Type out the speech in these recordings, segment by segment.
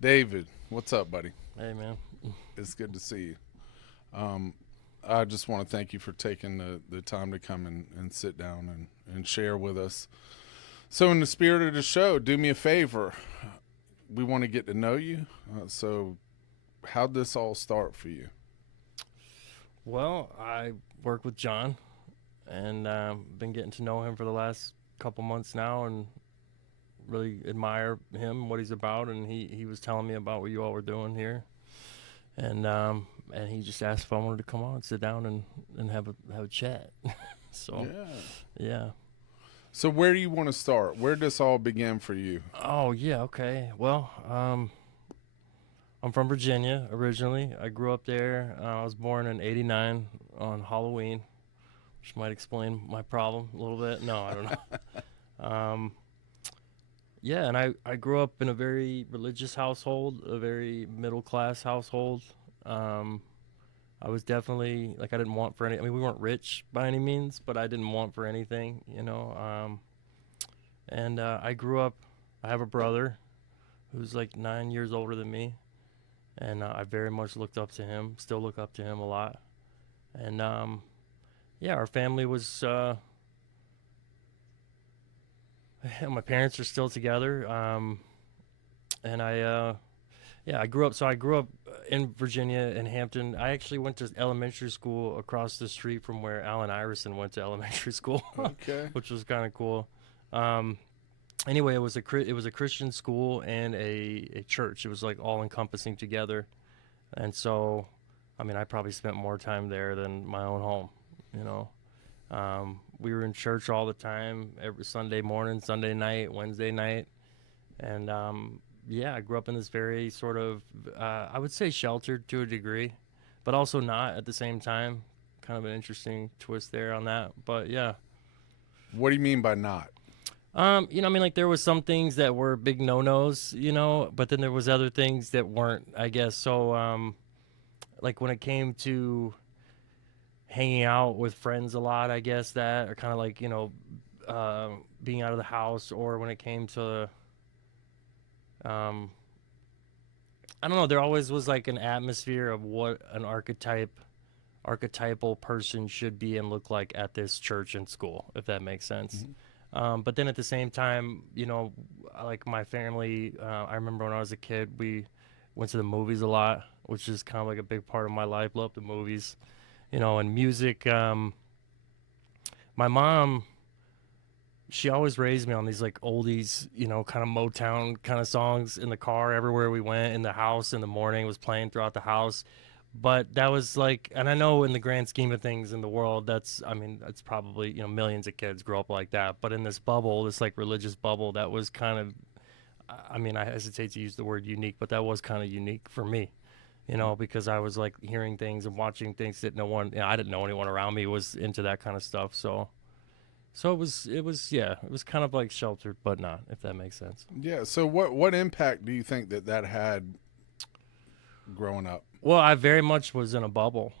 David, what's up, buddy? Hey, man. It's good to see you. Um, I just want to thank you for taking the time to come and sit down and share with us. So, in the spirit of the show, do me a favor. We want to get to know you. So, how'd this all start for you? Well, I work with John, and been getting to know him for the last couple months now, and really admire him, what he's about. And he was telling me about what you all were doing here, and he just asked if I wanted to come on, sit down, and have a chat. So Yeah. yeah. So, where do you want to start? Where did this all begin for you? Oh yeah. Okay. Well, I'm from Virginia originally. I grew up there. I was born in '89 on Halloween, which might explain my problem a little bit. No, I don't know. Yeah, and I grew up in a very religious household, a very middle class household. Um, I was definitely like I didn't want for any. I mean, we weren't rich by any means, but I didn't want for anything, you know. And I grew up. I have a brother who's like 9 years older than me, and I very much looked up to him. Still look up to him a lot. And yeah, our family was. My parents are still together. And yeah, I grew up. So I grew up in Virginia in Hampton. I actually went to elementary school across the street from where Allen Iverson went to elementary school, Okay. which was kind of cool. Um, anyway, it was a Christian school and a church. It was like all encompassing together, and so, I mean, I probably spent more time there than my own home. You know, we were in church all the time, every Sunday morning, Sunday night, Wednesday night, and yeah, I grew up in this very sort of, I would say, sheltered to a degree, but also not at the same time. Kind of an interesting twist there on that, but yeah. What do you mean by not? I mean, like there was some things that were big no-nos, but then there was other things that weren't, I guess. So, like when it came to hanging out with friends a lot, I guess that, or kind of like, being out of the house, or when it came to, um, I don't know, there always was like an atmosphere of what an archetypal person should be and look like at this church and school, if that makes sense. Mhm. But then at the same time, like my family, I remember when I was a kid, we went to the movies a lot, which is kind of like a big part of my life. Love the movies, and music. My mom, she always raised me on these like oldies, kind of Motown kind of songs in the car everywhere we went, in the house in the morning, was playing throughout the house. But that was like, and I know in the grand scheme of things in the world, I mean, that's probably, millions of kids grow up like that. But in this bubble, this like religious bubble, that was kind of, I mean, I hesitate to use the word unique, but that was kind of unique for me, because I was like hearing things and watching things that no one, I didn't know anyone around me was into that kind of stuff. So yeah, it was kind of like sheltered, but not, if that makes sense. Yeah. So, what impact do you think that had growing up? Well, I very much was in a bubble.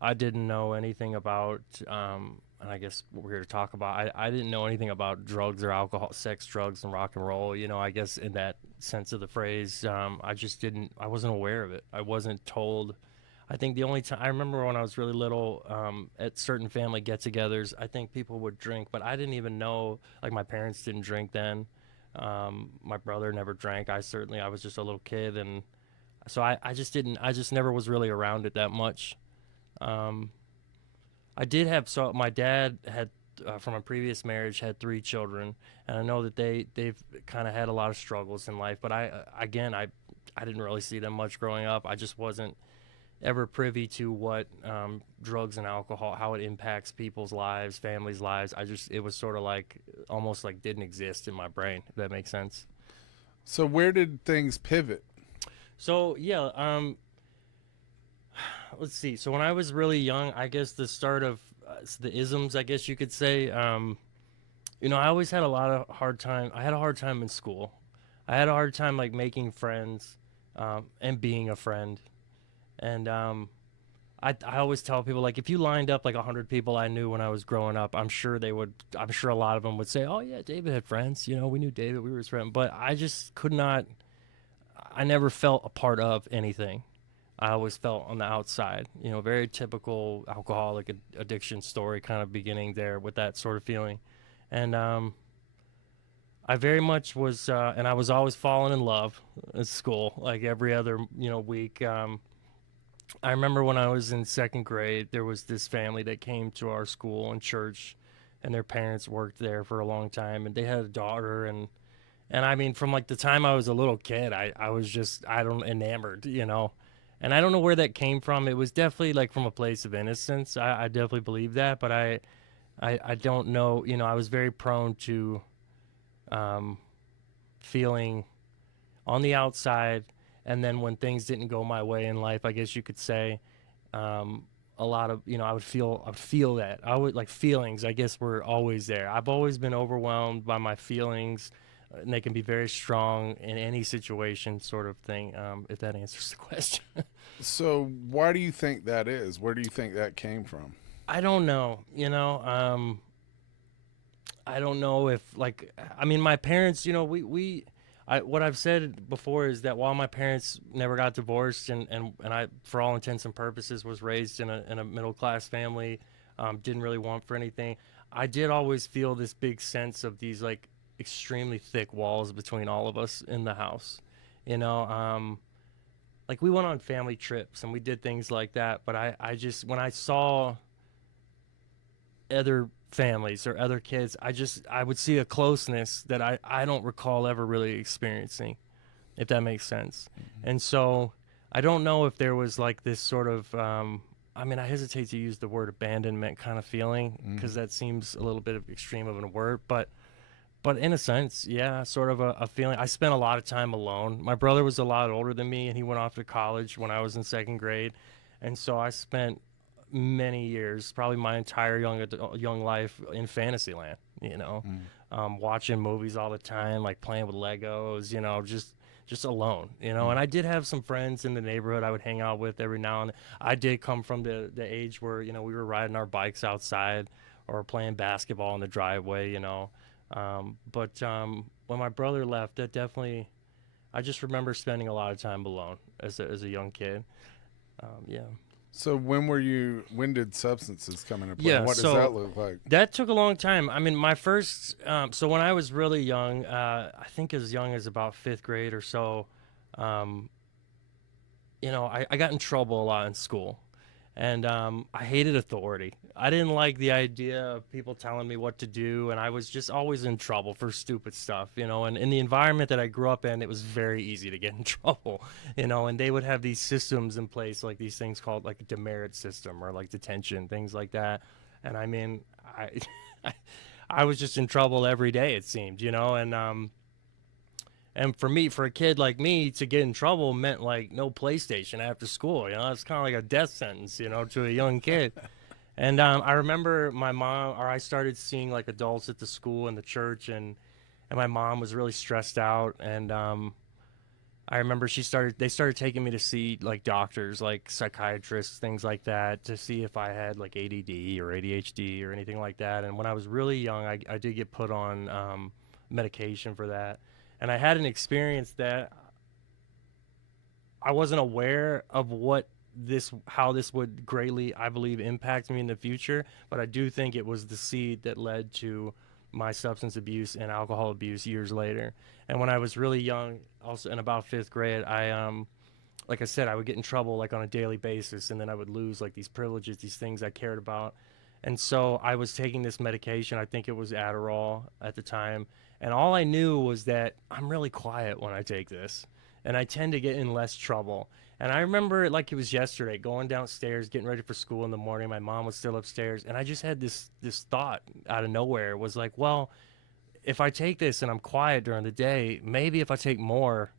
I didn't know anything about, and I guess what we're here to talk about. I didn't know anything about drugs or alcohol, sex, drugs, and rock and roll. I guess in that sense of the phrase, I just didn't. I wasn't aware of it. I wasn't told. I think the only time I remember when I was really little, at certain family get-togethers, I think people would drink, but I didn't even know. Like my parents didn't drink then. My brother never drank. I was just a little kid, and so I just didn't. I just never was really around it that much. Um, I did have so my dad had from a previous marriage had three children, and I know that they've kind of had a lot of struggles in life. But I didn't really see them much growing up. I just wasn't ever privy to what drugs and alcohol, how it impacts people's lives, families' lives. It was sort of like almost like didn't exist in my brain, if that makes sense. So, where did things pivot? So yeah, let's see. So when I was really young, I guess the start of the isms, I guess you could say. I always had a lot of hard time. I had a hard time in school. I had a hard time like making friends, and being a friend. And I always tell people like if you lined up like 100 people I knew when I was growing up, I'm sure they would. I'm sure a lot of them would say, "Oh yeah, David had friends. We knew David. We were his friend." But I just could not. I never felt a part of anything. I always felt on the outside. Very typical alcoholic addiction story, kind of beginning there with that sort of feeling. And I very much was, and I was always falling in love at school, like every other week. I remember when I was in second grade, there was this family that came to our school and church, and their parents worked there for a long time, and they had a daughter, and I mean, from like the time I was a little kid, I was just, I don't, enamored, and I don't know where that came from. It was definitely like from a place of innocence. I definitely believe that, but I don't know, I was very prone to um, feeling on the outside, and then when things didn't go my way in life, I guess you could say, um, a lot of I would feel that like feelings. I guess were always there. I've always been overwhelmed by my feelings, and they can be very strong in any situation, sort of thing. If that answers the question. So why do you think that is? Where do you think that came from? I don't know. I don't know if like I mean my parents, what I've said before is that while my parents never got divorced and I for all intents and purposes was raised in a middle class family, didn't really want for anything. I did always feel this big sense of these like extremely thick walls between all of us in the house. You know, like we went on family trips and we did things like that, but I just when I saw other families or other kids, I would see a closeness that I don't recall ever really experiencing, if that makes sense. And so I don't know if there was like this sort of I mean, I hesitate to use the word abandonment kind of feeling because that seems a little bit of extreme of a word, but in a sense, yeah, sort of a feeling. I spent a lot of time alone. My brother was a lot older than me, and he went off to college when I was in second grade, and so I spent many years, probably my entire young life, in Fantasyland. Watching movies all the time, like playing with Legos. Just alone. And I did have some friends in the neighborhood I would hang out with every now and then. I did come from the age where we were riding our bikes outside or playing basketball in the driveway. But when my brother left, that definitely, I just remember spending a lot of time alone as a young kid. Yeah. So when did substances come into play? Yeah, What does so that look like? that took a long time. I mean, my first, so when I was really young, I think as young as about fifth grade or so, um, I got in trouble a lot in school. And I hated authority. I didn't like the idea of people telling me what to do, and I was just always in trouble for stupid stuff. And in the environment that I grew up in, it was very easy to get in trouble. And they would have these systems in place, like these things called like a demerit system or like detention, things like that. And I mean, I I was just in trouble every day, it seemed. And for me, for a kid like me, to get in trouble meant like no PlayStation after school. It's kind of like a death sentence, to a young kid. And I remember my mom, or I started seeing like adults at the school and the church, and my mom was really stressed out. And I remember they started taking me to see like doctors, like psychiatrists, things like that, to see if I had like ADD or ADHD or anything like that. And when I was really young, I did get put on medication for that. And I had an experience that I wasn't aware of how this would greatly, I believe, impact me in the future. But I do think it was the seed that led to my substance abuse and alcohol abuse years later. And when I was really young, also in about fifth grade, like I said, I would get in trouble like on a daily basis, and then I would lose like these privileges, these things I cared about. And so I was taking this medication. I think it was Adderall at the time. And all I knew was that I'm really quiet when I take this, and I tend to get in less trouble. And I remember it like it was yesterday, going downstairs, getting ready for school in the morning. My mom was still upstairs, and I just had this thought out of nowhere. It was like, well, if I take this and I'm quiet during the day, maybe if I take more,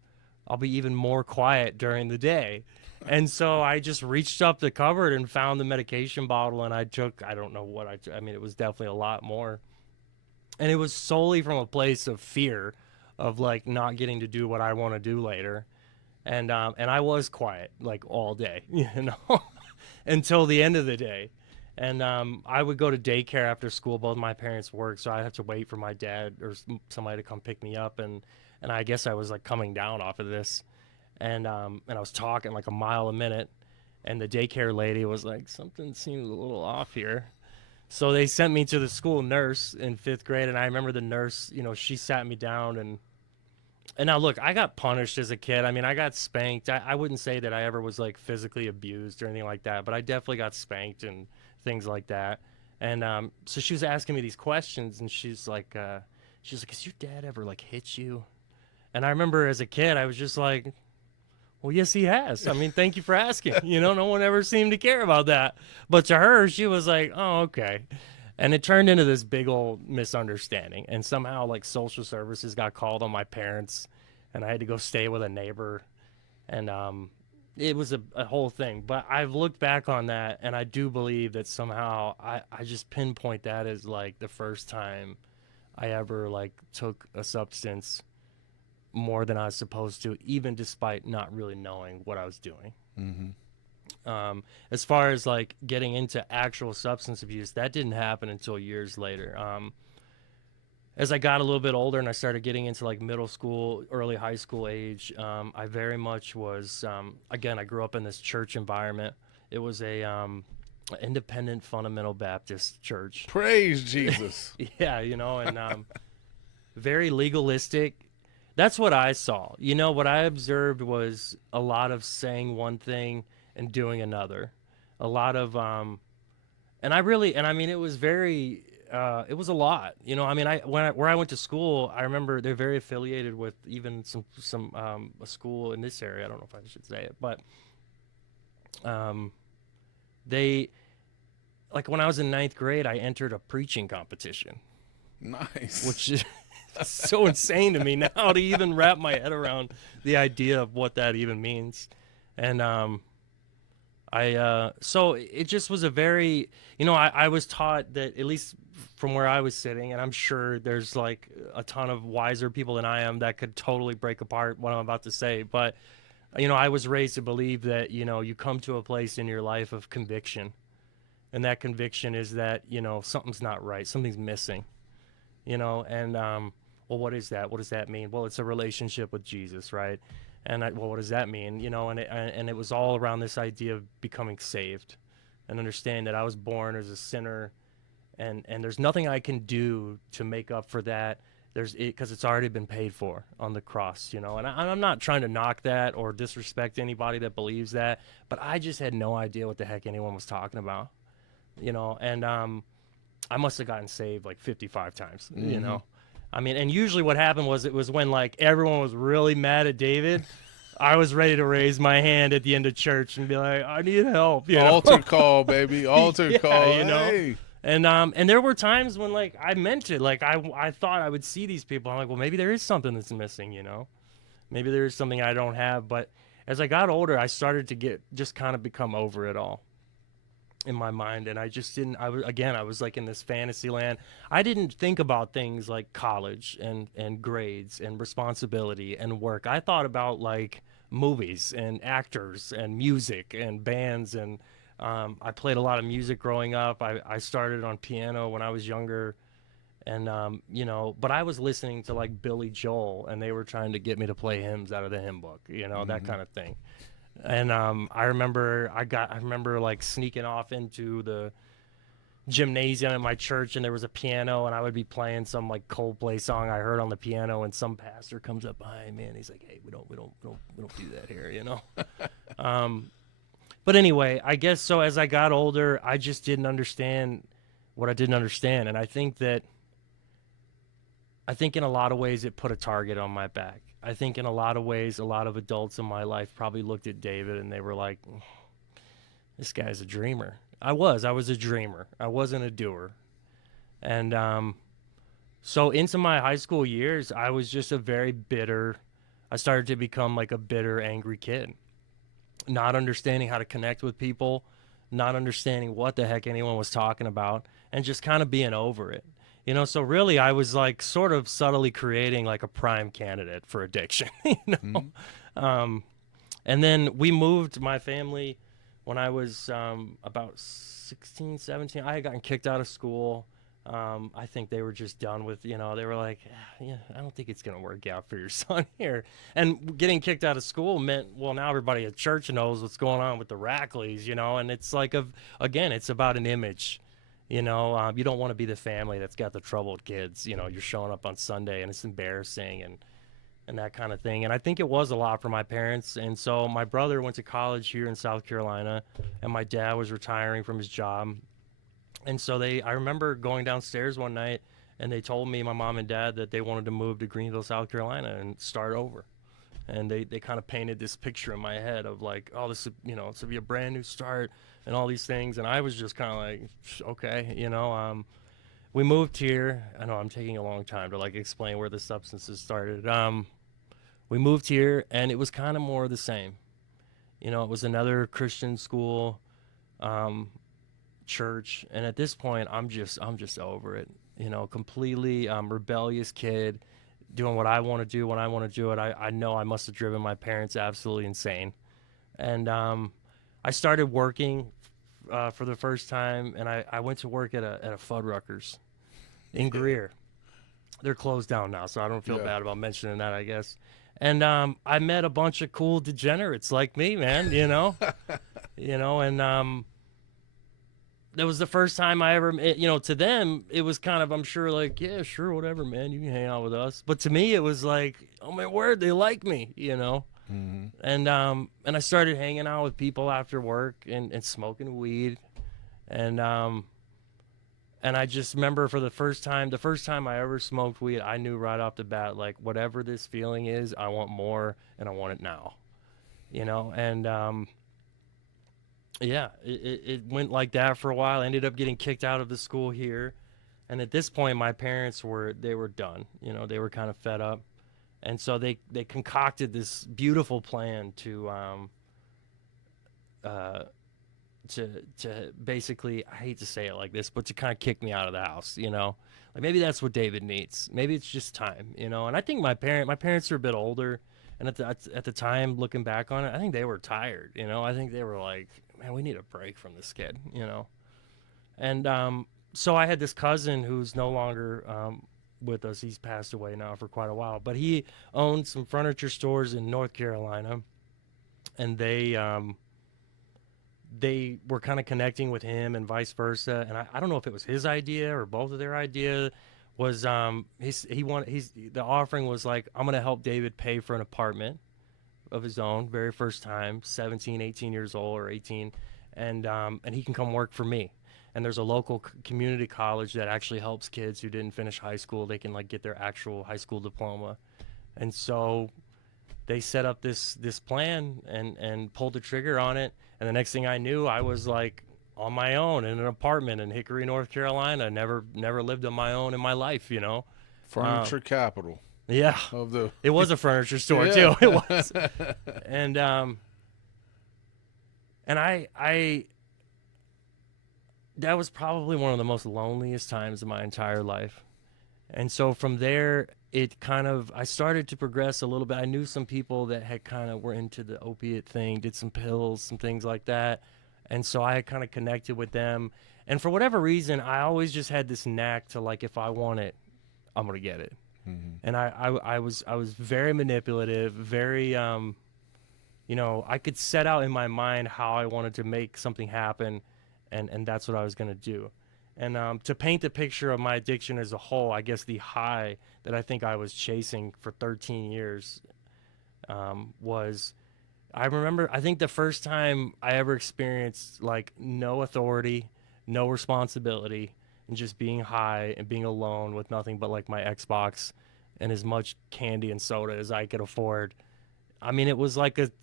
I'll be even more quiet during the day. And so I just reached up the cupboard and found the medication bottle, and I took, I don't know what I mean, it was definitely a lot more. And it was solely from a place of fear of like not getting to do what I want to do later. And I was quiet like all day, until the end of the day. And I would go to daycare after school. Both my parents worked, so I'd have to wait for my dad or somebody to come pick me up. And I guess I was like coming down off of this. and I was talking like a mile a minute, and the daycare lady was like, something seems a little off here. So they sent me to the school nurse in 5th grade, and I remember the nurse, she sat me down, and now look, I got punished as a kid. I mean, I got spanked. I wouldn't say that I ever was like physically abused or anything like that, but I definitely got spanked and things like that. And so she was asking me these questions, and she's like, "Has your dad ever like hit you?" And I remember as a kid, I was just like, "Well, yes, he has. I mean, thank you for asking." No one ever seemed to care about that. But to her, she was like, "Oh, okay." And it turned into this big old misunderstanding. And somehow, like, social services got called on my parents, and I had to go stay with a neighbor. And it was a whole thing. But I've looked back on that, and I do believe that somehow I just pinpoint that as, like, the first time I ever, like, took a substance more than I was supposed to, even despite not really knowing what I was doing. As far as like getting into actual substance abuse, that didn't happen until years later. As I got a little bit older and I started getting into like middle school, early high school age, I very much was, again, I grew up in this church environment. It was independent fundamental Baptist church. Praise Jesus. Yeah, and very legalistic. That's what I saw. What I observed was a lot of saying one thing and doing another. A lot of, and I mean, it was very, it was a lot. I mean, where I went to school, I remember they're very affiliated with even a school in this area. I don't know if I should say it, but they, like when I was in 9th grade, I entered a preaching competition. Nice. Which is so insane to me now to even wrap my head around the idea of what that even means. And so it just was a very, I was taught that, at least from where I was sitting, and I'm sure there's like a ton of wiser people than I am that could totally break apart what I'm about to say. But, I was raised to believe that, you come to a place in your life of conviction. And that conviction is that, something's not right. Something's missing. And well, what is that? What does that mean? Well, it's a relationship with Jesus, right? And well, what does that mean? And it was all around this idea of becoming saved and understand that I was born as a sinner, and there's nothing I can do to make up for that. Because it's already been paid for on the cross, And I'm not trying to knock that or disrespect anybody that believes that, but I just had no idea what the heck anyone was talking about, And I must have gotten saved like 55 times, I mean, and usually what happened was it was when like everyone was really mad at David, I was ready to raise my hand at the end of church and be like, I need help. Altar call, baby. Altar call. Hey. And there were times when like I meant it. Like I thought I would see these people. I'm like, well, maybe there is something that's missing, Maybe there is something I don't have. But as I got older, I started to just kind of become over it all in my mind, and I just didn't. I was like in this fantasy land. I didn't think about things like college and grades and responsibility and work. I thought about like movies and actors and music and bands, and I played a lot of music growing up. I started on piano when I was younger, and but I was listening to like Billy Joel, and they were trying to get me to play hymns out of the hymn book, that kind of thing. And I remember like sneaking off into the gymnasium at my church, and there was a piano, and I would be playing some like Coldplay song I heard on the piano, and some pastor comes up behind me and he's like, "Hey, we don't do that here," But anyway, I guess so. As I got older, I just didn't understand what I didn't understand, and I think in a lot of ways it put a target on my back. I think in a lot of ways, a lot of adults in my life probably looked at David and they were like, this guy's a dreamer. I was a dreamer. I wasn't a doer. And so into my high school years, I was just I started to become like a bitter, angry kid. Not understanding how to connect with people, not understanding what the heck anyone was talking about, and just kind of being over it. So really I was like sort of subtly creating like a prime candidate for addiction, And then we moved my family when I was about 16, 17. I had gotten kicked out of school. I think they were just done with, they were like, "Ah, yeah, I don't think it's going to work out for your son here." And getting kicked out of school meant, well, now everybody at church knows what's going on with the Rackleys, and it's like, again, it's about an image. You don't want to be the family that's got the troubled kids. You're showing up on Sunday and it's embarrassing and that kind of thing. And I think it was a lot for my parents. And so my brother went to college here in South Carolina, and my dad was retiring from his job. And so I remember going downstairs one night, and they told me, my mom and dad, that they wanted to move to Greenville, South Carolina and start over. And they kind of painted this picture in my head of like, oh, this would be a brand new start and all these things. And I was just kind of like, okay, we moved here. I know I'm taking a long time to like explain where the substances started. We moved here, and it was kind of more of the same. It was another Christian school, church, and at this point, I'm just over it. Completely rebellious kid, doing what I want to do when I want to do it. I know I must have driven my parents absolutely insane, and I started working for the first time, and I went to work at a Fuddruckers in Greer. They're closed down now, so I don't feel bad about mentioning that, I guess. And I met a bunch of cool degenerates like me, man. And that was the first time I ever, to them, it was kind of, I'm sure, like, yeah, sure, whatever, man, you can hang out with us. But to me, it was like, oh my word, they like me, Mm-hmm. And I started hanging out with people after work and smoking weed, and I just remember for the first time I ever smoked weed, I knew right off the bat, like, whatever this feeling is, I want more, and I want it now, and yeah, it went like that for a while. I ended up getting kicked out of the school here, and at this point, my parents were done. They were kind of fed up, and so they concocted this beautiful plan uh, to basically, I hate to say it like this, but to kind of kick me out of the house. Like maybe that's what David needs. Maybe it's just time. And I think my parents are a bit older, and at the time, looking back on it, I think they were tired. I think they were like, man, we need a break from this kid. And so I had this cousin who's no longer with us. He's passed away now for quite a while, but he owned some furniture stores in North Carolina, and they were kind of connecting with him and vice versa. And I don't know if it was his idea or both of their idea. Was the offering was like, I'm going to help David pay for an apartment of his own, very first time, 17, 18 years old, or 18, and he can come work for me. And there's a local community college that actually helps kids who didn't finish high school. They can like get their actual high school diploma. And so they set up this plan and pulled the trigger on it. And the next thing I knew, I was like on my own in an apartment in Hickory, North Carolina. Never lived on my own in my life, Furniture capital. Yeah, Of the it was a furniture store Yeah. too. It was, and I that was probably one of the most loneliest times of my entire life. And so from there, I started to progress a little bit. I knew some people that had kind of were into the opiate thing, did some pills, some things like that. And so I had kind of connected with them. And for whatever reason, I always just had this knack to like, if I want it, I'm going to get it. Mm-hmm. And I was very manipulative, very, I could set out in my mind how I wanted to make something happen. And that's what I was going to do. And to paint the picture of my addiction as a whole, I guess the high that I think I was chasing for 13 years was, I think the first time I ever experienced like no authority, no responsibility, and just being high and being alone with nothing but like my Xbox and as much candy and soda as I could afford. I mean, it was like it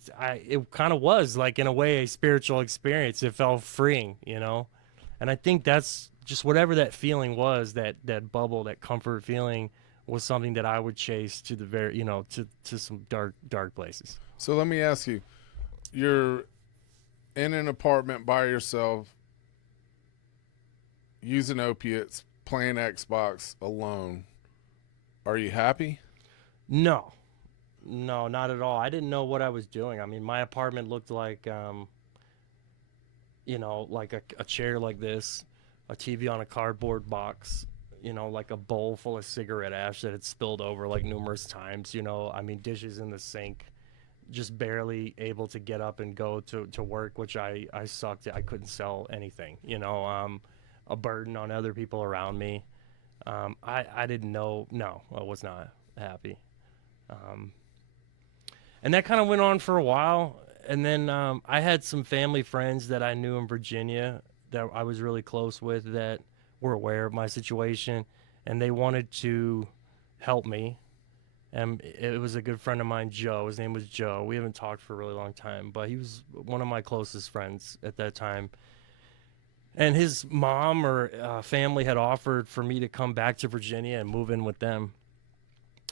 kind of was like in a way a spiritual experience. It felt freeing, and I think that's just whatever that feeling was, that bubble, that comfort feeling, was something that I would chase to the very, to some dark places. So let me ask you, you're in an apartment by yourself, using opiates, playing Xbox alone. Are you happy? No, not at all. I didn't know what I was doing. I mean, my apartment looked like, like a chair like this, a TV on a cardboard box, like a bowl full of cigarette ash that had spilled over like numerous times, I mean, dishes in the sink, just barely able to get up and go to work, which I sucked at. I couldn't sell anything, a burden on other people around me. I didn't know. No, I was not happy. And that kind of went on for a while. And then I had some family friends that I knew in Virginia that I was really close with that were aware of my situation, and they wanted to help me. And it was a good friend of mine, Joe. His name was Joe. We haven't talked for a really long time, but he was one of my closest friends at that time. And his mom or family had offered for me to come back to Virginia and move in with them.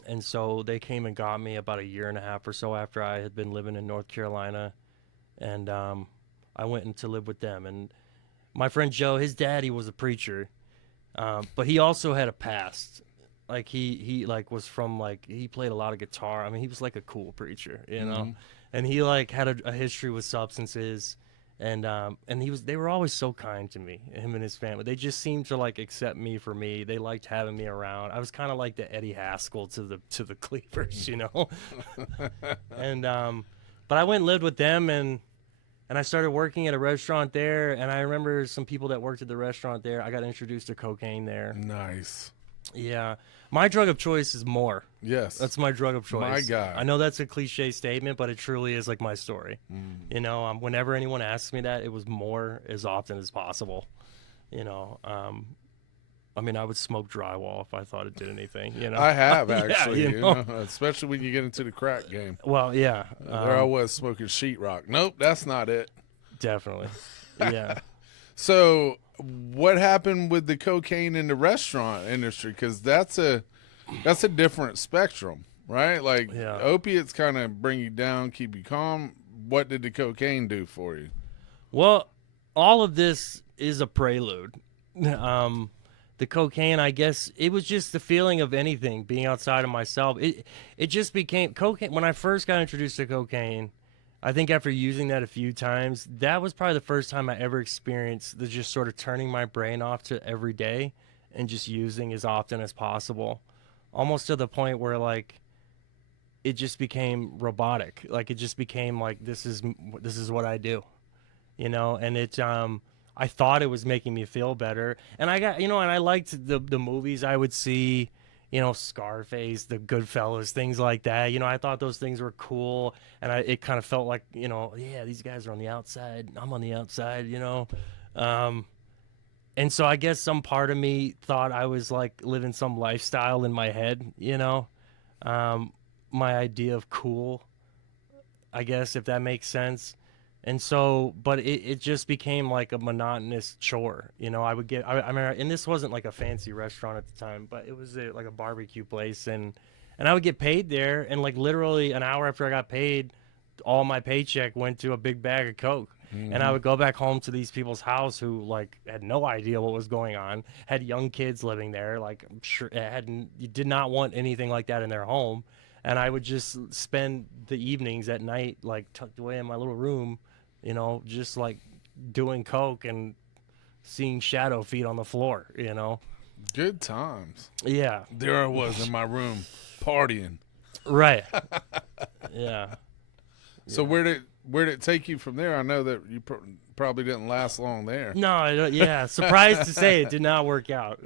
And so they came and got me about a year and a half or so after I had been living in North Carolina. And I went in to live with them. And my friend Joe, his daddy was a preacher, but he also had a past. Like he like was from like, he played a lot of guitar. I mean, he was like a cool preacher, and he like had a history with substances. And they were always so kind to me, him and his family. They just seemed to like accept me for me. They liked having me around. I was kind of like the Eddie Haskell to the Cleavers, And but I went and lived with them, and I started working at a restaurant there. And I remember some people that worked at the restaurant there. I got introduced to cocaine there. Nice. Yeah. My drug of choice is more. Yes. That's my drug of choice. My God. I know that's a cliche statement, but it truly is like my story. Whenever anyone asks me that, it was more as often as possible. I mean, I would smoke drywall if I thought it did anything, I have, actually, yeah, especially when you get into the crack game. Well, yeah. There I was smoking sheetrock. Nope, that's not it. Definitely. Yeah. So what happened with the cocaine in the restaurant industry? Because that's a different spectrum, right? Like opiates kind of bring you down, keep you calm. What did the cocaine do for you? Well, all of this is a prelude. The cocaine, I guess, it was just the feeling of anything, being outside of myself. It just became cocaine. When I first got introduced to cocaine, I think after using that a few times, that was probably the first time I ever experienced the just sort of turning my brain off to every day and just using as often as possible, almost to the point where like it just became robotic. Like it just became like this is what I do, and it I thought it was making me feel better, and I got and I liked the movies I would see. Scarface, the Goodfellas, things like that. I thought those things were cool, and it kind of felt like, yeah, these guys are on the outside. I'm on the outside, and so I guess some part of me thought I was like living some lifestyle in my head, my idea of cool, I guess, if that makes sense. And so, but it just became like a monotonous chore. I would get, I mean, and this wasn't like a fancy restaurant at the time, but it was like a barbecue place. And I would get paid there. And like literally an hour after I got paid, all my paycheck went to a big bag of Coke. Mm-hmm. And I would go back home to these people's house who like had no idea what was going on, had young kids living there. Like I'm sure you did not want anything like that in their home. And I would just spend the evenings at night, like tucked away in my little room, just like doing coke and seeing shadow feet on the floor, Good times. Yeah. There I was in my room partying. Right. Yeah. So where did it take you from there? I know that you probably didn't last long there. No, yeah. Surprised to say it did not work out.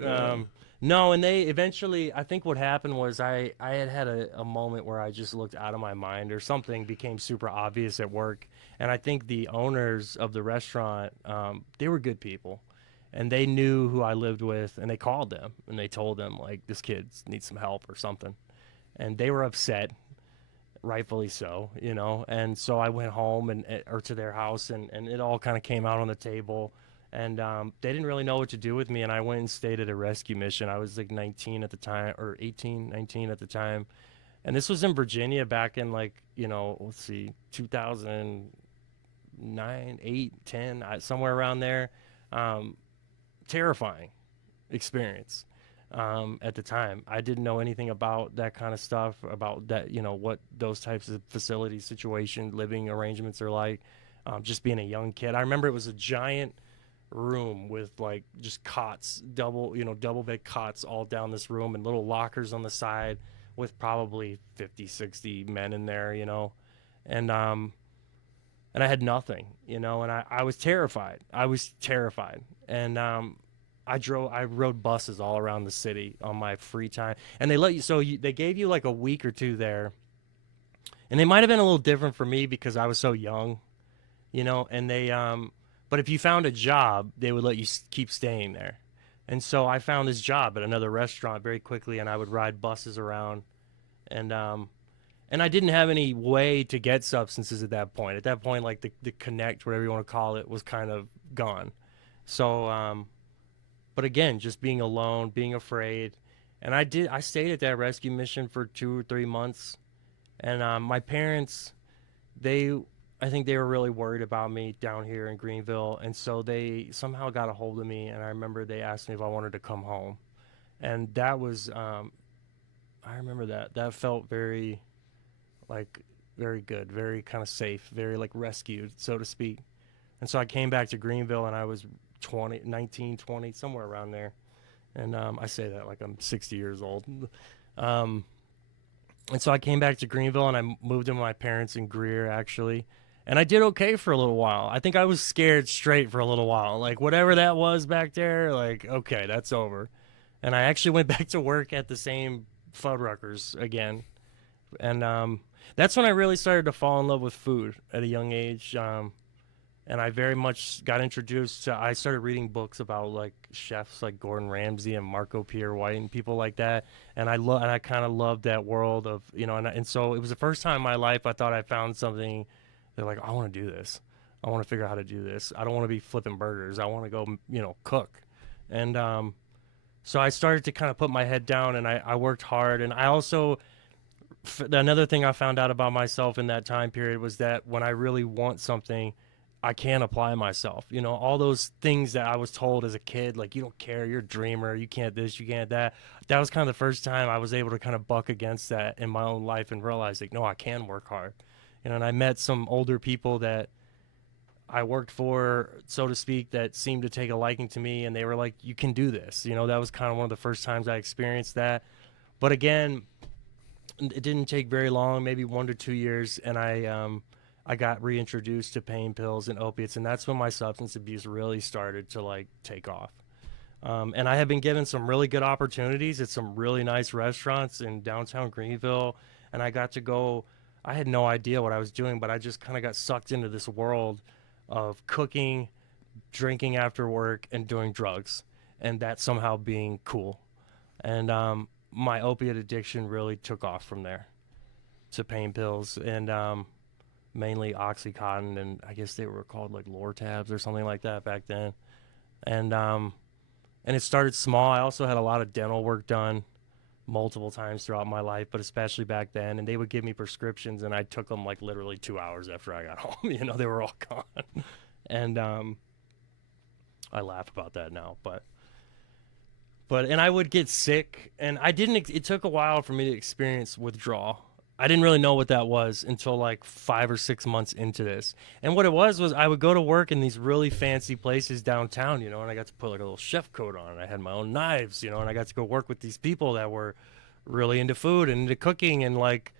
No, and they eventually, I think what happened was I had a moment where I just looked out of my mind or something became super obvious at work. And I think the owners of the restaurant, they were good people. And they knew who I lived with, and they called them. And they told them, like, this kid needs some help or something. And they were upset, rightfully so, And so I went home or to their house, and it all kind of came out on the table. And they didn't really know what to do with me, and I went and stayed at a rescue mission. I was like 19 at the time, or 18, 19 at the time. And this was in Virginia back in like, let's see, 2009, 8, 10, somewhere around there. Terrifying experience at the time. I didn't know anything about that kind of stuff, about that, what those types of facility situation, living arrangements are like, just being a young kid. I remember it was a giant room with like just cots, double bed cots all down this room, and little lockers on the side with probably 50, 60 men in there, and and I had nothing, and I was terrified. I was terrified. And I rode buses all around the city on my free time. And they gave you like a week or two there. And they might have been a little different for me because I was so young, and but if you found a job, they would let you keep staying there. And so I found this job at another restaurant very quickly, and I would ride buses around, and and I didn't have any way to get substances at that point. At that point, like the connect, whatever you want to call it, was kind of gone. So, but again, just being alone, being afraid, and I stayed at that rescue mission for 2 or 3 months, and my parents, they, I think they were really worried about me down here in Greenville, and so they somehow got a hold of me, and I remember they asked me if I wanted to come home, and that was, I remember that felt very like very good, very kind of safe, very like rescued, so to speak. And so I came back to Greenville and I was 20, 19, 20, somewhere around there. And I say that like I'm 60 years old. Um, and so I came back to Greenville and I moved in with my parents in Greer, actually. And I did okay for a little while. I think I was scared straight for a little while. Like whatever that was back there, like, okay, that's over. And I actually went back to work at the same Fuddruckers again. And that's when I really started to fall in love with food at a young age. And I very much got introduced to. I started reading books about like chefs like Gordon Ramsay and Marco Pierre White and people like that. And I kind of loved that world of and so it was the first time in my life I thought I found something that like I want to do this. I want to figure out how to do this. I don't want to be flipping burgers. I want to go cook. And so I started to kind of put my head down and I worked hard. And I also another thing I found out about myself in that time period was that when I really want something, I can apply myself. All those things that I was told as a kid, like, you don't care, you're a dreamer, you can't this, you can't that. That was kind of the first time I was able to kind of buck against that in my own life and realize, like, no, I can work hard. And I met some older people that I worked for, so to speak, that seemed to take a liking to me. And they were like, you can do this. That was kind of one of the first times I experienced that. But again, it didn't take very long, maybe 1 to 2 years, and I got reintroduced to pain pills and opiates, and that's when my substance abuse really started to like take off. And I have been given some really good opportunities at some really nice restaurants in downtown Greenville, and I got to go. I had no idea what I was doing, but I just kind of got sucked into this world of cooking, drinking after work, and doing drugs, and that somehow being cool. And my opiate addiction really took off from there to pain pills and mainly Oxycontin, and I guess they were called like Lortabs or something like that back then. And it started small. I also had a lot of dental work done multiple times throughout my life, but especially back then. And they would give me prescriptions, and I took them like literally 2 hours after I got home. They were all gone. And I laugh about that now, and I would get sick, and it took a while for me to experience withdrawal. I didn't really know what that was until like 5 or 6 months into this. And what it was I would go to work in these really fancy places downtown, and I got to put like a little chef coat on. I had my own knives, and I got to go work with these people that were really into food and into cooking, and like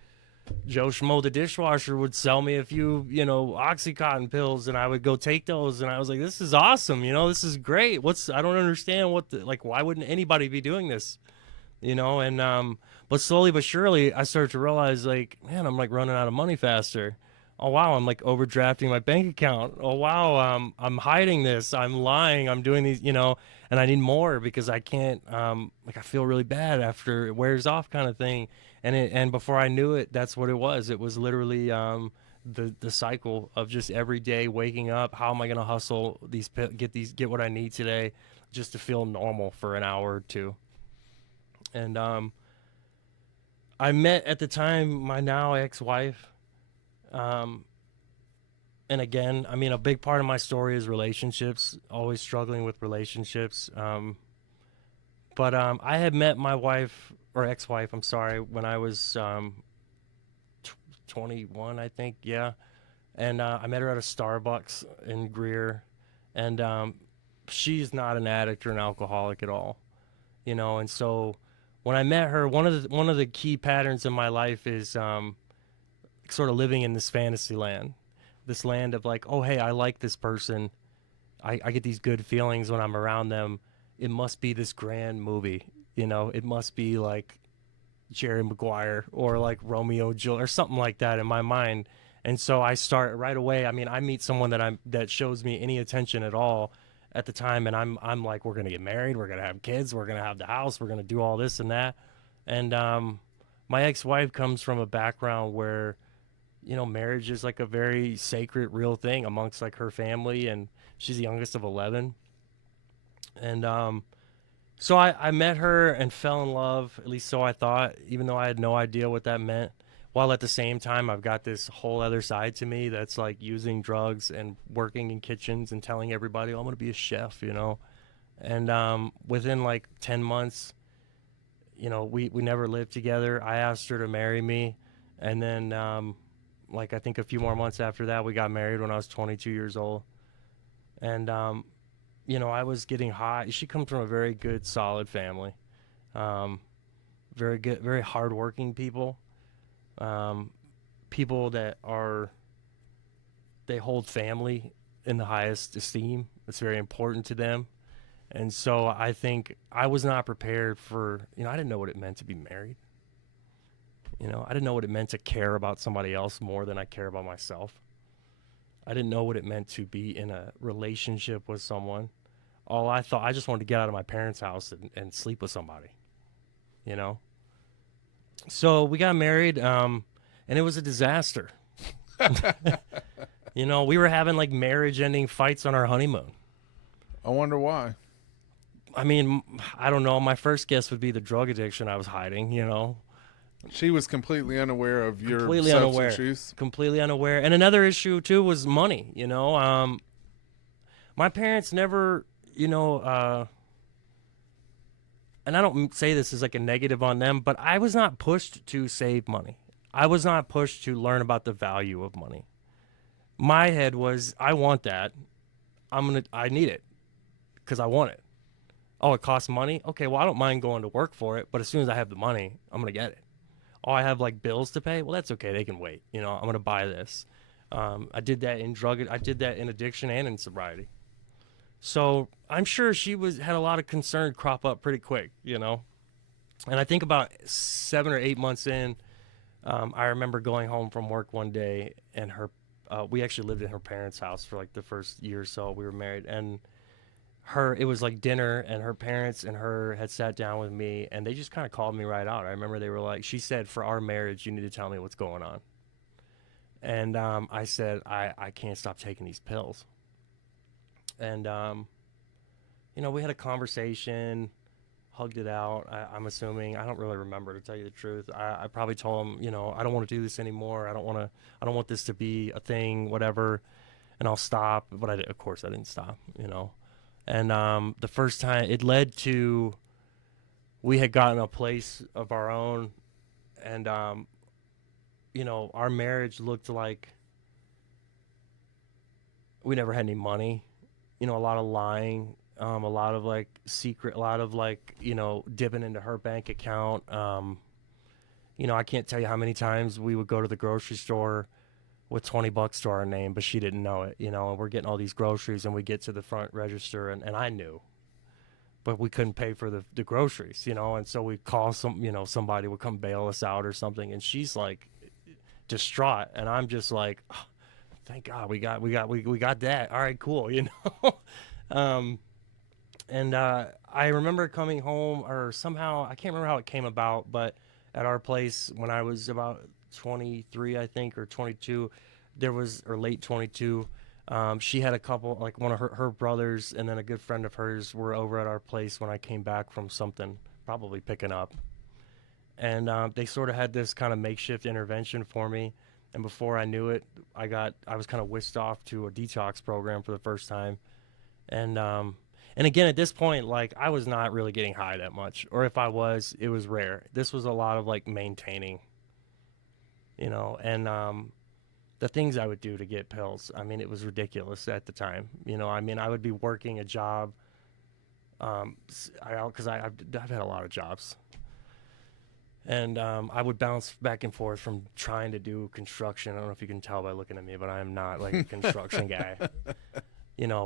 Joe Schmo the dishwasher would sell me a few, Oxycontin pills, and I would go take those, and I was like, this is awesome, this is great. I don't understand why wouldn't anybody be doing this, and but slowly but surely I started to realize, like, man, I'm like running out of money faster. Oh wow, I'm like overdrafting my bank account. Oh wow, I'm hiding this, I'm lying, I'm doing these, and I need more because I can't, like, I feel really bad after it wears off, kind of thing. And before I knew it, that's what it was. It was literally the cycle of just every day waking up. How am I gonna hustle get what I need today, just to feel normal for an hour or two. And I met at the time my now ex-wife. And again, I mean, a big part of my story is relationships. Always struggling with relationships. But I had met my wife, or ex-wife, I'm sorry, when I was 21, I think, yeah. And I met her at a Starbucks in Greer, and she's not an addict or an alcoholic at all, you know. And so when I met her, one of the key patterns in my life is sort of living in this fantasy land, this land of like, oh hey, I like this person, I get these good feelings when I'm around them. It must be this grand movie, you know. It must be like Jerry Maguire or like Romeo and Juliet or something like that in my mind. And so I start right away. I mean, I meet someone that shows me any attention at all at the time, and I'm like, we're gonna get married, we're gonna have kids, we're gonna have the house, we're gonna do all this and that. And my ex-wife comes from a background where, you know, marriage is like a very sacred, real thing amongst like her family, and she's the youngest of 11. And so I met her and fell in love, at least so I thought, even though I had no idea what that meant. While at the same time, I've got this whole other side to me that's like using drugs and working in kitchens and telling everybody, oh, I'm going to be a chef, you know. And within like 10 months, you know, we never lived together. I asked her to marry me. And then, like, I think a few more months after that, we got married when I was 22 years old. And, you know, I was getting high. She comes from a very good, solid family. Very good, very hardworking people. People that they hold family in the highest esteem. It's very important to them. And so I think I was not prepared for, you know, I didn't know what it meant to be married. You know, I didn't know what it meant to care about somebody else more than I care about myself. I didn't know what it meant to be in a relationship with someone. All I thought, I just wanted to get out of my parents' house and sleep with somebody, you know? So we got married, and it was a disaster. You know, we were having like marriage-ending fights on our honeymoon. I wonder why. I mean, I don't know. My first guess would be the drug addiction I was hiding, you know? She was completely unaware of your Completely substance unaware. use. Completely unaware. And another issue, too, was money, you know? My parents never, you know, and I don't say this as like a negative on them, but I was not pushed to save money. I was not pushed to learn about the value of money. My head was, I want that. I need it because I want it. Oh, it costs money? Okay, well, I don't mind going to work for it, but as soon as I have the money, I'm going to get it. Oh, I have like bills to pay? Well, that's okay. They can wait. You know, I'm going to buy this. I did that in addiction and in sobriety. So I'm sure she had a lot of concern crop up pretty quick, you know. And I think about 7 or 8 months in, I remember going home from work one day, and we actually lived in her parents' house for like the first year or so we were married, and it was like dinner, and her parents and her had sat down with me, and they just kind of called me right out. I remember they were like, she said, for our marriage, you need to tell me what's going on. And I said, I can't stop taking these pills. And, you know, we had a conversation, hugged it out. I'm assuming, I don't really remember, to tell you the truth. I probably told him, you know, I don't want to do this anymore. I don't want this to be a thing, whatever. And I'll stop. But of course I didn't stop, you know. And the first time it led to, we had gotten a place of our own, and you know, our marriage looked like we never had any money. You know, a lot of lying, a lot of like secret, a lot of like, you know, dipping into her bank account. You know, I can't tell you how many times we would go to the grocery store with $20 to our name, but she didn't know it, you know, and we're getting all these groceries, and we get to the front register, and I knew, but we couldn't pay for the groceries, you know, and so we call somebody would come bail us out or something, and she's like distraught, and I'm just like, oh, thank God we got that. All right, cool, you know. And I remember coming home, or somehow, I can't remember how it came about, but at our place when I was about 23, I think, or 22, or late 22, she had a couple, like one of her brothers and then a good friend of hers were over at our place when I came back from something, probably picking up. And they sort of had this kind of makeshift intervention for me. And before I knew it, I was kind of whisked off to a detox program for the first time. And again, at this point, like, I was not really getting high that much, or if I was, it was rare. This was a lot of like maintaining, you know. And the things I would do to get pills. I mean, it was ridiculous at the time. I mean, I would be working a job. Because I've had a lot of jobs, and I would bounce back and forth from trying to do construction. I don't know if you can tell by looking at me, but I'm not like a construction guy.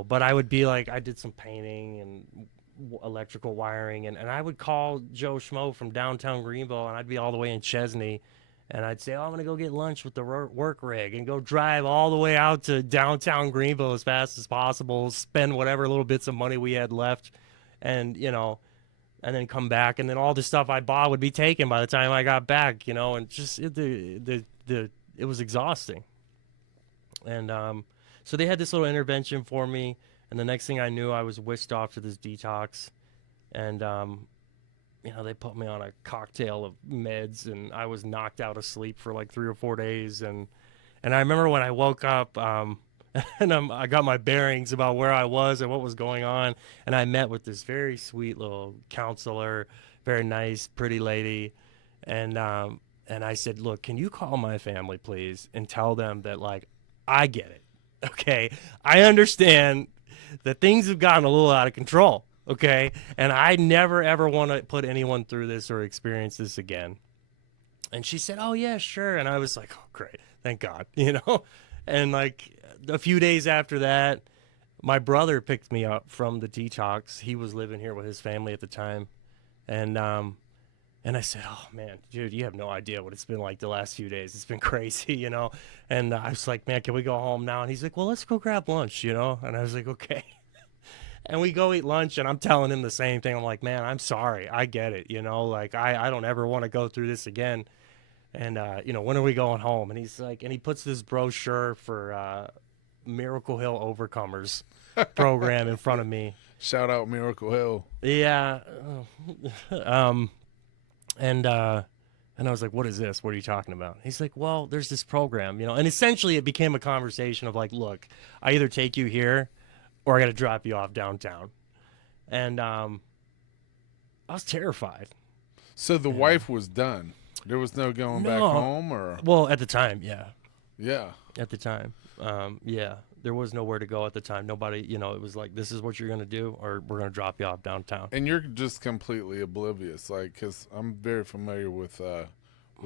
But I would be like, I did some painting and electrical wiring, and I would call Joe Schmo from downtown Greenville, and I'd be all the way in Chesney, and I'd say, I'm going to go get lunch with the work rig and go drive all the way out to downtown Greenville as fast as possible, spend whatever little bits of money we had left, and, and then come back, and then all the stuff I bought would be taken by the time I got back, and just it was exhausting. And so they had this little intervention for me, and the next thing I knew, I was whisked off to this detox, and they put me on a cocktail of meds, and I was knocked out of sleep for like 3 or 4 days, and I remember when I woke up, and I got my bearings about where I was and what was going on, and I met with this very sweet little counselor, very nice, pretty lady, and I said, look, can you call my family, please, and tell them that, like, I get it, okay? I understand that things have gotten a little out of control, okay? And I never, ever want to put anyone through this or experience this again. And she said, oh, yeah, sure. And I was like, oh, great, thank God, And, like, a few days after that, my brother picked me up from the detox. He was living here with his family at the time. And I said, oh, man, dude, you have no idea what it's been like the last few days. It's been crazy, And I was like, man, can we go home now? And he's like, well, let's go grab lunch, And I was like, okay. And we go eat lunch, and I'm telling him the same thing. I'm like, man, I'm sorry. I get it, Like, I don't ever want to go through this again. And, when are we going home? And he's like, and he puts this brochure for Miracle Hill Overcomers program in front of me. Shout out Miracle Hill. Yeah. And I was like, what is this? What are you talking about? He's like, well, there's this program, and essentially it became a conversation of like, look, I either take you here or I got to drop you off downtown. And I was terrified. So the wife was done. There was no going back home, or? Well, at the time, yeah. Yeah. At the time. Yeah. There was nowhere to go at the time. Nobody, it was like, this is what you're going to do, or we're going to drop you off downtown. And you're just completely oblivious, like, because I'm very familiar with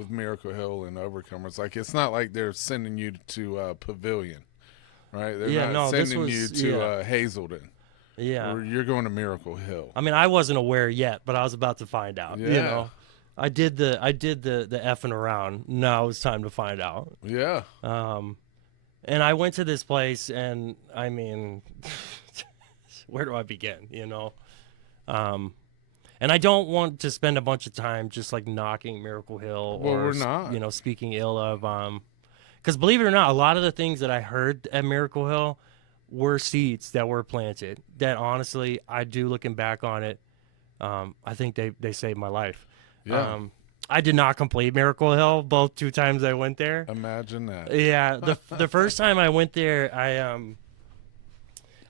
Miracle Hill and Overcomers. Like, it's not like they're sending you to Pavilion, right? They're not sending you to Hazelden. Yeah. Or you're going to Miracle Hill. I mean, I wasn't aware yet, but I was about to find out, I did the effing around. Now it's time to find out. Yeah. And I went to this place, and I mean, where do I begin? And I don't want to spend a bunch of time just like knocking Miracle Hill or we're not. Speaking ill of because believe it or not, a lot of the things that I heard at Miracle Hill were seeds that were planted. That honestly, I do looking back on it, I think they saved my life. Yeah. I did not complete Miracle Hill both 2 times I went there. Imagine that. Yeah, the first time I went there, I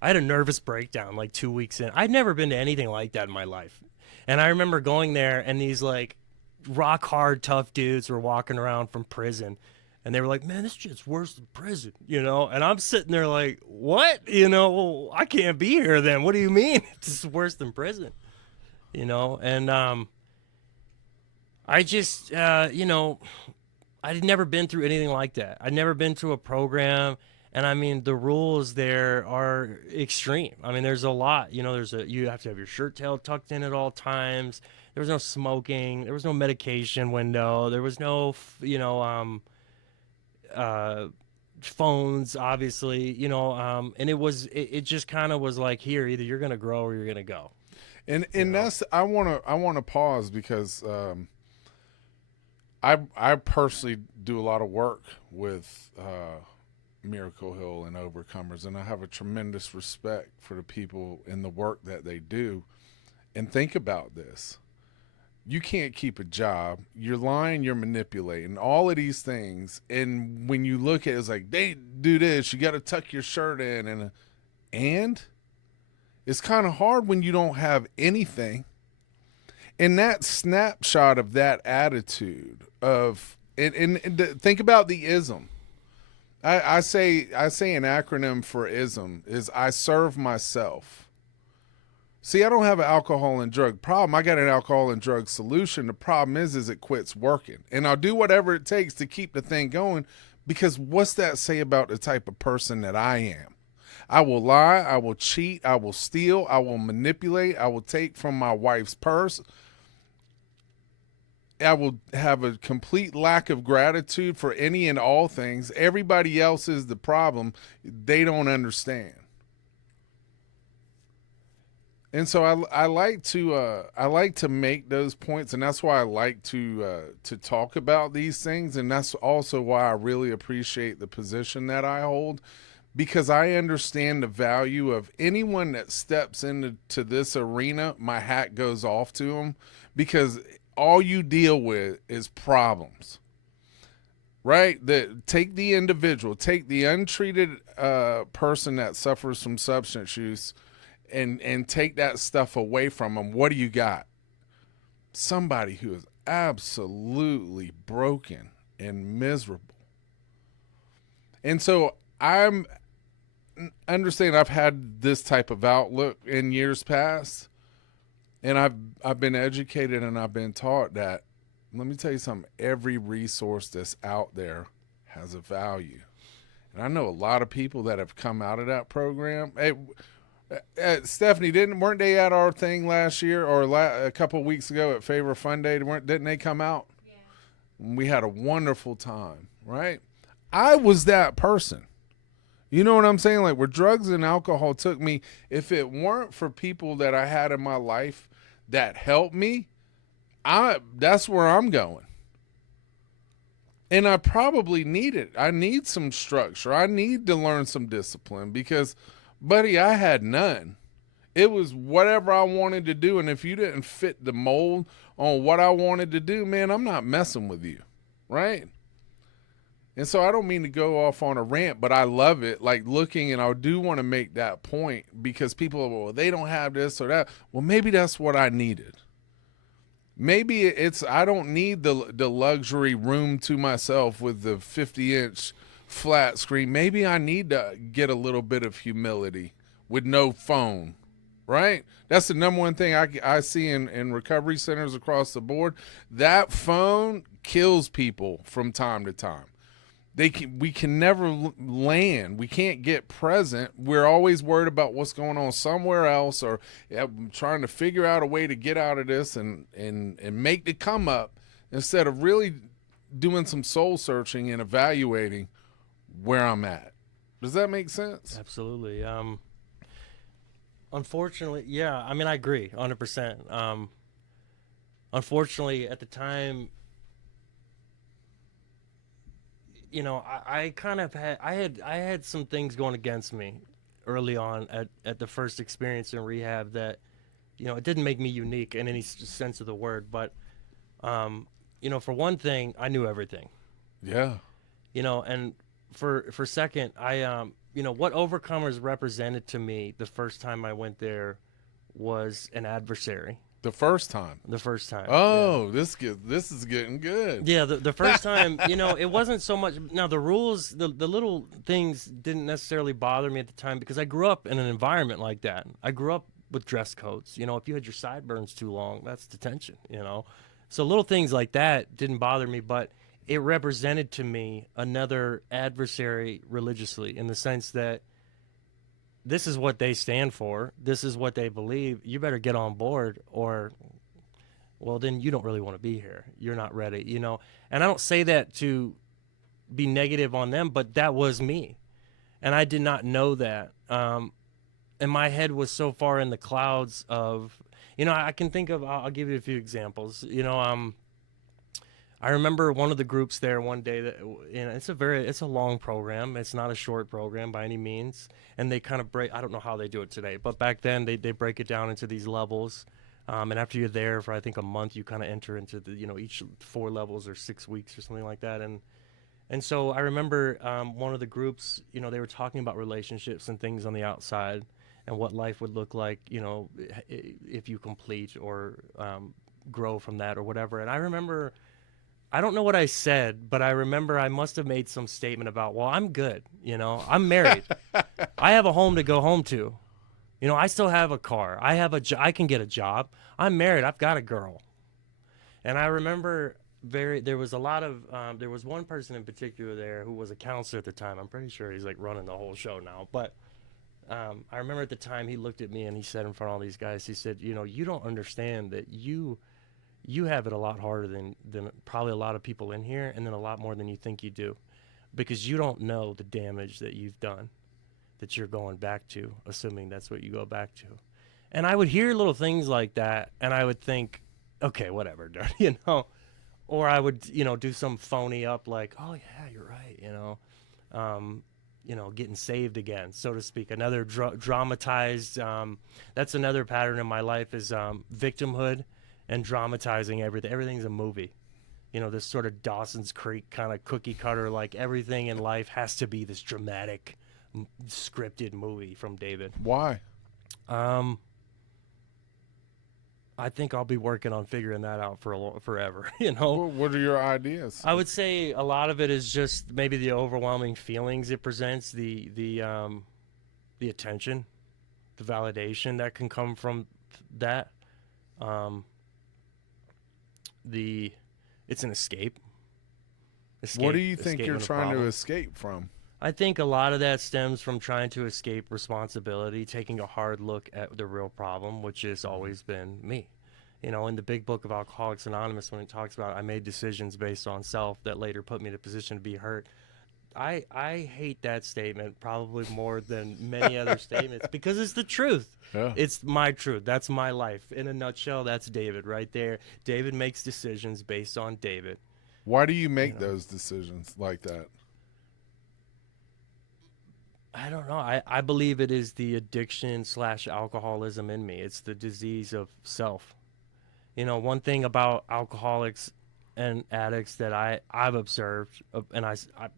had a nervous breakdown like 2 weeks in. I'd never been to anything like that in my life. And I remember going there, and these like rock hard tough dudes were walking around from prison, and they were like, man, this shit's worse than prison, And I'm sitting there like, what? Well, I can't be here then. What do you mean it's worse than prison? And I just, I'd never been through anything like that. I'd never been through a program, and I mean, the rules there are extreme. I mean, there's a lot, you have to have your shirt tail tucked in at all times. There was no smoking. There was no medication window. There was no, phones, obviously, and it just kind of was like, here, either you're going to grow or you're going to go. And that's, I want to pause because, I personally do a lot of work with Miracle Hill and Overcomers, and I have a tremendous respect for the people in the work that they do. And think about this. You can't keep a job. You're lying, you're manipulating, all of these things. And when you look at it, it's like, they do this, you got to tuck your shirt in. And it's kind of hard when you don't have anything. And that snapshot of that attitude of, and think about the ism. I say an acronym for ISM is I serve myself. See, I don't have an alcohol and drug problem. I got an alcohol and drug solution. The problem is it quits working. And I'll do whatever it takes to keep the thing going, because what's that say about the type of person that I am? I will lie, I will cheat, I will steal, I will manipulate, I will take from my wife's purse. I will have a complete lack of gratitude for any and all things. Everybody else is the problem. They don't understand. And so I like to make those points, and that's why I like to talk about these things, and that's also why I really appreciate the position that I hold, because I understand the value of anyone that steps into this arena. My hat goes off to them, because all you deal with is problems, right? Take the individual, take the untreated person that suffers from substance use, and take that stuff away from them. What do you got? Somebody who is absolutely broken and miserable. And so I'm understand I've had this type of outlook in years past, and I've been educated and I've been taught that, let me tell you something, every resource that's out there has a value. And I know a lot of people that have come out of that program. Hey, Stephanie, weren't they at our thing last year or a couple of weeks ago at Favor Fun Day? Didn't they come out? Yeah. We had a wonderful time, right? I was that person. You know what I'm saying? Like, where drugs and alcohol took me, if it weren't for people that I had in my life that helped me, that's where I'm going. And I probably need it. I need some structure. I need to learn some discipline, because, buddy, I had none. It was whatever I wanted to do, and if you didn't fit the mold on what I wanted to do, man, I'm not messing with you, right? And so I don't mean to go off on a rant, but I love it, like looking, and I do want to make that point, because people are, well, they don't have this or that. Well, maybe that's what I needed. Maybe it's, I don't need the luxury room to myself with the 50-inch flat screen. Maybe I need to get a little bit of humility with no phone, right? That's the number one thing I see in recovery centers across the board. That phone kills people from time to time. We can never land. We can't get present. We're always worried about what's going on somewhere else, or trying to figure out a way to get out of this and make the come up, instead of really doing some soul searching and evaluating where I'm at. Does that make sense? Absolutely. Unfortunately, yeah. I mean, I agree 100%. Unfortunately, at the time, you know, I kind of had some things going against me early on at the first experience in rehab that, you know, it didn't make me unique in any sense of the word, but, you know, for one thing, I knew everything. Yeah. You know, and for second, you know, what Overcomers represented to me the first time I went there was an adversary. The first time. Oh, yeah. This is getting good. Yeah, the first time, you know, it wasn't so much. Now, the rules, the little things didn't necessarily bother me at the time, because I grew up in an environment like that. I grew up with dress codes. You know, if you had your sideburns too long, that's detention, you know. So little things like that didn't bother me, but it represented to me another adversary religiously, in the sense that this is what they stand for. This is what they believe. You better get on board, or, well, then you don't really want to be here. You're not ready, you know? And I don't say that to be negative on them, but that was me. And I did not know that. And my head was so far in the clouds of, you know, I can think of, I'll give you a few examples. You know, I remember one of the groups there one day that, you know, it's a long program. It's not a short program by any means. And they kind of I don't know how they do it today, but back then they break it down into these levels. And after you're there for, I think, a month, you kind of enter into the, you know, each 4 levels or 6 weeks or something like that. And so I remember one of the groups, you know, they were talking about relationships and things on the outside, and what life would look like, you know, if you complete or grow from that or whatever. And I remember I don't know what I said, but I remember I must have made some statement about, well, I'm good. I'm married. I have a home to go home to. I still have a car. I can get a job. I'm married. I've got a girl. And I remember there was a lot of, there was one person in particular there who was a counselor at the time. I'm pretty sure he's like running the whole show now. But I remember at the time he looked at me and he said in front of all these guys, he said, you don't understand that you have it a lot harder than probably a lot of people in here, and then a lot more than you think you do, because you don't know the damage that you've done, that you're going back to, assuming that's what you go back to. And I would hear little things like that, and I would think, okay, whatever, or I would, do some phony up like, oh yeah, you're right, getting saved again, so to speak. Another dramatized. That's another pattern in my life is victimhood and dramatizing everything. Everything's a movie. This sort of Dawson's Creek kind of cookie cutter, like everything in life has to be this dramatic, scripted movie from David. Why? I think I'll be working on figuring that out for forever. Well, what are your ideas? I would say a lot of it is just maybe the overwhelming feelings it presents, the attention, the validation that can come from that. It's an escape. What do you think you're trying to escape from? I think a lot of that stems from trying to escape responsibility, taking a hard look at the real problem, which has always been me. In the big book of Alcoholics Anonymous, when it talks about I made decisions based on self that later put me in a position to be hurt, I hate that statement probably more than many other statements, because it's the truth. Yeah. It's my truth. That's my life. In a nutshell, that's David right there. David makes decisions based on David. Why do you make those decisions like that? I don't know. I believe it is the addiction / alcoholism in me. It's the disease of self. One thing about alcoholics and addicts that I've observed, and I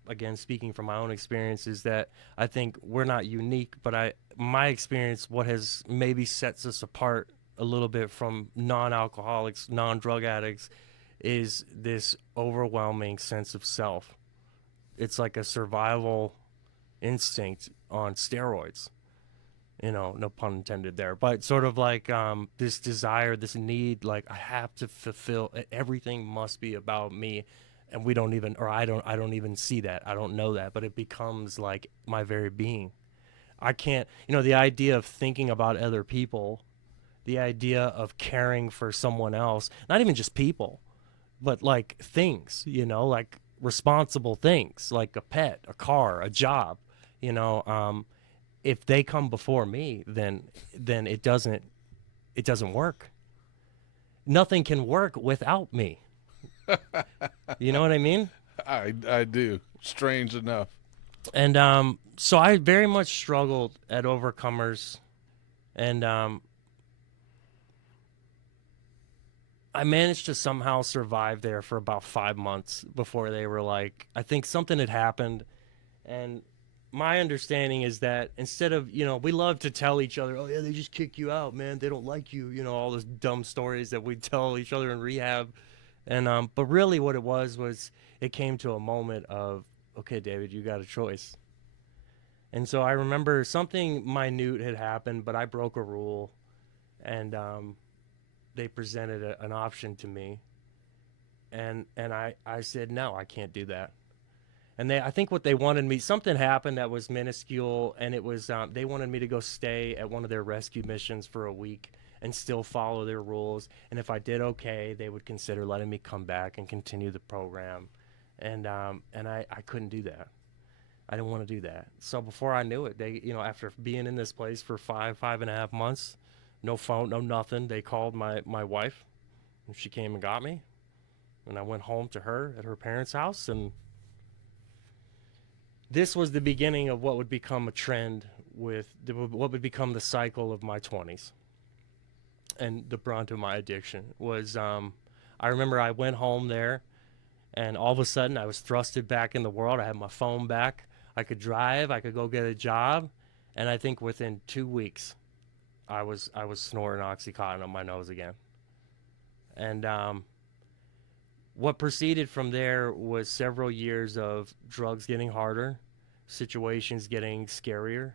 again, speaking from my own experience, is that I think we're not unique, but my experience, what has maybe sets us apart a little bit from non-alcoholics, non-drug addicts, is this overwhelming sense of self. It's like a survival instinct on steroids. No pun intended there, but sort of like this desire, this need, like I have to fulfill, everything must be about me. And we don't even, or I don't even see that. I don't know that, but it becomes like my very being. I can't, the idea of thinking about other people, the idea of caring for someone else, not even just people, but like things, like responsible things, like a pet, a car, a job, if they come before me, then it doesn't work. Nothing can work without me. You know what I mean? I do. Strange enough. And so I very much struggled at Overcomers, and I managed to somehow survive there for about 5 months before they were like, I think something had happened. And my understanding is that instead of, we love to tell each other, oh yeah, they just kick you out, man, they don't like you, all those dumb stories that we tell each other in rehab. And but really what it was it came to a moment of, okay, David, you got a choice. And so I remember something minute had happened, but I broke a rule, and they presented an option to me, and I said, no, I can't do that. And I think what they wanted me, something happened that was minuscule, and it was they wanted me to go stay at one of their rescue missions for a week and still follow their rules. And if I did okay, they would consider letting me come back and continue the program. And I couldn't do that. I didn't want to do that. So before I knew it, they, after being in this place for 5.5 months, no phone, no nothing, they called my wife, and she came and got me. And I went home to her at her parents' house, and this was the beginning of what would become a trend what would become the cycle of my 20s. And the brunt of my addiction was, I remember I went home there, and all of a sudden I was thrusted back in the world. I had my phone back. I could drive. I could go get a job. And I think within 2 weeks, I was snorting Oxycontin on my nose again. And what proceeded from there was several years of drugs getting harder, situations getting scarier,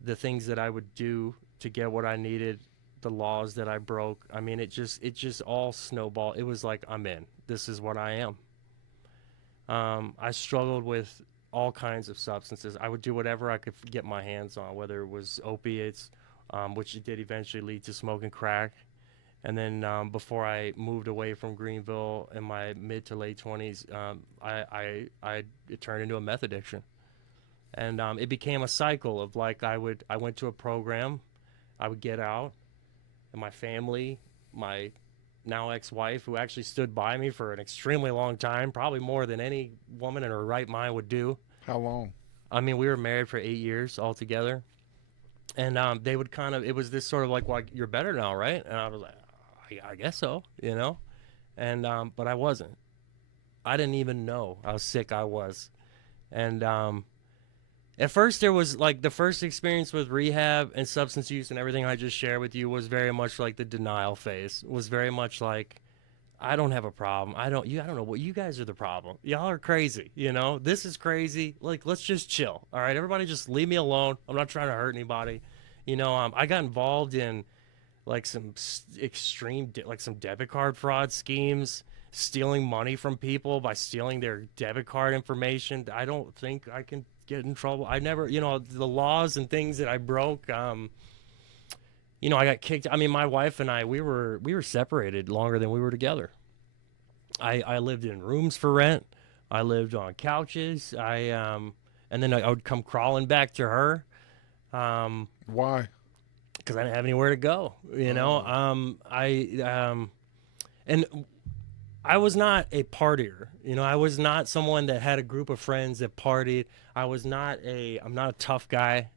the things that I would do to get what I needed, the laws that I broke. I mean, it just all snowballed. It was like, I'm in. This is what I am. I struggled with all kinds of substances. I would do whatever I could get my hands on, whether it was opiates, which did eventually lead to smoking crack. And then before I moved away from Greenville in my mid to late 20s, it turned into a meth addiction. And it became a cycle of like I went to a program, I would get out, and my family, my now ex-wife, who actually stood by me for an extremely long time, probably more than any woman in her right mind would do. How long? I mean, we were married for 8 years altogether, and they would kind of, it was this sort of like, well, you're better now, right? And I was like, I guess so, you know. And but I wasn't. I didn't even know how sick I was. And at first, there was like the first experience with rehab and substance use and everything I just shared with you was very much like the denial phase. It was very much like, I don't have a problem. I don't know what, you guys are the problem. Y'all are crazy. You know, this is crazy. Like, let's just chill. All right, everybody, just leave me alone. I'm not trying to hurt anybody. You know, I got involved in like some extreme, like some debit card fraud schemes, stealing money from people by stealing their debit card information. I don't think I can get in trouble. I never, you know, the laws and things that I broke. You know, I got kicked. I mean, my wife and I, we were separated longer than we were together. I lived in rooms for rent. I lived on couches. And then I would come crawling back to her. Why? Because I didn't have anywhere to go. You know, and I was not a partier. You know, I was not someone that had a group of friends that partied. I'm not a tough guy.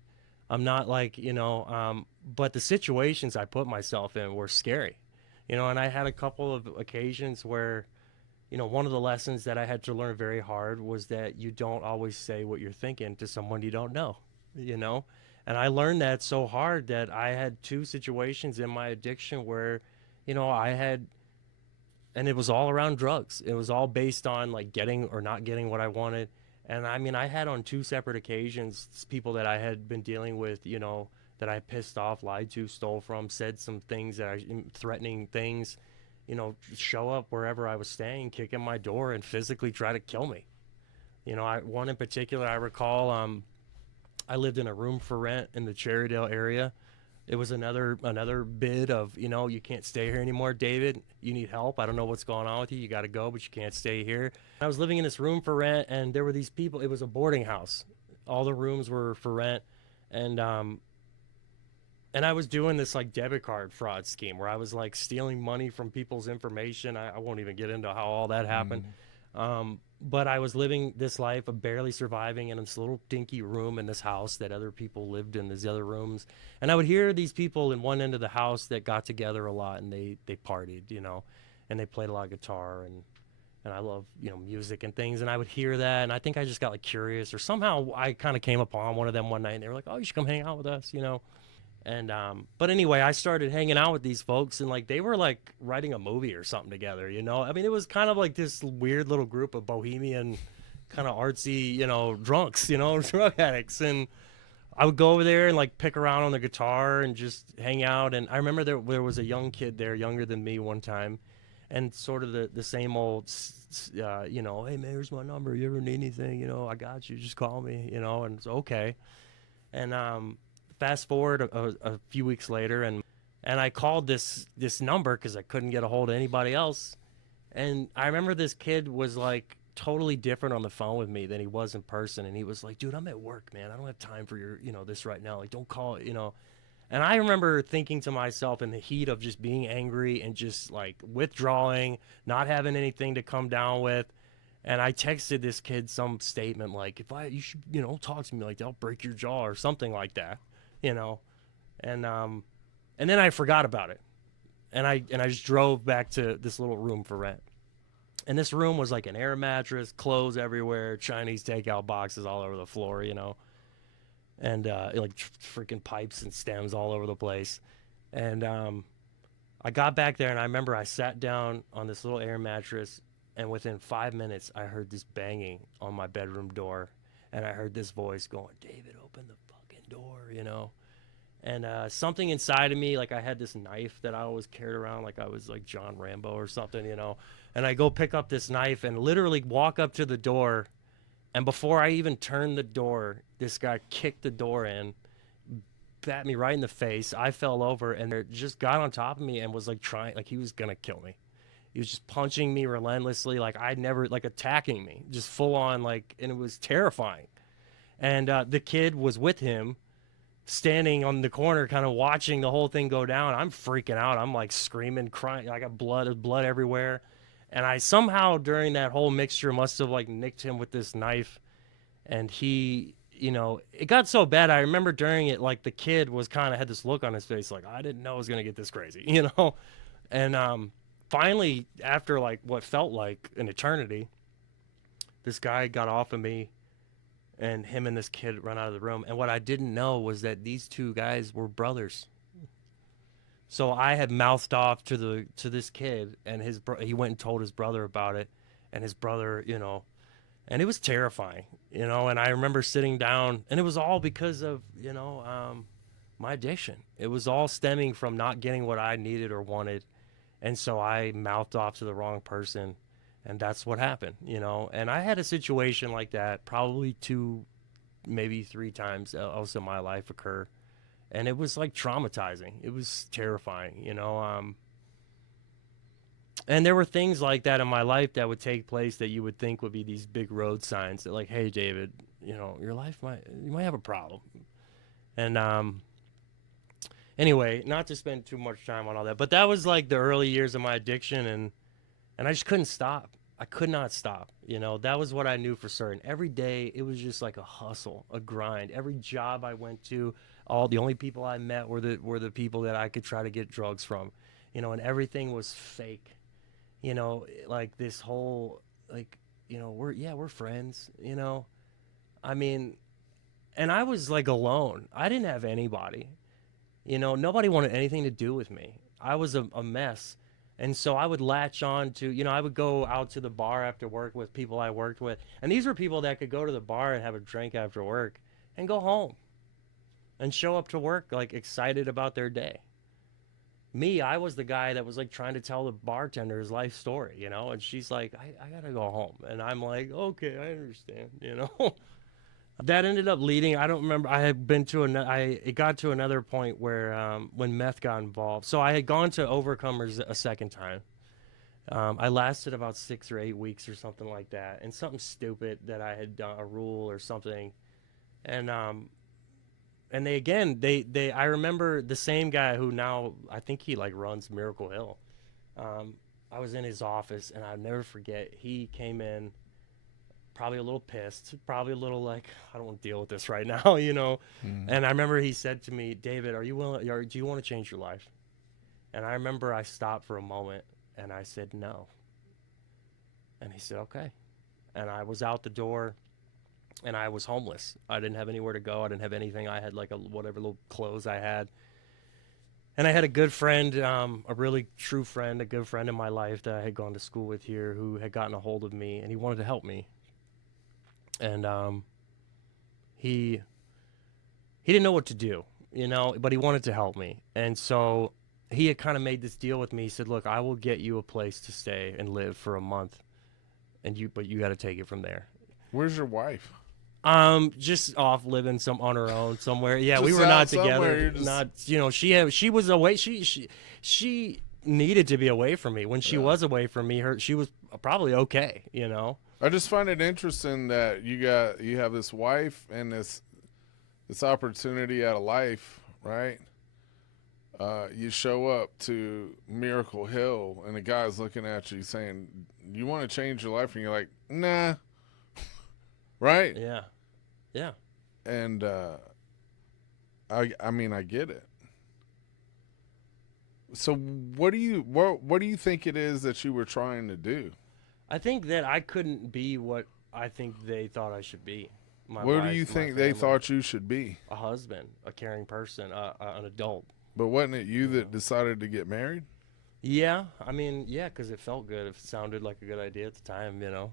I'm not like, you know, but the situations I put myself in were scary, you know, and I had a couple of occasions where, you know, one of the lessons that I had to learn very hard was that you don't always say what you're thinking to someone you don't know, you know, and I learned that so hard that I had two situations in my addiction where, you know, and it was all around drugs. It was all based on like getting or not getting what I wanted. And I mean, I had on two separate occasions people that I had been dealing with, you know, that I pissed off, lied to, stole from, said some things threatening things, you know, show up wherever I was staying, kick in my door, and physically try to kill me. You know, one in particular I recall. I lived in a room for rent in the Cherrydale area. It was another bid of, you know, you can't stay here anymore, David. You need help. I don't know what's going on with you. You got to go, but you can't stay here. I was living in this room for rent, and there were these people. It was a boarding house. All the rooms were for rent, and I was doing this like debit card fraud scheme where I was like stealing money from people's information. I won't even get into how all that happened. But I was living this life of barely surviving in this little dinky room in this house that other people lived in these other rooms. And I would hear these people in one end of the house that got together a lot and they partied, you know, and they played a lot of guitar and I love, you know, music and things. And I would hear that. And I think I just got like curious or somehow I kind of came upon one of them one night and they were like, oh, you should come hang out with us, you know. And but anyway, I started hanging out with these folks and like they were like writing a movie or something together, you know. I mean, it was kind of like this weird little group of bohemian kind of artsy, you know, drunks, you know, drug addicts. And I would go over there and like pick around on the guitar and just hang out. And I remember there was a young kid there, younger than me one time, and sort of the same old you know, hey man, here's my number, you ever need anything, you know, I got you, just call me, you know. And it's okay. And fast forward a few weeks later, and I called this number because I couldn't get a hold of anybody else. And I remember this kid was like totally different on the phone with me than he was in person. And he was like, dude, I'm at work, man. I don't have time for your, you know, this right now. Like, don't call it, you know. And I remember thinking to myself in the heat of just being angry and just like withdrawing, not having anything to come down with. And I texted this kid some statement like, you should, you know, talk to me like that, I'll break your jaw or something like that. You know, and then I forgot about it, and I just drove back to this little room for rent, and this room was like an air mattress, clothes everywhere, Chinese takeout boxes all over the floor, you know, and like freaking pipes and stems all over the place, and I got back there and I remember I sat down on this little air mattress And within 5 minutes, I heard this banging on my bedroom door, and I heard this voice going, "David, open the fucking door," you know. And something inside of me, like I had this knife that I always carried around, like I was like John Rambo or something, you know. And I go pick up this knife and literally walk up to the door. And before I even turned the door, this guy kicked the door in, bat me right in the face. I fell over, and it just got on top of me and was like trying, like he was gonna kill me. He was just punching me relentlessly, like I'd never, like attacking me, just full on, like, and it was terrifying. And the kid was with him, standing on the corner, kind of watching the whole thing go down. I'm freaking out. I'm like screaming, crying. I got blood everywhere. And I somehow during that whole mixture must have like nicked him with this knife. And he, you know, it got so bad. I remember during it, like the kid was kind of had this look on his face, like I didn't know it was gonna get this crazy, you know. And finally, after like what felt like an eternity, this guy got off of me, and him and this kid run out of the room. And what I didn't know was that these two guys were brothers. So I had mouthed off to this kid, and he went and told his brother about it, and his brother, you know, and it was terrifying, you know. And I remember sitting down, and it was all because of, you know, my addiction. It was all stemming from not getting what I needed or wanted, and so I mouthed off to the wrong person. And that's what happened, you know. And I had a situation like that probably 2, maybe 3 times else in my life occur. And it was like traumatizing. It was terrifying, you know. And there were things like that in my life that would take place that you would think would be these big road signs that like, hey, David, you know, you might have a problem. And anyway, not to spend too much time on all that, but that was like the early years of my addiction, and I just couldn't stop. I could not stop. You know, that was what I knew for certain. Every day, it was just like a hustle, a grind. Every job I went to, the only people I met were the people that I could try to get drugs from. You know, and everything was fake. You know, like this whole, like, you know, we're friends, you know. I mean, and I was like alone. I didn't have anybody. You know, nobody wanted anything to do with me. I was a mess. And so I would latch on to, you know, I would go out to the bar after work with people I worked with. And these were people that could go to the bar and have a drink after work and go home and show up to work like excited about their day. Me, I was the guy that was like trying to tell the bartender his life story, you know, and she's like, I gotta go home. And I'm like, okay, I understand, you know. That ended up leading, I don't remember, I had been to it got to another point where when meth got involved. So I had gone to Overcomers a second time. I lasted about 6 or 8 weeks or something like that, and something stupid that I had done, a rule or something. And I remember the same guy who now, I think he like runs Miracle Hill. I was in his office, and I'll never forget, he came in probably a little pissed, probably a little like, I don't want to deal with this right now, you know. And I remember he said to me, David, are you willing, do you want to change your life? And I remember I stopped for a moment, and I said no. And he said, okay. And I was out the door, and I was homeless. I didn't have anywhere to go. I didn't have anything. I had like whatever little clothes I had. And I had a good friend, a really true friend, a good friend in my life that I had gone to school with here, who had gotten a hold of me, and he wanted to help me. And he didn't know what to do, you know, but he wanted to help me. And so he had kind of made this deal with me. He said, look, I will get you a place to stay and live for a month, but you got to take it from there. Where's your wife? Just off living on her own somewhere. Yeah, Just we were not somewhere, together. Not, you know, she was away. She needed to be away from me. When she was away from me, she was probably okay, you know. I just find it interesting that you have this wife and this opportunity out of life, right? You show up to Miracle Hill, and the guy's looking at you saying, "You want to change your life?" And you're like, "Nah." Right? Yeah. And I mean, I get it. So what do you think it is that you were trying to do? I think that I couldn't be what I think they thought I should be. What do you think they thought you should be? A husband, a caring person, an adult. But wasn't it you that decided to get married? Yeah, I mean, yeah, because it felt good. It sounded like a good idea at the time, you know.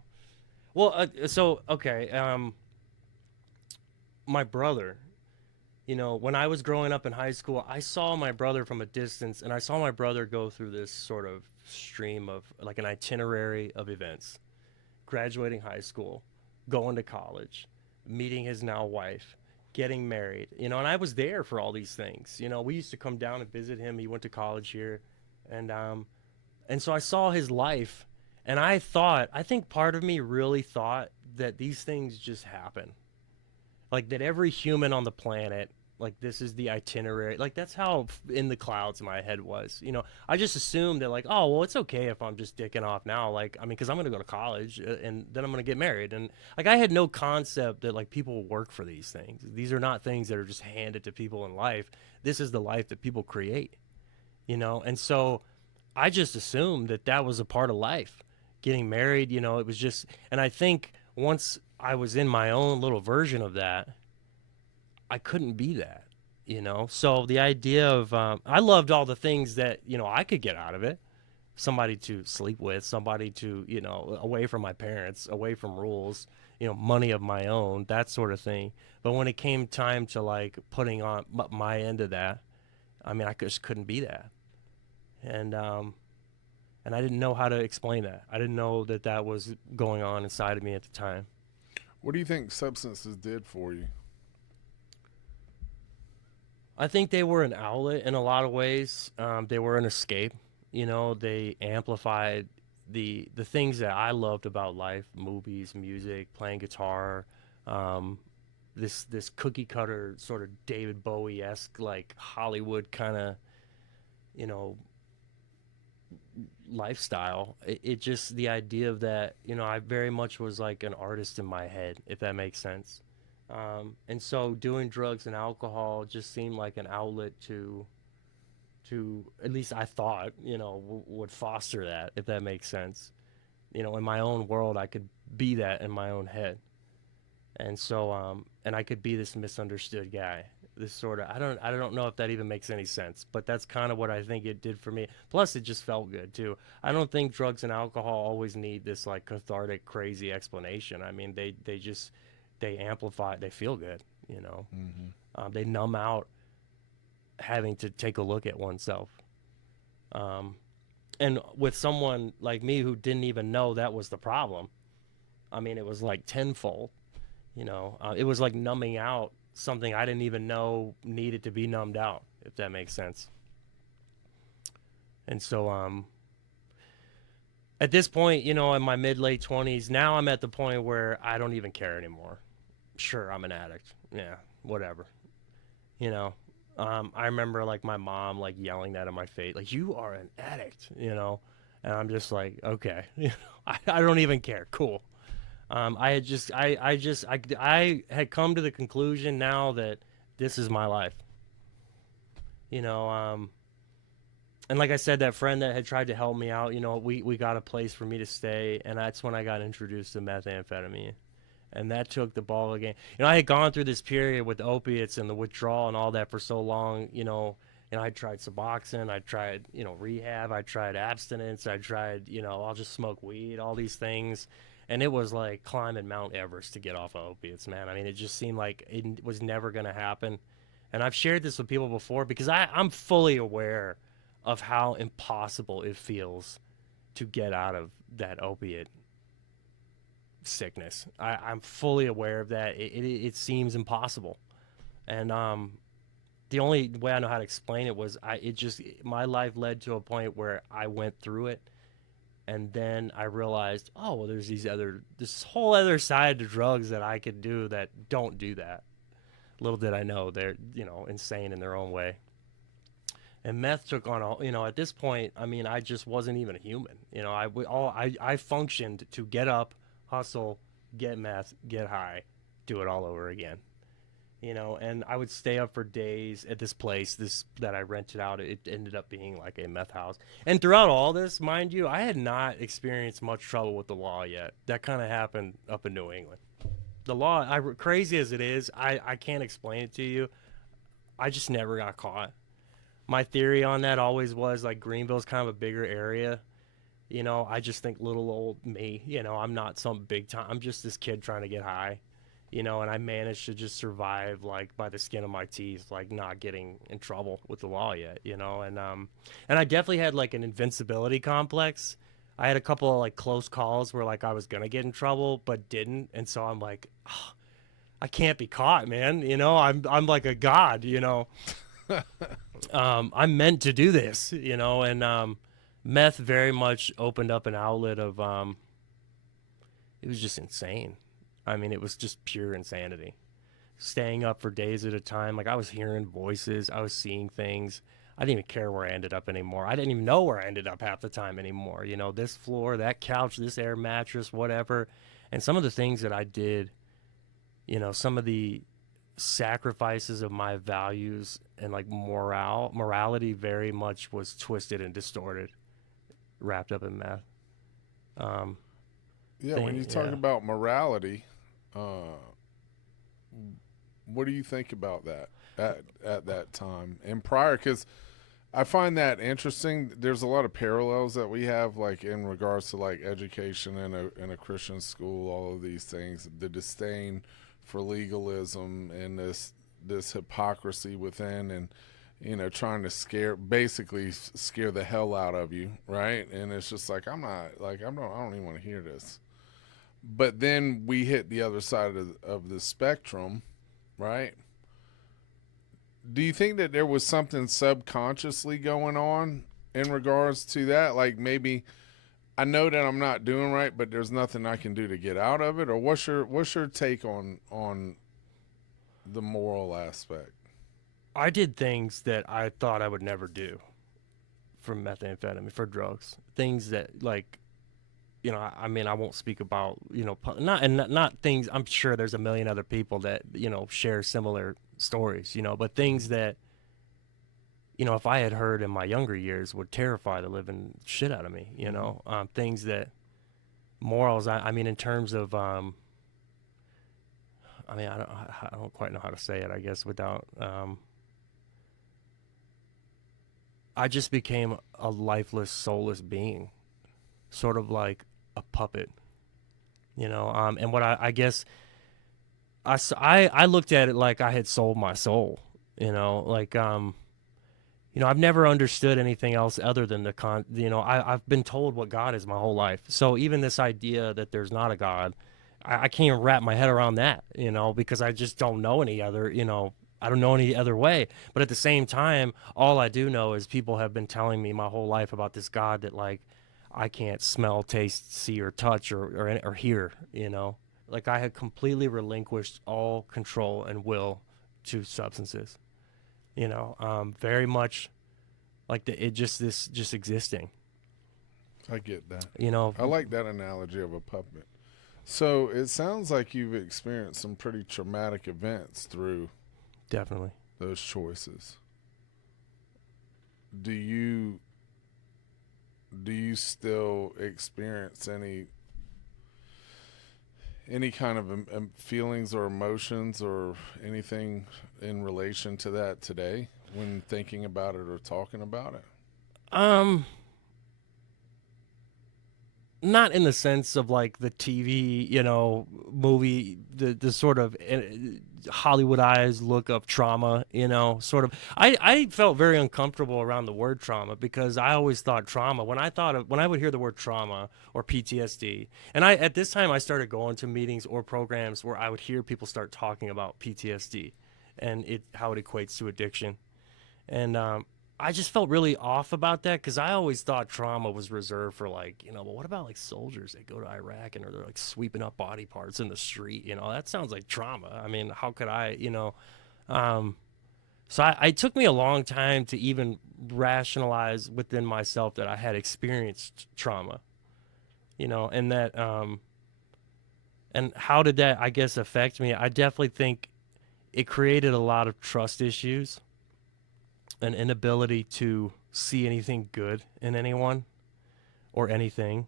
Well, so okay, my brother, you know, when I was growing up in high school, I saw my brother from a distance, and I saw my brother go through this sort of stream of like an itinerary of events: graduating high school, going to college, meeting his now wife, getting married, you know, and I was there for all these things. You know, we used to come down and visit him. He went to college here, and so I saw his life, and I think part of me really thought that these things just happen. Like that every human on the planet, like this is the itinerary. Like that's how in the clouds my head was. You know, I just assumed that like, oh, well, it's okay if I'm just dicking off now. Like, I mean, because I'm going to go to college and then I'm going to get married. And like, I had no concept that like people work for these things. These are not things that are just handed to people in life. This is the life that people create, you know? And so I just assumed that that was a part of life. Getting married, you know, it was just, and I think once I was in my own little version of that, I couldn't be that, you know? So the idea of, I loved all the things that, you know, I could get out of it. Somebody to sleep with, somebody to, you know, away from my parents, away from rules, you know, money of my own, that sort of thing. But when it came time to like putting on my end of that, I mean, I just couldn't be that. And, and I didn't know how to explain that. I didn't know that that was going on inside of me at the time. What do you think substances did for you? I think they were an outlet in a lot of ways. They were an escape. You know, they amplified the things that I loved about life: movies, music, playing guitar. Um, this cookie cutter sort of David Bowie esque like Hollywood kind of, you know, lifestyle. It just the idea of that. You know, I very much was like an artist in my head, if that makes sense. And so doing drugs and alcohol just seemed like an outlet to at least I thought, you know, would foster that, if that makes sense. You know, in my own world, I could be that in my own head, and so and I could be this misunderstood guy. This sort of I don't know if that even makes any sense, but that's kind of what I think it did for me. Plus, it just felt good too. I don't think drugs and alcohol always need this like cathartic, crazy explanation. I mean, they just they amplify. They feel good, you know. Mm-hmm. They numb out having to take a look at oneself. Um, and with someone like me who didn't even know that was the problem, I mean, it was like tenfold. You know, it was like numbing out something I didn't even know needed to be numbed out, if that makes sense. And so, at this point, you know, in my mid late 20s, now I'm at the point where I don't even care anymore. Sure, I'm an addict. Yeah, whatever. You know, I remember like my mom like yelling that in my face, like "You are an addict," you know, and I'm just like, okay, you know, I don't even care. Cool. I had just I had come to the conclusion now that this is my life. You know, and like I said, that friend that had tried to help me out, you know, we got a place for me to stay, and that's when I got introduced to methamphetamine. And that took the ball again. You know, I had gone through this period with opiates and the withdrawal and all that for so long, you know, and I tried Suboxone, I tried, you know, rehab, I tried abstinence, I tried, you know, I'll just smoke weed, all these things. And it was like climbing Mount Everest to get off of opiates, man. I mean, it just seemed like it was never going to happen. And I've shared this with people before because I'm fully aware of how impossible it feels to get out of that opiate sickness. I'm fully aware of that. It seems impossible, and the only way I know how to explain it was it just my life led to a point where I went through it, and then I realized, oh well, there's this whole other side to drugs that I could do that don't do that. Little did I know they're insane in their own way. And meth took on all, at this point, I mean, I just wasn't even a human. I functioned to get up, hustle, get meth, get high, do it all over again. And I would stay up for days at this place that I rented out. It ended up being like a meth house. And throughout all this, mind you, I had not experienced much trouble with the law yet. That kind of happened up in New England. The law, crazy as it is, I can't explain it to you. I just never got caught. my theory on that always was like Greenville's kind of a bigger area. You know, I just think little old me, you know, I'm not some big time. I'm just this kid trying to get high, you know, and I managed to just survive like by the skin of my teeth, like not getting in trouble with the law yet, you know, and I definitely had like an invincibility complex. I had a couple of like close calls where like I was gonna get in trouble but didn't, and so I'm like, oh, I can't be caught, man. You know, I'm like a god, you know. I'm meant to do this, you know, and meth very much opened up an outlet of it was just insane. I mean, it was just pure insanity. Staying up for days at a time, like I was hearing voices, I was seeing things. I didn't even care where I ended up anymore. I didn't even know where I ended up half the time anymore. You know, this floor, that couch, this air mattress, whatever. And some of the things that I did, you know, some of the sacrifices of my values and like morality very much was twisted and distorted, wrapped up in meth. Um, Yeah, when you talk yeah. about morality, what do you think about that at that time and prior? Because I find that interesting. There's a lot of parallels that we have, like in regards to like education in a Christian school, all of these things, the disdain for legalism and this hypocrisy within, and you know, trying to basically scare the hell out of you, right? And it's just like I don't even want to hear this. But then we hit the other side of the spectrum, right? Do you think that there was something subconsciously going on in regards to that? Like maybe I know that I'm not doing right, but there's nothing I can do to get out of it. Or what's your take on the moral aspect? I did things that I thought I would never do for methamphetamine, for drugs. Things that like, you know, I mean, I won't speak about, you know, not things. I'm sure there's a million other people that, you know, share similar stories, you know, but things that, you know, if I had heard in my younger years would terrify the living shit out of me, you know, things that morals. I mean, in terms of, I mean, I don't quite know how to say it, I guess, without, I just became a lifeless, soulless being, sort of like a puppet, you know. And what I guess I looked at it like I had sold my soul, you know, like you know, I've never understood anything else other than you know, I've been told what God is my whole life. So even this idea that there's not a God, I can't even wrap my head around that, you know, because I just don't know any other, you know, I don't know any other way. But at the same time, all I do know is people have been telling me my whole life about this God that like I can't smell, taste, see, or touch, or hear, you know. Like I had completely relinquished all control and will to substances, you know. Very much like it just existing, I get that. you know. I like that analogy of a puppet. So it sounds like you've experienced some pretty traumatic events through Definitely. those choices. Do you still experience any kind of feelings or emotions or anything in relation to that today when thinking about it or talking about it? Um, Not in the sense of like the TV, you know, movie, the sort of Hollywoodized look of trauma, you know, sort of. I felt very uncomfortable around the word trauma because I always thought trauma when I would hear the word trauma or PTSD, and at this time I started going to meetings or programs where I would hear people start talking about PTSD and how it equates to addiction, and I just felt really off about that because I always thought trauma was reserved for like, you know, but what about like soldiers that go to Iraq and they're like sweeping up body parts in the street? You know, that sounds like trauma. I mean, how could I, you know? Um, so it took me a long time to even rationalize within myself that I had experienced trauma, you know, and how did that, I guess, affect me? I definitely think it created a lot of trust issues, an inability to see anything good in anyone or anything,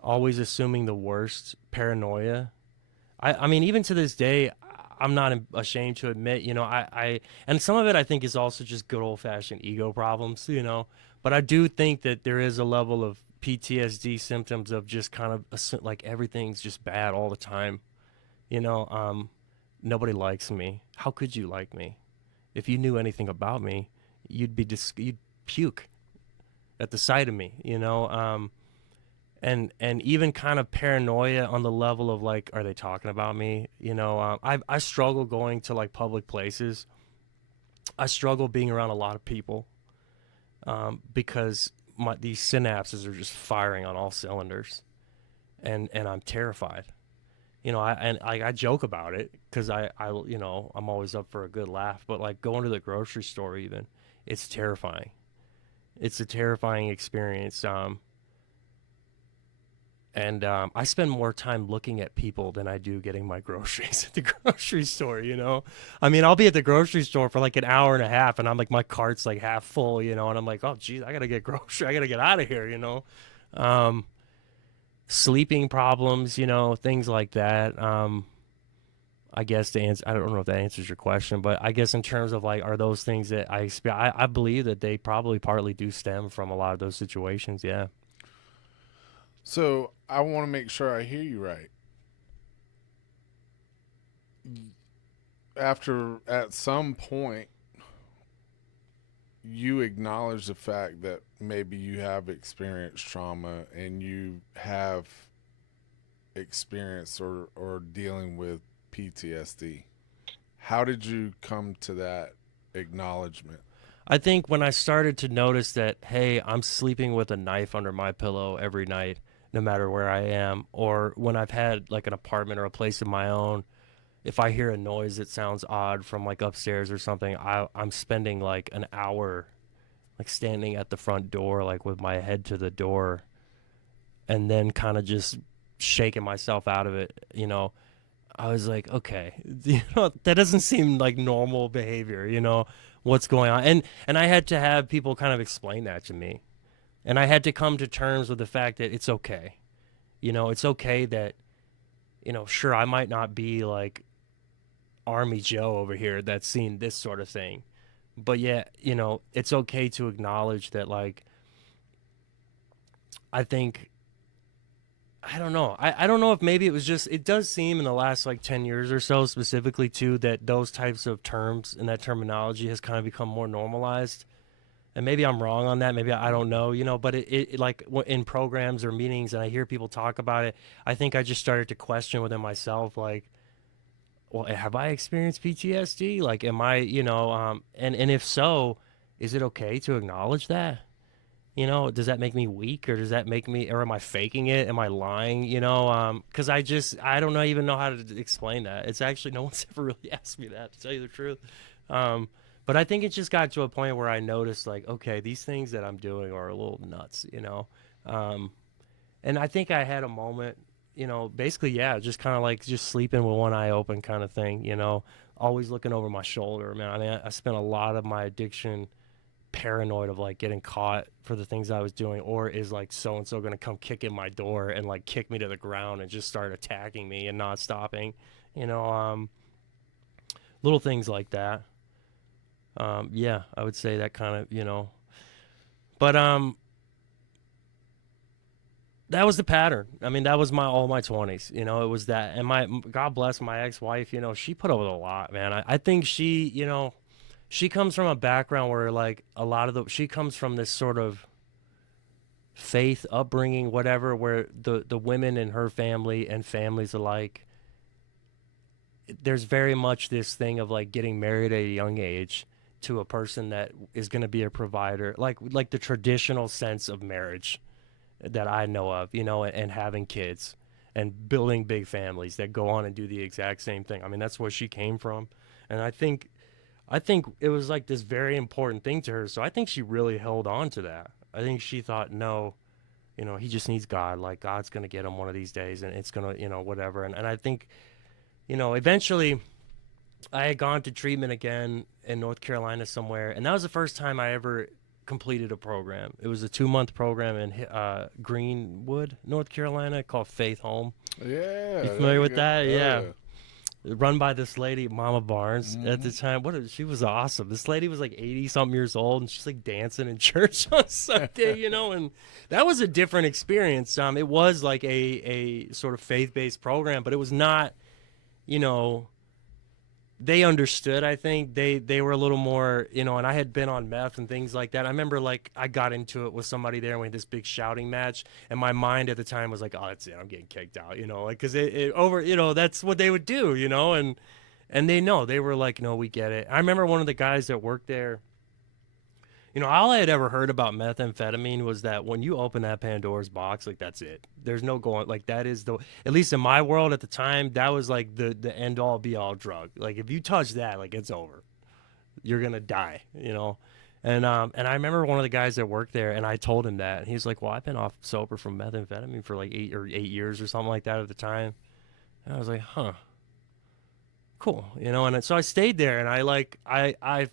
always assuming the worst, paranoia. I mean, even to this day, I'm not ashamed to admit, you know, and some of it I think is also just good old fashioned ego problems, you know. But I do think that there is a level of PTSD symptoms of just kind of like everything's just bad all the time, you know. Nobody likes me. How could you like me? If you knew anything about me, you'd puke at the sight of me, you know. And even kind of paranoia on the level of like, are they talking about me? You know, I struggle going to like public places. I struggle being around a lot of people because these synapses are just firing on all cylinders, and I'm terrified. You know, I joke about it because I you know, I'm always up for a good laugh, but like going to the grocery store even, it's terrifying. It's a terrifying experience. And I spend more time looking at people than I do getting my groceries at the grocery store, you know? I mean, I'll be at the grocery store for like an hour and a half, and I'm like, my cart's like half full, you know? And I'm like, oh, geez, I got to get grocery. I got to get out of here, you know? Um, Sleeping problems, you know, things like that. I guess the answer, I don't know if that answers your question, but I guess in terms of like, are those things that I experience, I believe that they probably partly do stem from a lot of those situations, yeah. So I want to make sure I hear you right. After, at some point, you acknowledge the fact that maybe you have experienced trauma and you have experienced or dealing with PTSD. How did you come to that acknowledgement? I think when I started to notice that, hey, I'm sleeping with a knife under my pillow every night, no matter where I am, or when I've had like an apartment or a place of my own, if I hear a noise that sounds odd from like upstairs or something, I'm spending like an hour like standing at the front door, like with my head to the door, and then kind of just shaking myself out of it, you know. I was like, okay, you know, that doesn't seem like normal behavior, you know, what's going on. And I had to have people kind of explain that to me. And I had to come to terms with the fact that it's okay. You know, it's okay that, you know, sure, I might not be like Army Joe over here that's seen this sort of thing. But yeah, you know, it's okay to acknowledge that, like, I think I don't know. I don't know if maybe it was just, it does seem in the last like 10 years or so specifically too that those types of terms and that terminology has kind of become more normalized. And maybe I'm wrong on that. Maybe I don't know, you know, but it like in programs or meetings and I hear people talk about it, I think I just started to question within myself, like, well, have I experienced PTSD? Like, am I, you know, and if so, is it okay to acknowledge that? You know, does that make me weak or does that make me, or am I faking it? Am I lying? You know, because I don't know, even know how to explain that. It's actually, no one's ever really asked me that, to tell you the truth. Um, but I think it just got to a point where I noticed, like, okay, these things that I'm doing are a little nuts, you know? Um, and I think I had a moment, you know, basically, yeah, just kind of like just sleeping with one eye open kind of thing, you know, always looking over my shoulder, man. I mean, I spent a lot of my addiction paranoid of like getting caught for the things I was doing, or is like so and so going to come kick in my door and like kick me to the ground and just start attacking me and not stopping, you know, little things like that. Yeah, I would say that kind of, you know, but that was the pattern. I mean, that was my all my 20s, you know, it was that. And my God bless my ex-wife, you know, she put up with a lot, man. I think she, you know, she comes from a background where like a lot of she comes from this sort of faith upbringing, whatever, where the women in her family and families alike, there's very much this thing of like getting married at a young age to a person that is going to be a provider, like the traditional sense of marriage that I know of, you know, and having kids and building big families that go on and do the exact same thing. I mean, that's where she came from. And I think it was like this very important thing to her. So I think she really held on to that. I think she thought, no, you know, he just needs God. Like God's going to get him one of these days and it's going to, you know, whatever. And I think, you know, eventually I had gone to treatment again in North Carolina somewhere. And that was the first time I ever completed a program. It was a 2-month program in Greenwood, North Carolina called Faith Home. Yeah, You there familiar you with go. that? Oh, Yeah. yeah. run by this lady, Mama Barnes, at the time. She was awesome. This lady was like 80 something years old, and she's like dancing in church on Sunday, you know, and that was a different experience. It was like a sort of faith-based program, but it was not, you know, they understood. I think they were a little more, you know, and I had been on meth and things like that. I remember like I got into it with somebody there and we had this big shouting match, and my mind at the time was like, oh, that's it, I'm getting kicked out, you know, like because it over, you know, that's what they would do, you know, and they know, they were like, no, we get it. I remember one of the guys that worked there. You know, all I had ever heard about methamphetamine was that when you open that Pandora's box, like that's it. There's no going, like that is the, at least in my world at the time, that was like the end all be all drug. Like if you touch that, like it's over. You're gonna die, you know. And I remember one of the guys that worked there, and I told him that, and he's like, "Well, I've been off sober from methamphetamine for like 8 years or something like that at the time." And I was like, "Huh, cool," you know. And so I stayed there, and I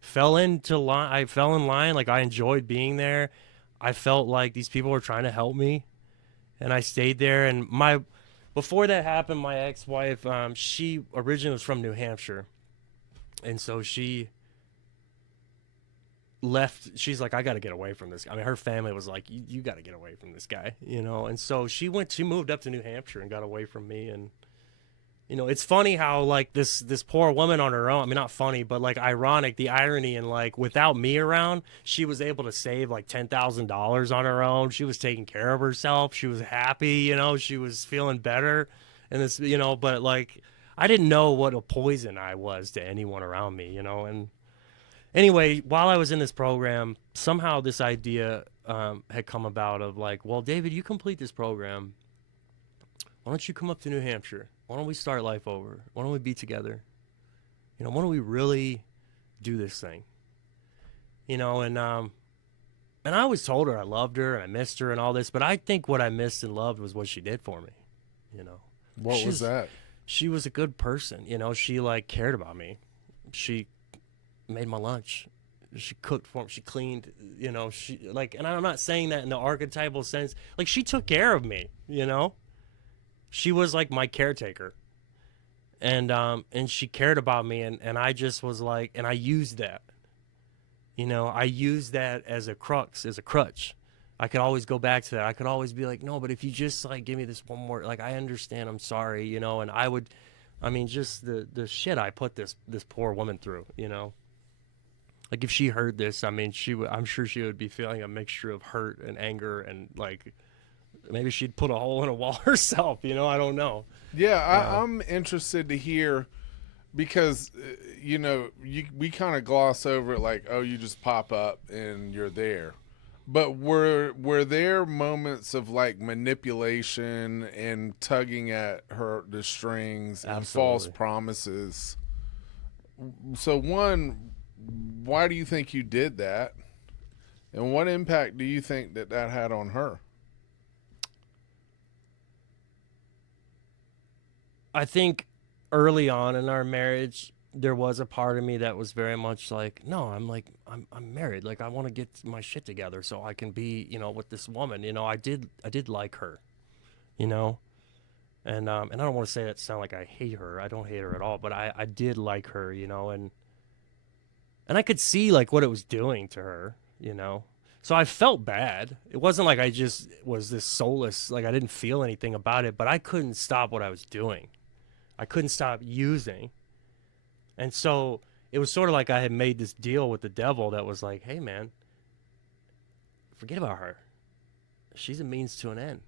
fell into line. I fell in line. Like I enjoyed being there. I felt like these people were trying to help me, and I stayed there. And before that happened, my ex-wife, she originally was from New Hampshire, and so she left. She's like, I got to get away from this. I mean, her family was like, you got to get away from this guy, you know. And so she moved up to New Hampshire and got away from me. And you know, it's funny how like this poor woman on her own, I mean, not funny, but like ironic, the irony, and like without me around, she was able to save like $10,000 on her own. She was taking care of herself. She was happy, you know, she was feeling better. And this, you know, but like I didn't know what a poison I was to anyone around me, you know. And anyway, while I was in this program, somehow this idea had come about of like, well, David, you complete this program. Why don't you come up to New Hampshire? Why don't we start life over? Why don't we be together? You know, why don't we really do this thing? You know, and I always told her I loved her and I missed her and all this, but I think what I missed and loved was what she did for me. You know, What was that? She was a good person. You know, she like cared about me. She made my lunch. She cooked for me. She cleaned. You know, she like, and I'm not saying that in the archetypal sense. Like she took care of me. You know. She was like my caretaker, and she cared about me, and I just was like, and I used that, you know, I used that as a crutch. I could always go back to that. I could always be like, no, but if you just like give me this one more, like I understand, I'm sorry, you know, and I mean, just the shit I put this poor woman through, you know. Like if she heard this, I mean, I'm sure she would be feeling a mixture of hurt and anger and like. Maybe she'd put a hole in a wall herself, you know, I don't know. Yeah, I'm interested to hear because, you know, we kind of gloss over it like, oh, you just pop up and you're there. But were there moments of like manipulation and tugging at the strings and false promises? So one, why do you think you did that? And what impact do you think that had on her? I think early on in our marriage, there was a part of me that was very much like, no, I'm married. Like I want to get my shit together so I can be, you know, with this woman. You know, I did like her, you know, and I don't want to say that sound like I hate her. I don't hate her at all, but I did like her, you know, and I could see like what it was doing to her, you know. So I felt bad. It wasn't like I just was this soulless, like I didn't feel anything about it, but I couldn't stop what I was doing. I couldn't stop using. And so it was sort of like I had made this deal with the devil that was like, hey, man, forget about her. She's a means to an end,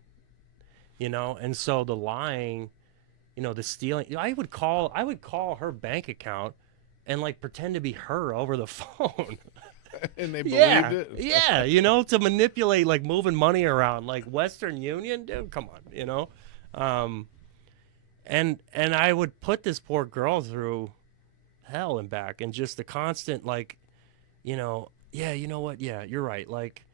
you know? And so the lying, you know, the stealing, I would call her bank account and like pretend to be her over the phone. And they believed it. Yeah, you know, to manipulate, like moving money around, like Western Union, dude, come on, you know? And I would put this poor girl through hell and back, and just the constant, like, you know, yeah, you know what? Yeah, you're right. Like,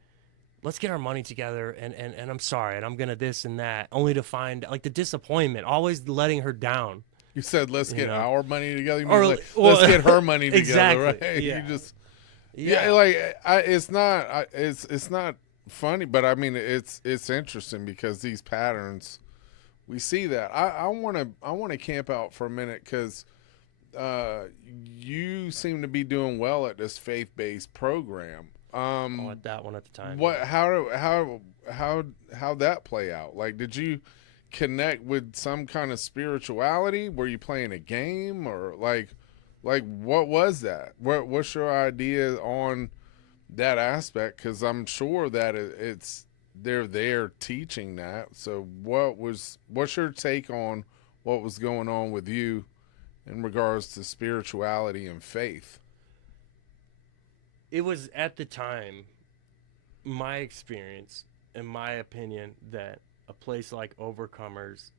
let's get our money together, and I'm sorry, and I'm going to this and that, only to find, like, the disappointment, always letting her down. You said, let's get our money together. You Or, mean, like, let's get her money together, exactly, right? yeah. You just, like, it's not funny, but I mean, it's interesting because these patterns we see that. I want to camp out for a minute because you seem to be doing well at this faith-based program. Oh, at that one at the time. What? Yeah. How that play out? Like, did you connect with some kind of spirituality? Were you playing a game, or like what was that? What's your idea on that aspect? Because I'm sure that it's they're there teaching that. So what's your take on what was going on with you in regards to spirituality and faith? It was at the time my experience and my opinion that a place like Overcomers,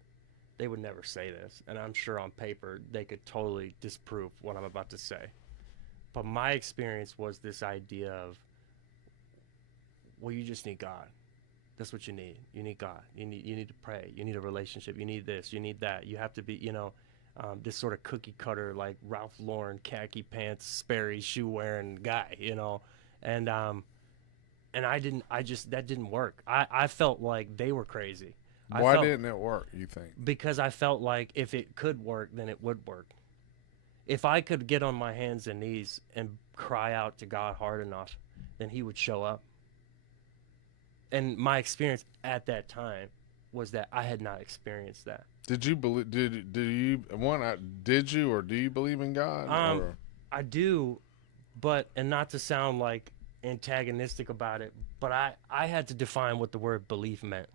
they would never say this, and I'm sure on paper they could totally disprove what I'm about to say. But my experience was this idea of, well, you just need God. That's what you need. You need God. You need to pray. You need a relationship. You need this. You need that. You have to be, this sort of cookie cutter, like Ralph Lauren, khaki pants, Sperry shoe wearing guy, and that didn't work. I felt like they were crazy. Why didn't it work, you think? Because I felt like if it could work, then it would work. If I could get on my hands and knees and cry out to God hard enough, then he would show up. And my experience at that time was that I had not experienced that. Did you believe? Did you or do you believe in God? I do, and not to sound like antagonistic about it, but I had to define what the word belief meant.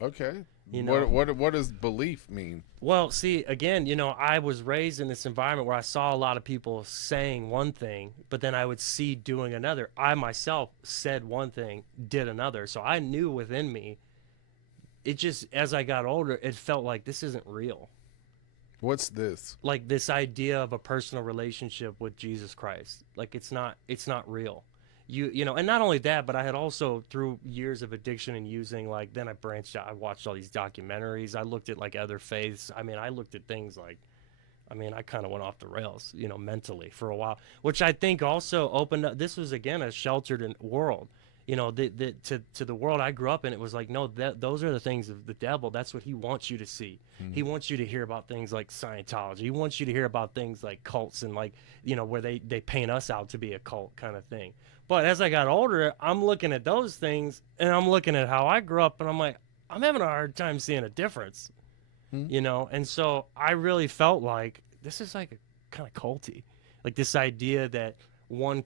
Okay. What does belief mean? Well, see, again, I was raised in this environment where I saw a lot of people saying one thing, but then I would see doing another. I myself said one thing, did another. So I knew within me, it just, as I got older, it felt like this isn't real. What's this? Like this idea of a personal relationship with Jesus Christ. Like it's not real. And not only that, but I had also, through years of addiction and using, like, then I branched out. I watched all these documentaries. I looked at like other faiths. I mean, I looked at things like, I kind of went off the rails, mentally for a while, which I think also opened up. This was, again, a sheltered world, to the world I grew up in. It was like, no, those are the things of the devil. That's what he wants you to see. Mm-hmm. He wants you to hear about things like Scientology. He wants you to hear about things like cults and like, where they paint us out to be a cult kind of thing. But as I got older, I'm looking at those things and I'm looking at how I grew up and I'm like, I'm having a hard time seeing a difference, And so I really felt like this is like a kind of culty, like this idea that one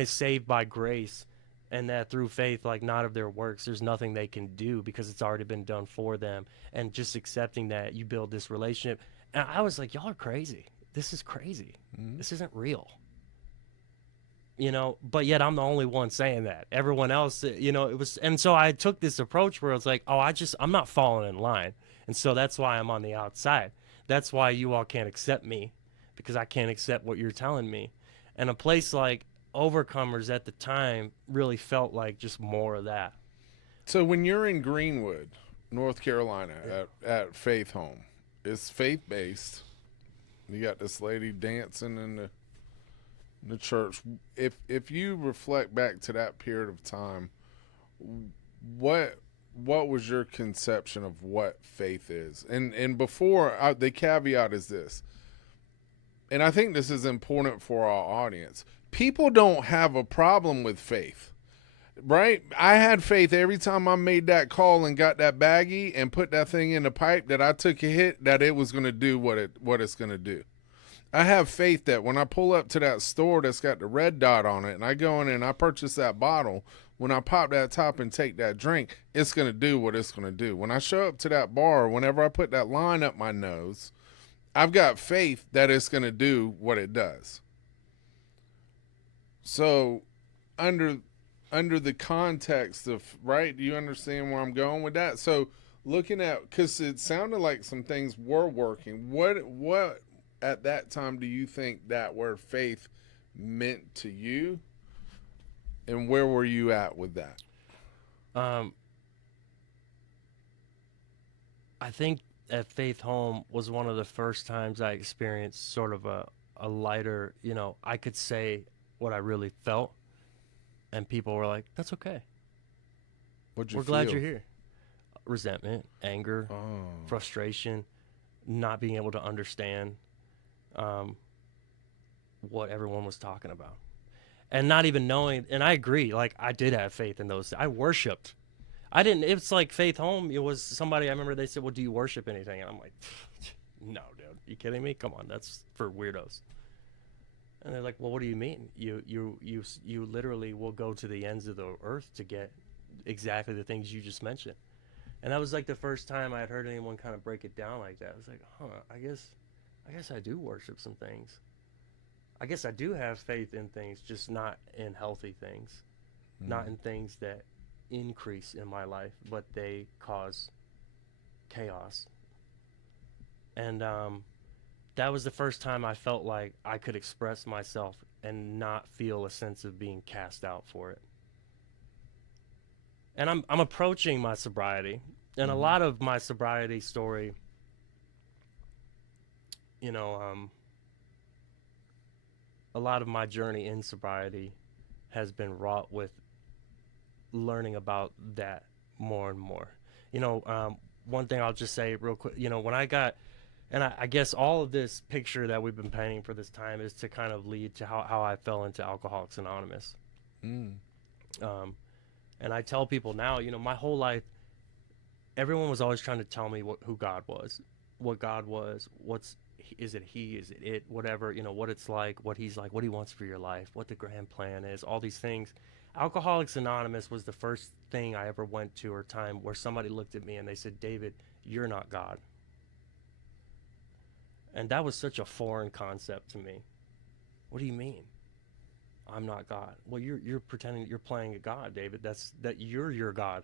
is saved by grace and that through faith, like not of their works, there's nothing they can do because it's already been done for them. And just accepting that you build this relationship. And I was like, y'all are crazy. This is crazy. Mm-hmm. This isn't real. But yet I'm the only one saying that. Everyone else, it was, and so I took this approach where it's like, oh, I'm not falling in line. And so that's why I'm on the outside. That's why you all can't accept me, because I can't accept what you're telling me. And a place like Overcomers at the time really felt like just more of that. So when you're in Greenwood, North Carolina, at Faith Home, it's faith-based. You got this lady dancing in the church. If you reflect back to that period of time, what was your conception of what faith is? And before, the caveat is this, and I think this is important for our audience. People don't have a problem with faith, right? I had faith every time I made that call and got that baggie and put that thing in the pipe, that I took a hit, that it was going to do what it's going to do. I have faith that when I pull up to that store that's got the red dot on it and I go in and I purchase that bottle, when I pop that top and take that drink, it's going to do what it's going to do. When I show up to that bar, whenever I put that line up my nose, I've got faith that it's going to do what it does. So under the context of, right, do you understand where I'm going with that? So looking at, because it sounded like some things were working, what at that time do you think that word faith meant to you, and where were you at with that? I think at Faith Home was one of the first times I experienced sort of a lighter, I could say what I really felt, and people were like, that's okay. What'd you We're feel? glad you're here. resentment, anger, Oh. frustration, not being able to understand what everyone was talking about, and not even knowing. And I agree, like I did have faith in those. I worshipped. I didn't. It's like Faith Home. It was somebody. I remember they said, "Well, do you worship anything?" And I'm like, "No, dude. You kidding me? Come on, that's for weirdos." And they're like, "Well, what do you mean? You literally will go to the ends of the earth to get exactly the things you just mentioned." And that was like the first time I had heard anyone kind of break it down like that. I was like, "Huh, I guess I do worship some things. I guess I do have faith in things, just not in healthy things, not in things that increase in my life, but they cause chaos." And that was the first time I felt like I could express myself and not feel a sense of being cast out for it. And I'm approaching my sobriety, and a lot of my sobriety story, you know, a lot of my journey in sobriety has been wrought with learning about that more and more. One thing I'll just say real quick, when I got, and I guess all of this picture that we've been painting for this time is to kind of lead to how I fell into Alcoholics Anonymous. Mm. And I tell people now, my whole life, everyone was always trying to tell me who God was, is it he, is it, whatever, what it's like, what he's like, what he wants for your life, what the grand plan is, all these things. Alcoholics Anonymous was the first thing I ever went to or time where somebody looked at me and they said, "David, you're not God." And that was such a foreign concept to me. What do you mean? I'm not God. Well, you're pretending you're playing a God, David. That you're your God.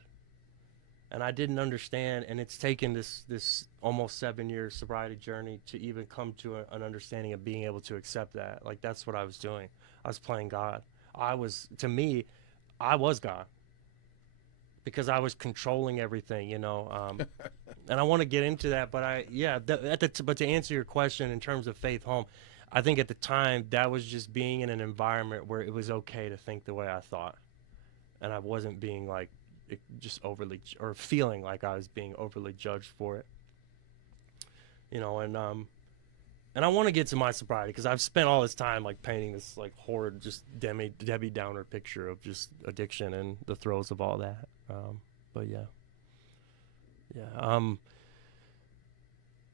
And I didn't understand, and it's taken this almost 7-year sobriety journey to even come to an understanding of being able to accept that. Like, that's what I was doing. I was playing God. To me, I was God because I was controlling everything, and I want to get into that, but but to answer your question in terms of Faith Home, I think at the time that was just being in an environment where it was okay to think the way I thought, and I wasn't being like just overly or feeling like I was being overly judged for it, and I want to get to my sobriety because I've spent all this time like painting this like horrid, just Debbie Downer picture of just addiction and the throes of all that. But yeah.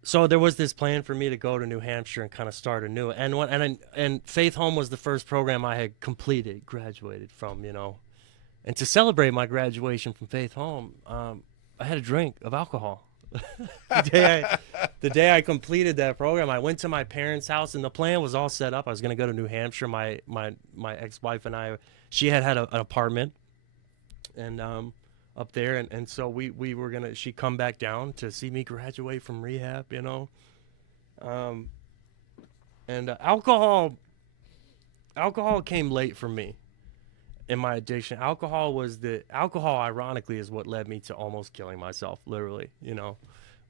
So there was this plan for me to go to New Hampshire and kind of start anew. And Faith Home was the first program I had graduated from, And to celebrate my graduation from Faith Home, I had a drink of alcohol. The day I completed that program, I went to my parents' house, and the plan was all set up. I was going to go to New Hampshire. My ex-wife and I, she had an apartment, and up there, and so we were gonna. She come back down to see me graduate from rehab, and alcohol came late for me in my addiction. Alcohol, ironically, is what led me to almost killing myself, literally,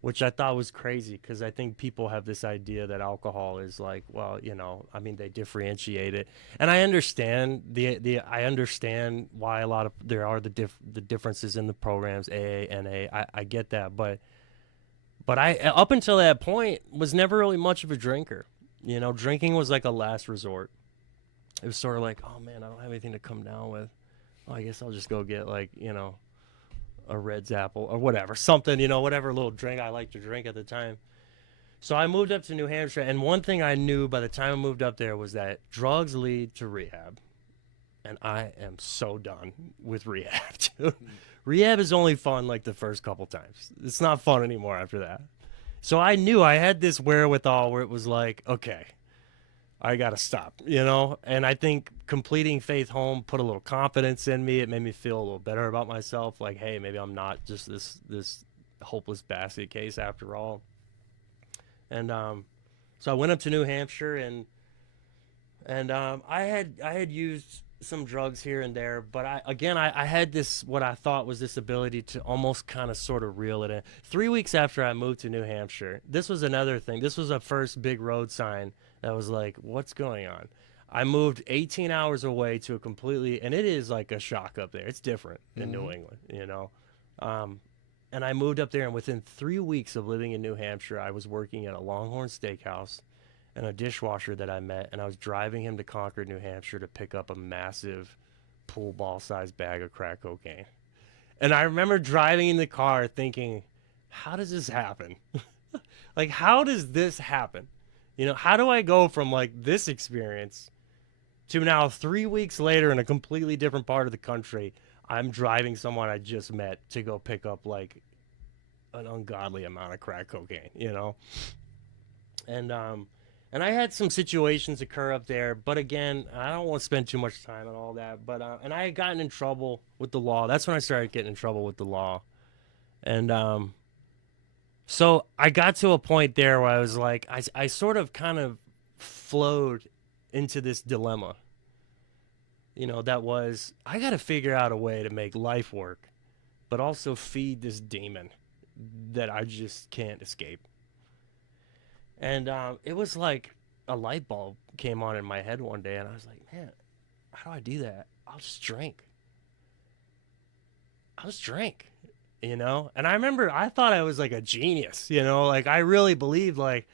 which I thought was crazy because I think people have this idea that alcohol is like, well, they differentiate it, and I understand I understand why there are the differences in the programs, AA, NA. I get that, but I, up until that point, was never really much of a drinker. Drinking was like a last resort. It was sort of like, oh man, I don't have anything to come down with. Well, I guess I'll just go get like, a Red's Apple or whatever, something, whatever little drink I like to drink at the time. So I moved up to New Hampshire, and one thing I knew by the time I moved up there was that drugs lead to rehab. And I am so done with rehab, dude. Rehab is only fun like the first couple times. It's not fun anymore after that. So I knew I had this wherewithal where it was like, okay, I got to stop, And I think completing Faith Home put a little confidence in me. It made me feel a little better about myself. Like, hey, maybe I'm not just this hopeless basket case after all. And so I went up to New Hampshire, and I had used some drugs here and there, but I had this, what I thought was this ability to almost kind of sort of reel it in. 3 weeks after I moved to New Hampshire, this was another thing. This was a first big road sign that was like, what's going on? I moved 18 hours away to and it is like a shock up there. It's different in New England, And I moved up there, and within 3 weeks of living in New Hampshire, I was working at a Longhorn Steakhouse and a dishwasher that I met, and I was driving him to Concord, New Hampshire to pick up a massive pool ball sized bag of crack cocaine. And I remember driving in the car thinking, how does this happen? Like, how does this happen? You know, how do I go from like this experience to now 3 weeks later in a completely different part of the country? I'm driving someone I just met to go pick up like an ungodly amount of crack cocaine, you know? And I had some situations occur up there, but again, I don't want to spend too much time on all that. But and I had gotten in trouble with the law. That's when I started getting in trouble with the law, and so I got to a point there where I was like, I sort of kind of flowed into this dilemma. You know, that was I got to figure out a way to make life work, but also feed this demon that I just can't escape. And it was like a light bulb came on in my head one day, and I was like, man, how do I do that? I'll just drink. I'll just drink, you know? And I remember I thought I was like a genius, you know? Like, I really believed, like,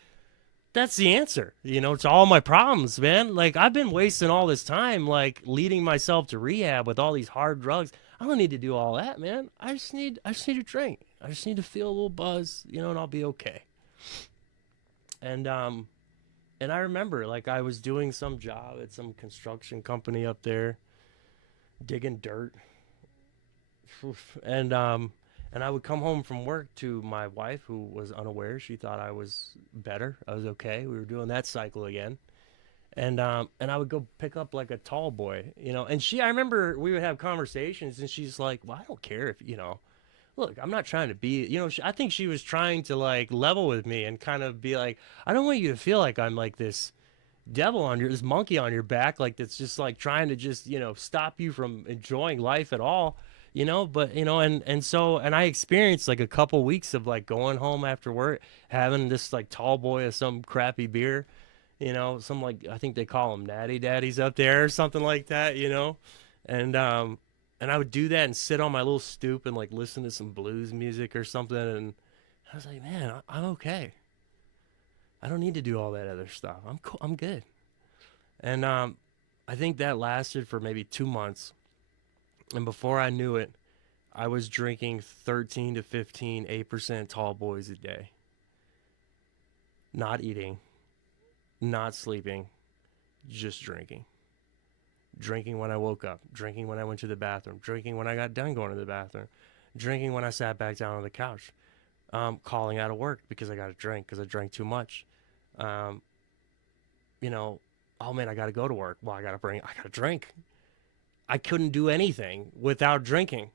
that's the answer, you know, to all my problems, man. Like, I've been wasting all this time, like, leading myself to rehab with all these hard drugs. I don't need to do all that, man. I just need to drink. I just need to feel a little buzz, you know, and I'll be okay. And I remember like I was doing some job at some construction company up there, digging dirt. And I would come home from work to my wife, who was unaware. She thought I was better. I was okay. We were doing that cycle again. And I would go pick up like a tall boy, you know. And I remember we would have conversations, and she's like, "Well, I don't care if you know." Look, I'm not trying to be, you know, I think she was trying to like level with me and kind of be like, I don't want you to feel like I'm like this devil on this monkey on your back, like that's just like trying to just, you know, stop you from enjoying life at all, you know, but, you know, and I experienced like a couple weeks of like going home after work, having this like tall boy of some crappy beer, you know, some like, I think they call them natty daddies up there or something like that, you know, and, um, and I would do that and sit on my little stoop and like listen to some blues music or something. And I was like, man, I'm okay. I don't need to do all that other stuff. I'm cool. I'm good. And I think that lasted for maybe 2 months. And before I knew it, I was drinking 13 to 15, 8% tall boys a day. Not eating, not sleeping, just drinking. Drinking when I woke up, drinking when I went to the bathroom, drinking when I got done going to the bathroom, drinking when I sat back down on the couch, calling out of work because I got to drink because I drank too much. Um, you know, oh man, I got to go to work. Well, I got to drink. I couldn't do anything without drinking.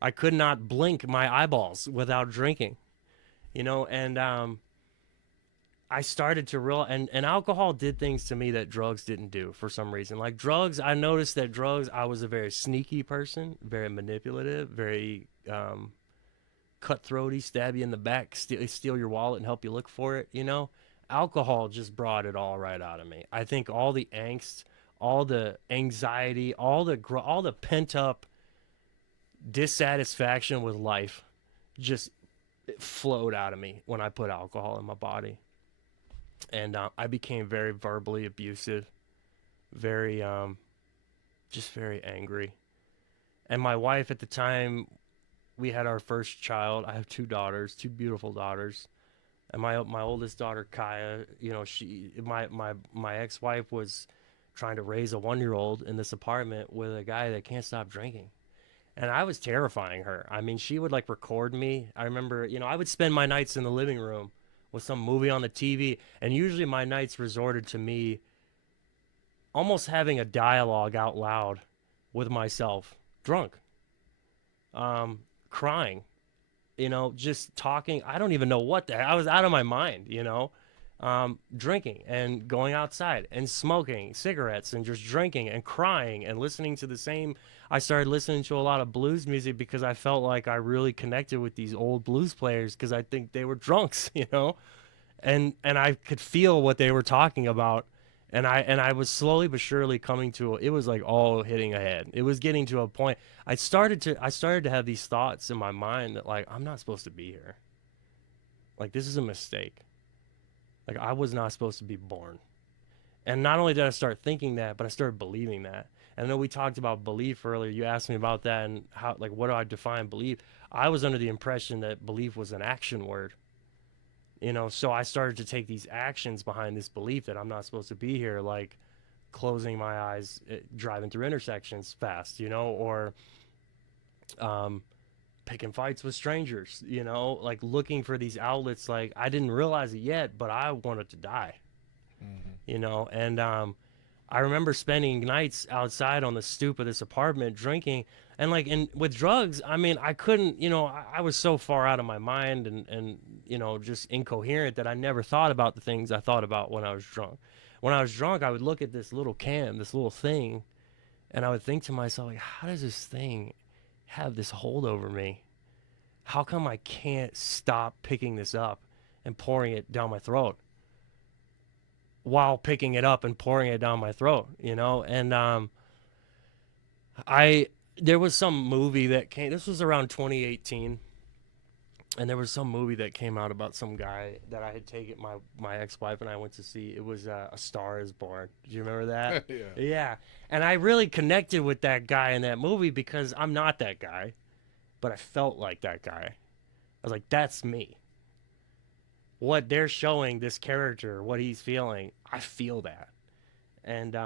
I could not blink my eyeballs without drinking, you know, and I started to realize, and alcohol did things to me that drugs didn't do for some reason. Like drugs, I noticed that drugs, I was a very sneaky person, very manipulative, very cutthroaty, stab you in the back, steal your wallet and help you look for it, you know? Alcohol just brought it all right out of me. I think all the angst, all the anxiety, all the pent up dissatisfaction with life just it flowed out of me when I put alcohol in my body. And I became very verbally abusive, very just very angry. And my wife at the time, we had our first child. I have two daughters, two beautiful daughters. And my oldest daughter Kaya, you know, my ex-wife was trying to raise a 1-year-old in this apartment with a guy that can't stop drinking. And I was terrifying her. I mean, she would like record me. I remember, you know, I would spend my nights in the living room with some movie on the TV, and usually my nights resorted to me almost having a dialogue out loud with myself, drunk, crying, you know, just talking. I don't even know what the heck. I was out of my mind, you know, drinking and going outside and smoking cigarettes and just drinking and crying and listening to the same. I started listening to a lot of blues music because I felt like I really connected with these old blues players because I think they were drunks, you know, and I could feel what they were talking about. And I was slowly but surely coming to it was like all hitting ahead. It was getting to a point. I started to have these thoughts in my mind that like I'm not supposed to be here. Like this is a mistake. Like I was not supposed to be born. And not only did I start thinking that, but I started believing that. And I know we talked about belief earlier. You asked me about that and how, like, what do I define belief? I was under the impression that belief was an action word, so I started to take these actions behind this belief that I'm not supposed to be here, like closing my eyes, driving through intersections fast, or um, picking fights with strangers, like looking for these outlets. Like I didn't realize it yet, but I wanted to die, and I remember spending nights outside on the stoop of this apartment drinking. And like with drugs, I mean, I couldn't, I was so far out of my mind and just incoherent that I never thought about the things I thought about when I was drunk. When I was drunk, I would look at this little can, this little thing, and I would think to myself, like, how does this thing have this hold over me? How come I can't stop picking this up and pouring it down my throat while picking it up and pouring it down my throat, And I there was some movie that came. This was around 2018, and there was some movie that came out about some guy that I had taken my ex-wife and I went to see. It was A Star Is Born. Do you remember that? Yeah. Yeah. And I really connected with that guy in that movie because I'm not that guy, but I felt like that guy. I was like, that's me. What they're showing this character, what he's feeling, I feel that. And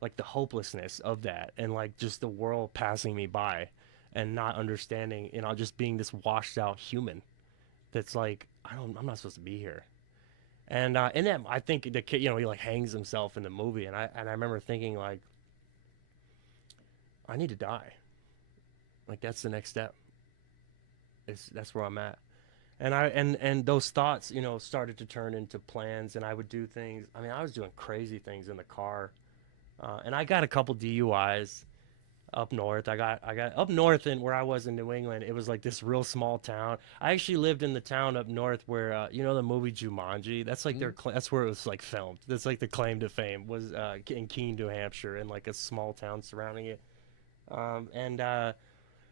like the hopelessness of that and like just the world passing me by and not understanding, just being this washed out human that's like, I'm not supposed to be here. And in that, I think the kid, he like hangs himself in the movie. And I remember thinking like, I need to die. Like that's the next step. That's where I'm at. And those thoughts, started to turn into plans, and I would do things. I mean, I was doing crazy things in the car, and I got a couple DUIs up north. I got up north in where I was in New England. It was like this real small town. I actually lived in the town up north where the movie Jumanji. That's like that's where it was like filmed. That's like the claim to fame was in Keene, New Hampshire, in like a small town surrounding it. And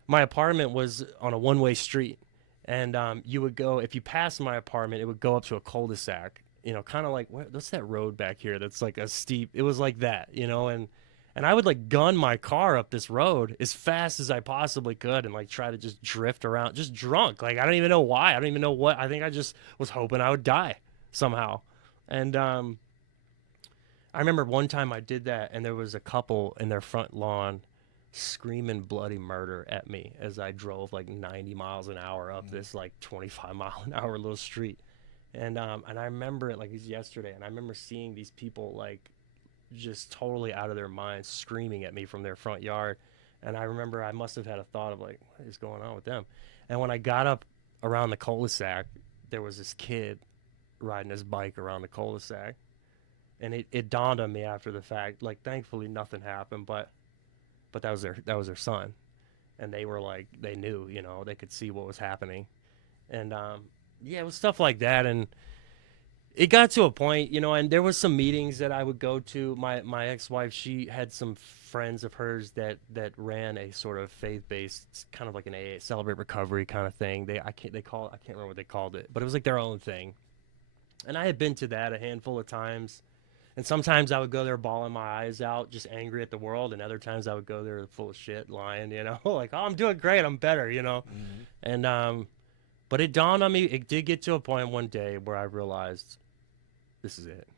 my apartment was on a one-way street. And you would go, if you passed my apartment, it would go up to a cul-de-sac, kind of like, what's that road back here that's like a steep, it was like that, and I would like gun my car up this road as fast as I possibly could and like try to just drift around, just drunk. Like, I don't even know why. I don't even know what. I think I just was hoping I would die somehow. And I remember one time I did that, and there was a couple in their front lawn screaming bloody murder at me as I drove like 90 miles an hour up this like 25-mile-an-hour little street. And I remember it like it was yesterday, and I remember seeing these people like just totally out of their minds screaming at me from their front yard. And I remember I must have had a thought of like, what is going on with them? And when I got up around the cul-de-sac, there was this kid riding his bike around the cul-de-sac. And it dawned on me after the fact, like thankfully nothing happened, but that was their son. And they were like, they knew, they could see what was happening. And yeah, it was stuff like that. And it got to a point, and there was some meetings that I would go to. My ex-wife, she had some friends of hers that ran a sort of faith-based, kind of like an AA, Celebrate Recovery kind of thing. I can't remember what they called it, but it was like their own thing. And I had been to that a handful of times. And sometimes I would go there bawling my eyes out, just angry at the world. And other times I would go there full of shit, lying, like, oh, I'm doing great. I'm better, Mm-hmm. And, but it dawned on me, it did get to a point one day where I realized this is it.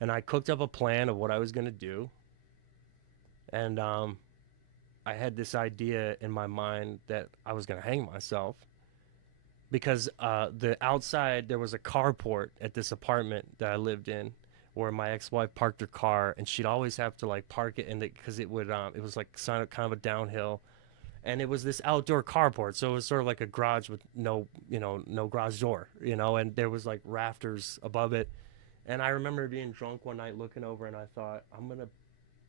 And I cooked up a plan of what I was going to do. And I had this idea in my mind that I was going to hang myself. Because the outside, there was a carport at this apartment that I lived in, where my ex-wife parked her car, and she'd always have to like park it in because it was like kind of a downhill, and it was this outdoor carport, so it was sort of like a garage with no garage door, and there was like rafters above it. And I remember being drunk one night looking over, and I thought, I'm gonna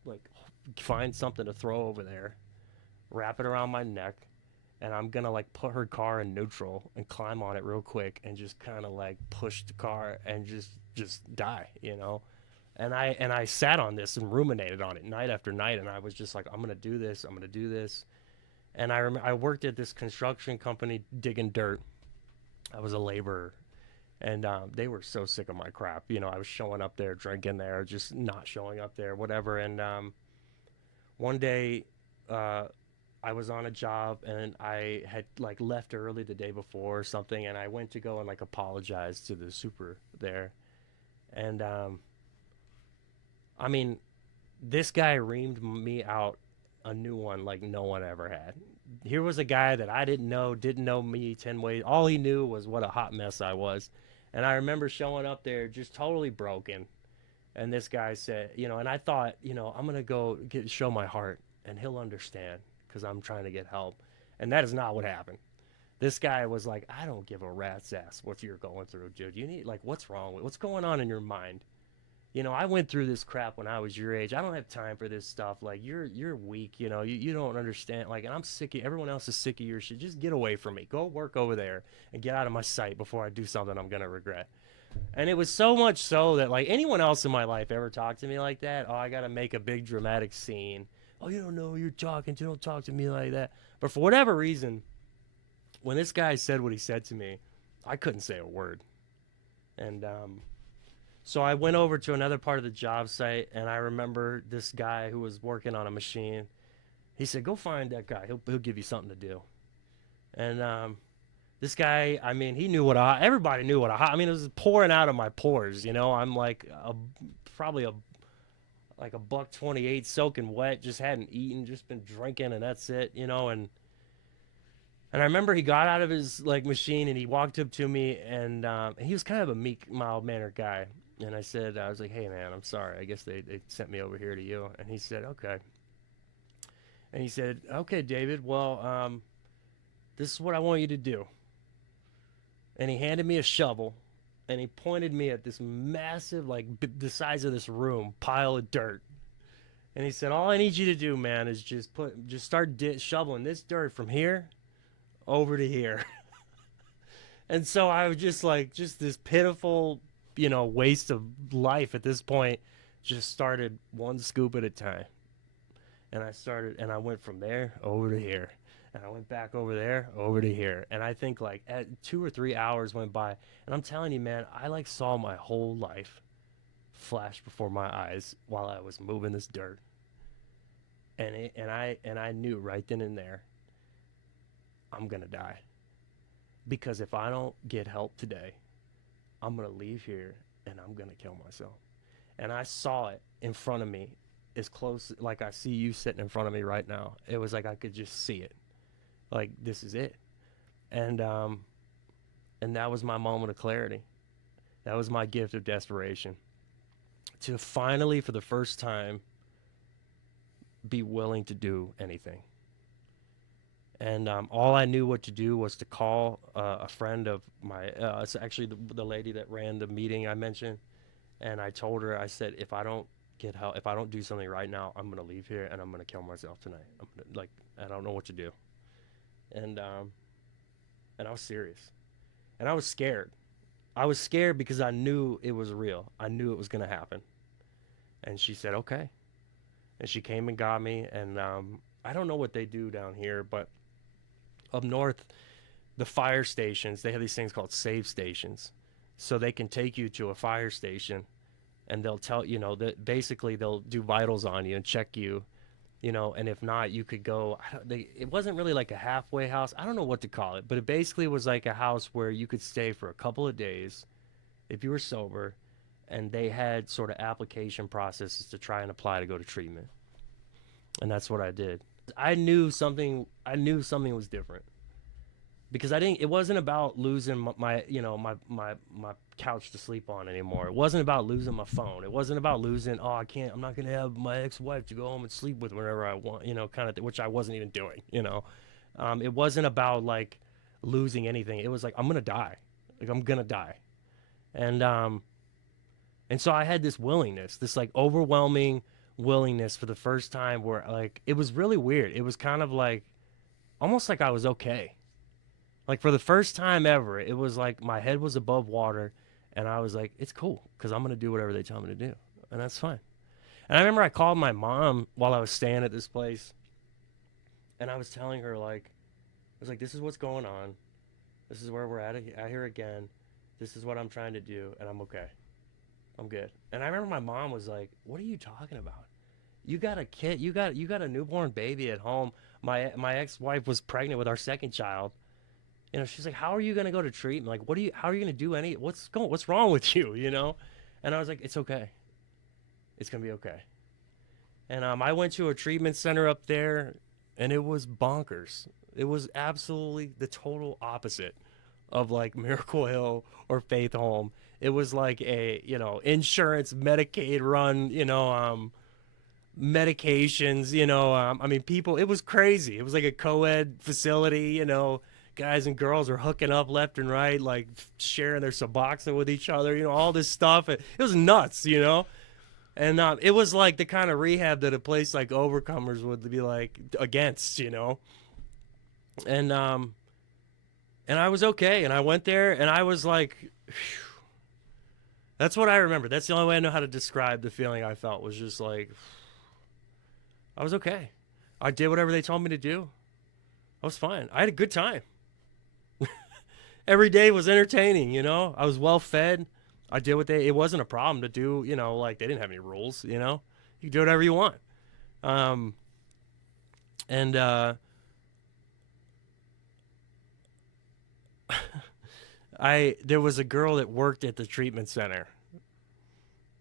like find something to throw over there, wrap it around my neck, and I'm gonna like put her car in neutral and climb on it real quick and just kind of like push the car and just die, And I sat on this and ruminated on it night after night, and I was just like, I'm gonna do this, I'm gonna do this. And I worked at this construction company digging dirt. I was a laborer, and they were so sick of my crap. I was showing up there, drinking there, just not showing up there, whatever. And one day, I was on a job, and I had like left early the day before or something, and I went to go and like apologize to the super there. And I mean, this guy reamed me out a new one like no one ever had. Here was a guy that I didn't know me 10 ways. All he knew was what a hot mess I was. And I remember showing up there just totally broken. And this guy said, and I thought, I'm going to go show my heart and he'll understand because I'm trying to get help. And that is not what happened. This guy was like, I don't give a rat's ass what you're going through, dude. You need, like, what's wrong with, what's going on in your mind? I went through this crap when I was your age. I don't have time for this stuff. Like, you're weak, you don't understand. Like, and I'm sick of, everyone else is sick of your shit. Just get away from me. Go work over there and get out of my sight before I do something I'm going to regret. And it was so much so that, like, anyone else in my life ever talked to me like that, oh, I got to make a big dramatic scene. Oh, you don't know who you're talking to. Don't talk to me like that. But for whatever reason, when this guy said what he said to me, I couldn't say a word. And, so I went over to another part of the job site, and I remember this guy who was working on a machine. He said, "Go find that guy. He'll give you something to do." And this guy, I mean, he knew everybody knew I mean, it was pouring out of my pores. I'm like probably like a buck 28, soaking wet. Just hadn't eaten, just been drinking, and that's it. And I remember he got out of his like machine and he walked up to me, and he was kind of a meek, mild-mannered guy. And I was like, "Hey, man, I'm sorry. I guess they sent me over here to you." And he said, "Okay." And he said, "Okay, David, well, this is what I want you to do." And he handed me a shovel, and he pointed me at this massive, like the size of this room, pile of dirt. And he said, "All I need you to do, man, is just start shoveling this dirt from here over to here." And so I was just like, just this pitiful, waste of life at this point, just started one scoop at a time. And I went from there over to here. And I went back over there, over to here. And I think like 2 or 3 hours went by. And I'm telling you, man, I like saw my whole life flash before my eyes while I was moving this dirt. And I knew right then and there, I'm going to die. Because if I don't get help today, I'm going to leave here and I'm going to kill myself. And I saw it in front of me as close, like I see you sitting in front of me right now. It was like I could just see it. Like, this is it. And that was my moment of clarity. That was my gift of desperation. To finally, for the first time, be willing to do anything. And all I knew what to do was to call a friend of my, it's actually the lady that ran the meeting I mentioned. And I told her, I said, if I don't get help, if I don't do something right now, I'm going to leave here and I'm going to kill myself tonight. I don't know what to do. And I was serious. And I was scared. I was scared because I knew it was real. I knew it was going to happen. And she said, okay. And she came and got me. And I don't know what they do down here, but up north, the fire stations, they have these things called save stations. So they can take you to a fire station and they'll tell, that basically they'll do vitals on you and check you, and if not, you could go, it wasn't really like a halfway house. I don't know what to call it, but it basically was like a house where you could stay for a couple of days if you were sober, and they had sort of application processes to try and apply to go to treatment. And that's what I did. I knew something was different. Because it wasn't about losing my couch to sleep on anymore. It wasn't about losing my phone. It wasn't about losing, I'm not going to have my ex-wife to go home and sleep with whenever I want, kind of which I wasn't even doing, It wasn't about like losing anything. It was like, I'm going to die. Like, I'm going to die. And so I had this willingness, this like overwhelming willingness for the first time where like, it was really weird. It was kind of like, almost like I was okay. Like, for the first time ever, it was like my head was above water, and I was like, it's cool, because I'm going to do whatever they tell me to do. and that's fine. And I remember I called my mom while I was staying at this place, and I was telling her, like, I was like, this is what's going on. This is where we're at here again. This is what I'm trying to do, and I'm okay. I'm good. And I remember my mom was like, what are you talking about? You got a kid. You got a newborn baby at home. My ex-wife was pregnant with our second child. You know, she's like, how are you gonna go to treatment? Like, how are you gonna do what's wrong with you? You know? And I was like, it's okay. It's gonna be okay. And I went to a treatment center up there, and it was bonkers. It was absolutely the total opposite of like Miracle Hill or Faith Home. It was like a, insurance Medicaid run, medications, I mean, people, it was crazy. It was like a co-ed facility, guys and girls are hooking up left and right, like sharing their Suboxone with each other, all this stuff. It was nuts, And it was like the kind of rehab that a place like Overcomers would be like against, And and I was okay, and I went there, and I was like, phew. That's what I remember. That's the only way I know how to describe the feeling I felt, was just like, I was okay. I did whatever they told me to do. I was fine. I had a good time. Every day was entertaining, I was well fed. I did it wasn't a problem to do, like they didn't have any rules, you can do whatever you want. And there was a girl that worked at the treatment center,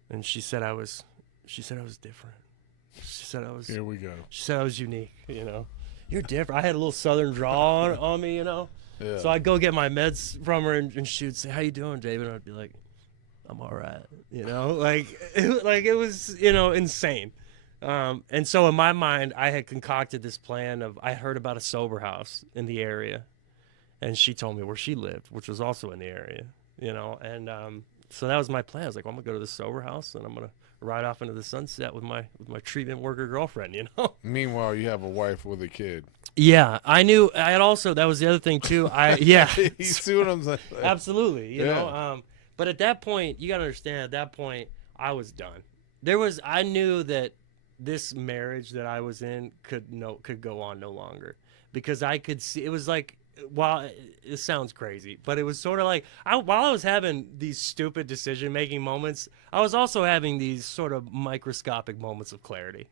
and she said I was different. She said I was. Here we go. She said I was unique. You're different. I had a little southern drawl on me. Yeah. So I'd go get my meds from her, and she would say, "How you doing, David?" And I'd be like, "I'm all right." It was insane. And so in my mind, I had concocted this plan of, I heard about a sober house in the area, and she told me where she lived, which was also in the area, and so that was my plan. I was like, well, I'm gonna go to the sober house, and I'm gonna ride off into the sunset with my treatment worker girlfriend, Meanwhile, you have a wife with a kid. Yeah, I knew. I had also, that was the other thing too. Yeah, You see what I'm saying? absolutely. You Yeah. know, but at that point, you gotta understand. At that point, I was done. I knew that this marriage that I was in could go on no longer, because I could see it was like, while it sounds crazy, but it was sort of like, while I was having these stupid decision-making moments, I was also having these sort of microscopic moments of clarity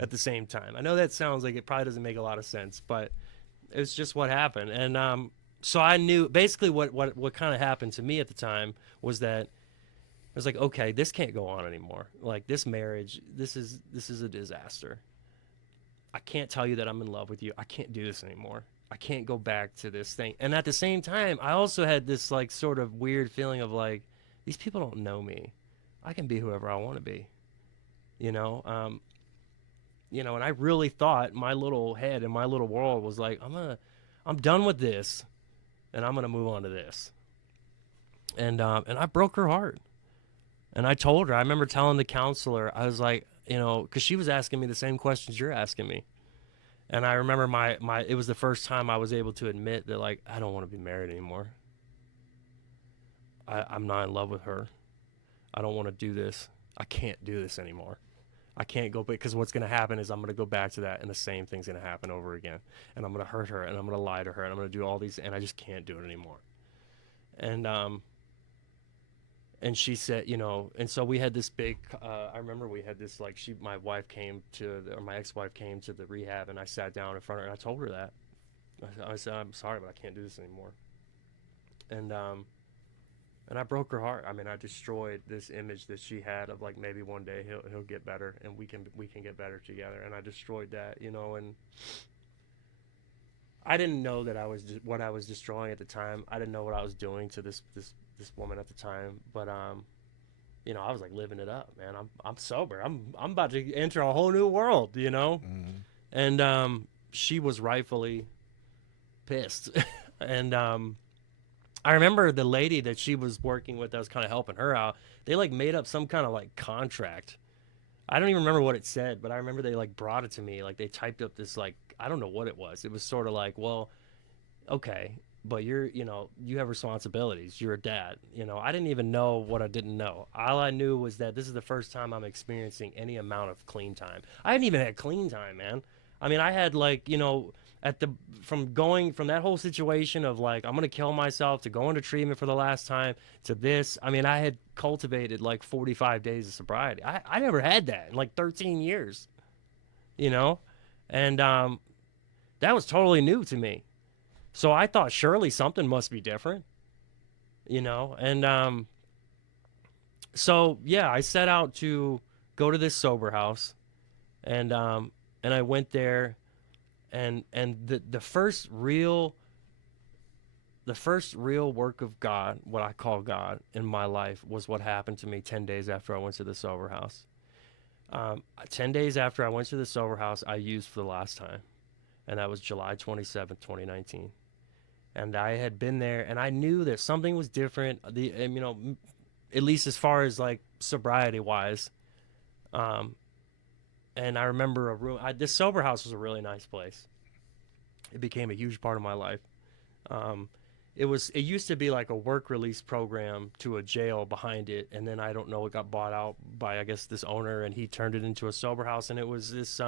at the same time. I know that sounds like it probably doesn't make a lot of sense, but it's just what happened. And so I knew basically what kind of happened to me at the time was that I was like, okay, this can't go on anymore. Like, this marriage, this is a disaster. I can't tell you that I'm in love with you. I can't do this anymore. I can't go back to this thing. And at the same time, I also had this like sort of weird feeling of like, these people don't know me. I can be whoever I want to be, and I really thought my little head and my little world was like, I'm done with this, and I'm gonna move on to this. And I broke her heart, and I told her. I remember telling the counselor, I was like, because she was asking me the same questions you're asking me. And I remember it was the first time I was able to admit that, like, I don't want to be married anymore. I'm not in love with her. I don't want to do this. I can't do this anymore. I can't go, because what's going to happen is I'm going to go back to that, and the same thing's going to happen over again. And I'm going to hurt her, and I'm going to lie to her, and I'm going to do all these, and I just can't do it anymore. And she said, and so we had this big, I remember we had this, like, my ex-wife came to the rehab, and I sat down in front of her, and I told her that. I said, I'm sorry, but I can't do this anymore. And I broke her heart. I mean, I destroyed this image that she had of, like, maybe one day he'll get better, and we can get better together. And I destroyed that, and I didn't know that what I was destroying at the time. I didn't know what I was doing to this woman at the time, but I was like living it up, man. I'm sober. I'm about to enter a whole new world, And she was rightfully pissed. And I remember the lady that she was working with that was kind of helping her out. They like made up some kind of like contract. I don't even remember what it said, but I remember they like brought it to me. Like they typed up this, like, I don't know what it was. It was sort of like, well, okay, but you have responsibilities. You're a dad. I didn't even know what I didn't know. All I knew was that this is the first time I'm experiencing any amount of clean time. I hadn't even had clean time, man. I mean, I had like, at the from that whole situation of like I'm gonna kill myself to going to treatment for the last time to this. I mean, I had cultivated like 45 days of sobriety. I never had that in like 13 years, you know, and that was totally new to me. So I thought surely something must be different, and so yeah, I set out to go to this sober house, and I went there, and the first real work of God, what I call God in my life, was what happened to me 10 days after I went to the sober house. 10 days after I went to the sober house, I used for the last time, and that was July 27th, 2019. And I had been there, and I knew that something was different. At least as far as like sobriety wise. And I remember a room. This sober house was a really nice place. It became a huge part of my life. It used to be like a work release program to a jail behind it, and then I don't know, it got bought out by, I guess, this owner, and he turned it into a sober house. And it was this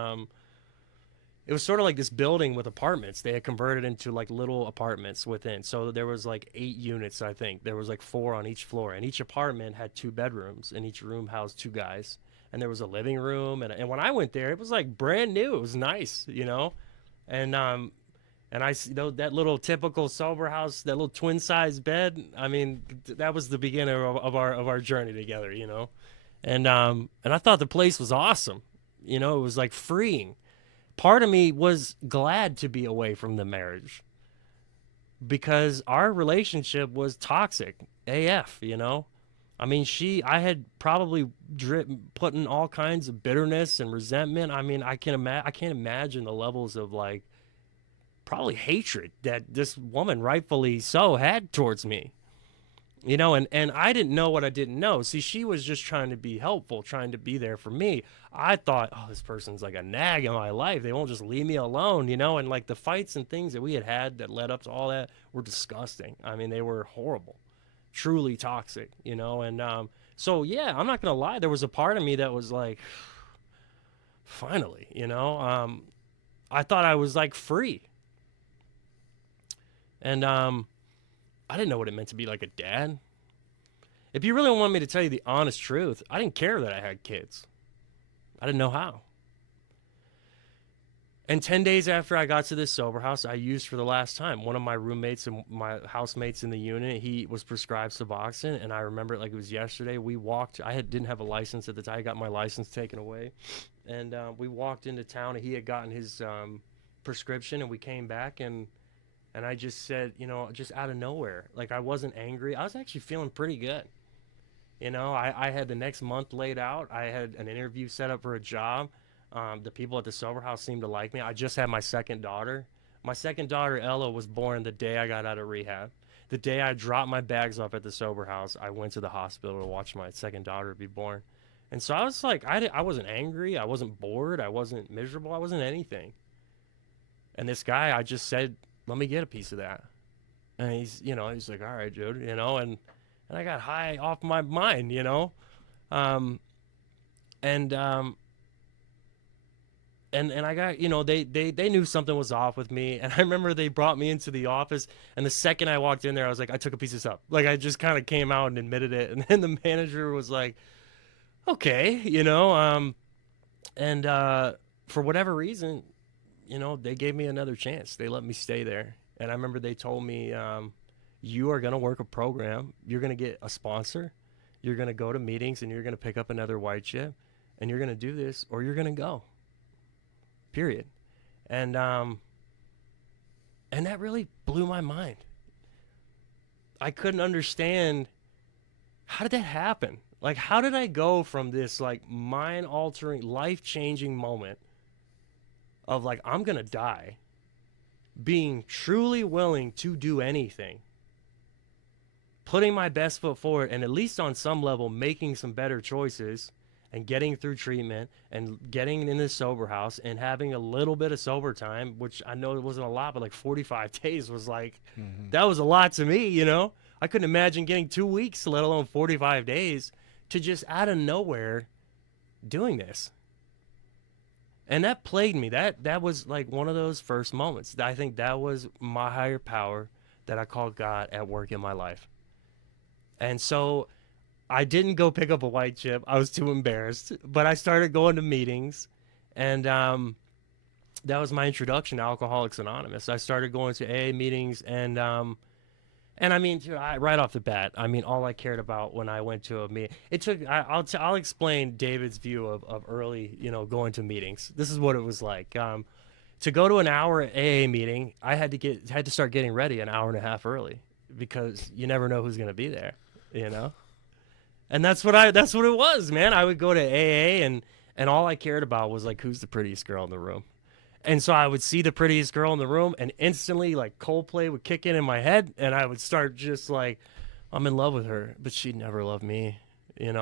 it was sort of like this building with apartments. They had converted into like little apartments within. So there was like 8 units, I think. There was like 4 on each floor, and each apartment had 2 bedrooms, and each room housed 2 guys. And there was a living room, and when I went there, it was like brand new. It was nice, and that little typical sober house, that little twin size bed. I mean, that was the beginning of our journey together, and I thought the place was awesome. It was like freeing. Part of me was glad to be away from the marriage because our relationship was toxic AF, I mean, I had probably put in all kinds of bitterness and resentment. I mean, I can't imagine the levels of like probably hatred that this woman, rightfully so, had towards me. And I didn't know what I didn't know. See, she was just trying to be helpful, trying to be there for me. I thought, oh, this person's like a nag in my life. They won't just leave me alone, And like the fights and things that we had that led up to all that were disgusting. I mean, they were horrible, truly toxic, And so, yeah, I'm not going to lie. There was a part of me that was like, finally, I thought I was like free. And I didn't know what it meant to be like a dad. If you really want me to tell you the honest truth, I didn't care that I had kids. I didn't know how. And 10 days after I got to this sober house, I used for the last time. One of my roommates and my housemates in the unit, he was prescribed Suboxone, and I remember it like it was yesterday. We walked. Didn't have a license at the time. I got my license taken away. And we walked into town, and he had gotten his prescription, and we came back, and I just said, just out of nowhere, like I wasn't angry. I was actually feeling pretty good. I had the next month laid out. I had an interview set up for a job. The people at the sober house seemed to like me. I just had my second daughter. My second daughter, Ella, was born the day I got out of rehab. The day I dropped my bags off at the sober house, I went to the hospital to watch my second daughter be born. And so I was like, I wasn't angry. I wasn't bored. I wasn't miserable. I wasn't anything. And this guy, I just said, let me get a piece of that. And he's like, all right, dude, and I got high off my mind, and I got, they knew something was off with me. And I remember they brought me into the office, and the second I walked in there, I was like, I took a piece of stuff. Like, I just kind of came out and admitted it. And then the manager was like, okay, and for whatever reason, they gave me another chance. They let me stay there. And I remember they told me, you are going to work a program. You're going to get a sponsor. You're going to go to meetings, and you're going to pick up another white chip, and you're going to do this, or you're going to go. Period. And that really blew my mind. I couldn't understand, how did that happen? Like, how did I go from this like mind-altering, life-changing moment of like, I'm going to die, being truly willing to do anything, putting my best foot forward, and at least on some level making some better choices, and getting through treatment and getting in the sober house and having a little bit of sober time, which I know it wasn't a lot, but like 45 days was like, that was a lot to me, you know? I couldn't imagine getting 2 weeks, let alone 45 days, to just out of nowhere doing this. And that plagued me. That was like one of those first moments. I think that was my higher power that I called God at work in my life. And so I didn't go pick up a white chip. I was too embarrassed. But I started going to meetings, and that was my introduction to Alcoholics Anonymous. I started going to AA meetings, and I mean, right off the bat, I mean, all I cared about when I went to a meeting, it took. I'll explain David's view of early, going to meetings. This is what it was like. To go to an hour AA meeting, I had to start getting ready an hour and a half early, because you never know who's going to be there, And that's what it was, man. I would go to AA, and all I cared about was like, who's the prettiest girl in the room. And so I would see the prettiest girl in the room, and instantly, like, Coldplay would kick in my head, and I would start just like, I'm in love with her, but she'd never love me, And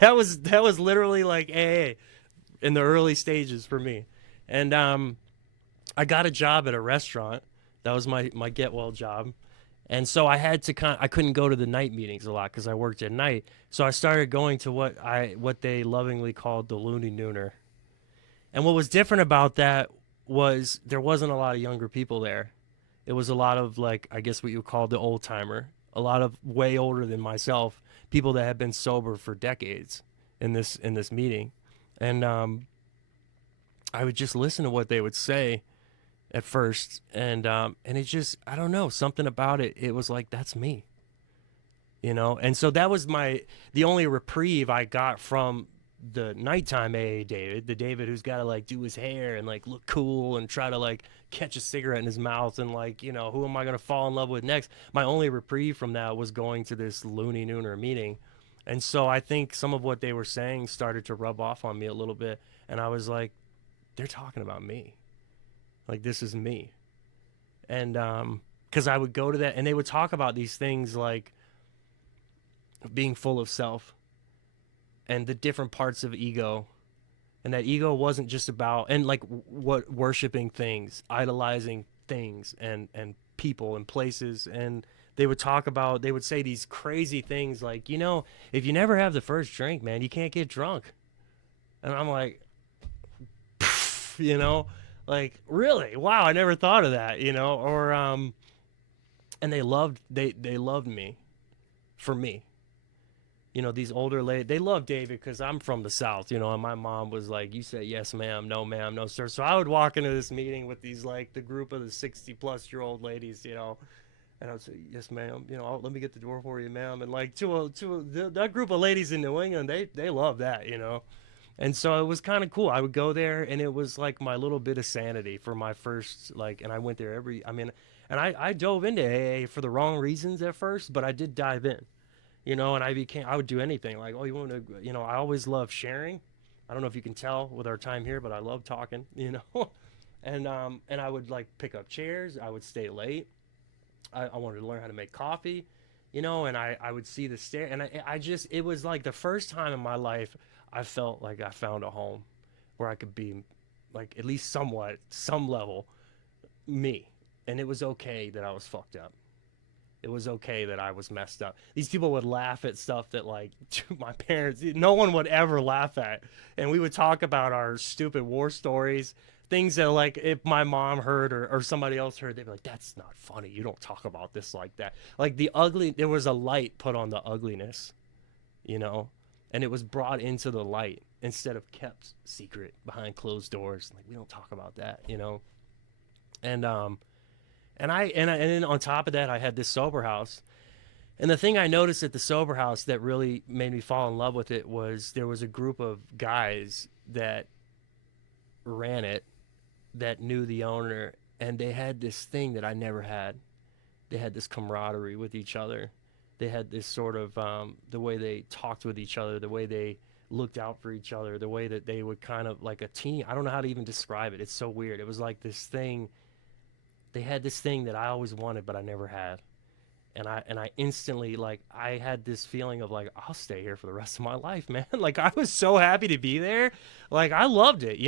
that was literally like AA in the early stages for me. And I got a job at a restaurant. That was my get well job. And so I had to I couldn't go to the night meetings a lot because I worked at night. So I started going to what they lovingly called the Looney Nooner. And what was different about that was there wasn't a lot of younger people there. It was a lot of, like, I guess what you would call the old timer, a lot of way older than myself, people that had been sober for decades in this meeting. And I would just listen to what they would say at first, and it just, I don't know, something about it, it was like, that's me. And so that was the only reprieve I got from the nighttime AA David, the David who's got to like do his hair and like look cool and try to like catch a cigarette in his mouth and like, who am I going to fall in love with next? My only reprieve from that was going to this Looney Nooner meeting. And so I think some of what they were saying started to rub off on me a little bit. And I was like, they're talking about me. Like, this is me. And because I would go to that and they would talk about these things like being full of self and the different parts of ego, and that ego wasn't just about, and like what, worshiping things, idolizing things and people and places. And they would say these crazy things like, if you never have the first drink, man, you can't get drunk. And I'm like, like, really? Wow, I never thought of that, or and they loved me for me. These older ladies, they love David because I'm from the South, and my mom was like, you say yes, ma'am, no, ma'am, no, sir. So I would walk into this meeting with these, like, the group of the 60-plus-year-old ladies, and I would say, yes, ma'am, let me get the door for you, ma'am. And, like, that group of ladies in New England, they love that, And so it was kind of cool. I would go there, and it was, like, my little bit of sanity for my first, like, and I went there and I dove into AA for the wrong reasons at first, but I did dive in. And I would do anything. Like, oh, you want to, I always love sharing. I don't know if you can tell with our time here, but I love talking, and I would, like, pick up chairs. I would stay late. I wanted to learn how to make coffee, and I would see the stair. And it was like the first time in my life I felt like I found a home where I could be, like, at least somewhat, some level, me. And it was okay that I was fucked up. It was okay that I was messed up. These people would laugh at stuff that, like, my parents, no one would ever laugh at. And we would talk about our stupid war stories, things that, like, if my mom heard or somebody else heard, they'd be like, that's not funny. You don't talk about this like that. Like, there was a light put on the ugliness, and it was brought into the light instead of kept secret behind closed doors. Like, we don't talk about that, And then on top of that, I had this sober house. And the thing I noticed at the sober house that really made me fall in love with it was there was a group of guys that ran it that knew the owner, and they had this thing that I never had. They had this camaraderie with each other. They had this sort of the way they talked with each other, the way they looked out for each other, the way that they would kind of like a team. I don't know how to even describe it. It's so weird. It was like this thing. They had this thing that I always wanted, but I never had. And I instantly, like, I had this feeling of like, I'll stay here for the rest of my life, man. Like, I was so happy to be there. Like, I loved it.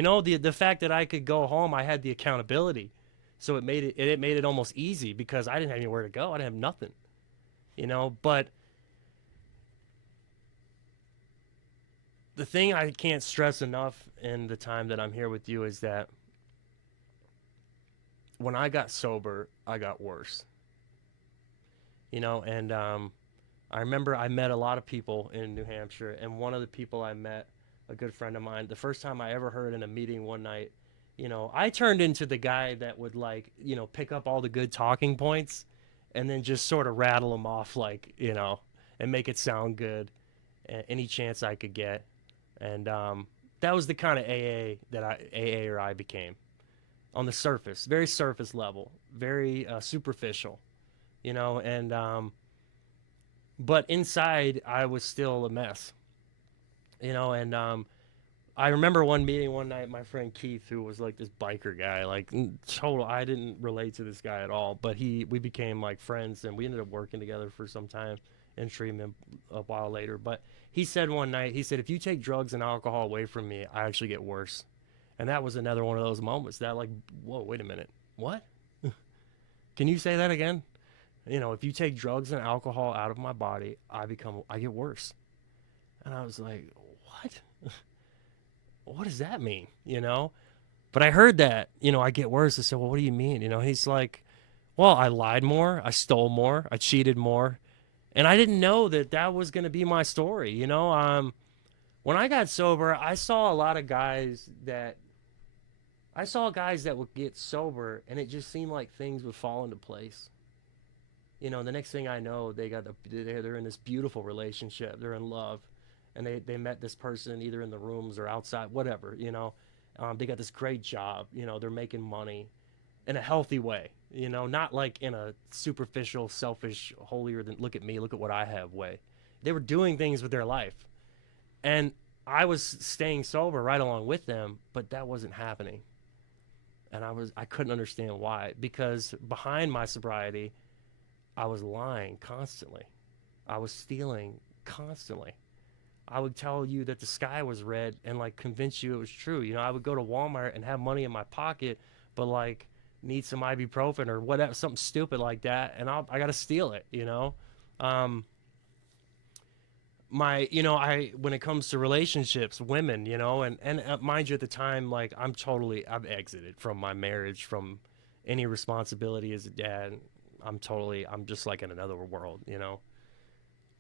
The fact that I could go home, I had the accountability. So it made it almost easy because I didn't have anywhere to go. I didn't have nothing. But the thing I can't stress enough in the time that I'm here with you is that when I got sober, I got worse. And I remember I met a lot of people in New Hampshire, and one of the people I met, a good friend of mine, the first time I ever heard in a meeting one night, I turned into the guy that would, like, pick up all the good talking points and then just sort of rattle them off, like, and make it sound good any chance I could get. And that was the kind of AA or I became on the surface, very surface level, very superficial, and but inside I was still a mess, and I remember one meeting one night, my friend Keith, who was like this biker guy, like total, I didn't relate to this guy at all, but we became like friends, and we ended up working together for some time in treatment a while later. But he said one night, he said, if you take drugs and alcohol away from me, I actually get worse. And that was another one of those moments that, like, whoa, wait a minute, what? Can you say that again? If you take drugs and alcohol out of my body, I get worse. And I was like, what? What does that mean? But I heard that, I get worse. I said, well, what do you mean? He's like, well, I lied more, I stole more, I cheated more. And I didn't know that was going to be my story. When I got sober, I saw guys that would get sober, and it just seemed like things would fall into place. The next thing I know, they're in this beautiful relationship. They're in love, and they met this person either in the rooms or outside, whatever. They got this great job. They're making money in a healthy way. Not like in a superficial, selfish, holier than look at me, look at what I have way. They were doing things with their life, and I was staying sober right along with them, but that wasn't happening. And I couldn't understand why, because behind my sobriety, I was lying constantly. I was stealing constantly. I would tell you that the sky was red and, like, convince you it was true. I would go to Walmart and have money in my pocket, but, like, need some ibuprofen or whatever, something stupid like that, and I got to steal it, when it comes to relationships, women, and mind you, at the time, like, I've exited from my marriage, from any responsibility as a dad. I'm just like in another world,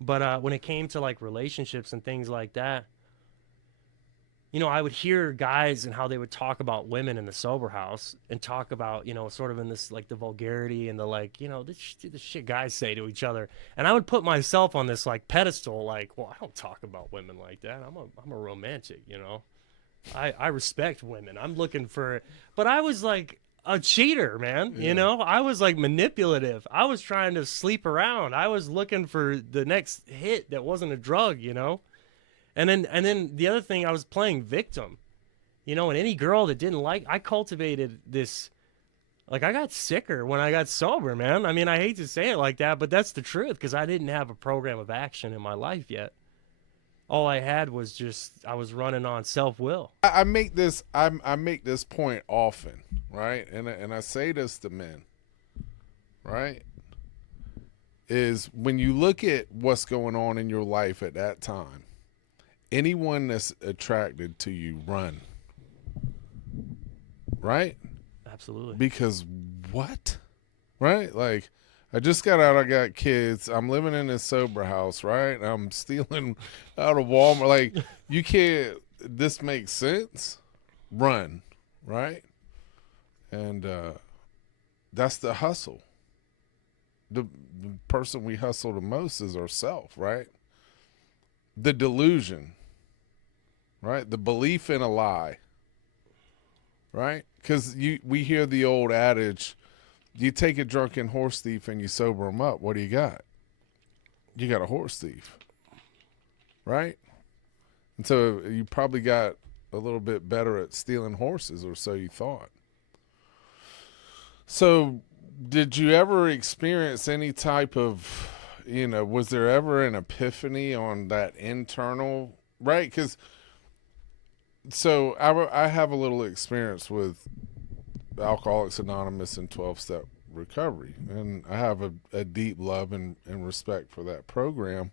But when it came to, like, relationships and things like that, I would hear guys and how they would talk about women in the sober house and talk about, sort of in this, like, the vulgarity and the, like, the shit guys say to each other. And I would put myself on this, like, pedestal, like, well, I don't talk about women like that. I'm a romantic, I respect women. I'm looking for, but I was like a cheater, man. Yeah. I was like manipulative. I was trying to sleep around. I was looking for the next hit that wasn't a drug, And then the other thing, I was playing victim, and any girl that didn't I cultivated this, like, I got sicker when I got sober, man. I mean, I hate to say it like that, but that's the truth, because I didn't have a program of action in my life yet. All I had was I was running on self-will. I make this point often, right? And I say this to men, right? Is when you look at what's going on in your life at that time, anyone that's attracted to you, run. Right? Absolutely. Because what? Right? Like, I just got out, I got kids, I'm living in a sober house, right? I'm stealing out of Walmart. Like, you can't, this makes sense? Run, right? And that's the hustle. The person we hustle the most is ourself, right? The delusion, right? The belief in a lie, right? Because we hear the old adage, you take a drunken horse thief and you sober him up. What do you got? You got a horse thief, right? And so you probably got a little bit better at stealing horses, or so you thought. So did you ever experience any type of, was there ever an epiphany on that internal, right? Because I have a little experience with Alcoholics Anonymous and 12-step recovery, and I have a deep love and respect for that program.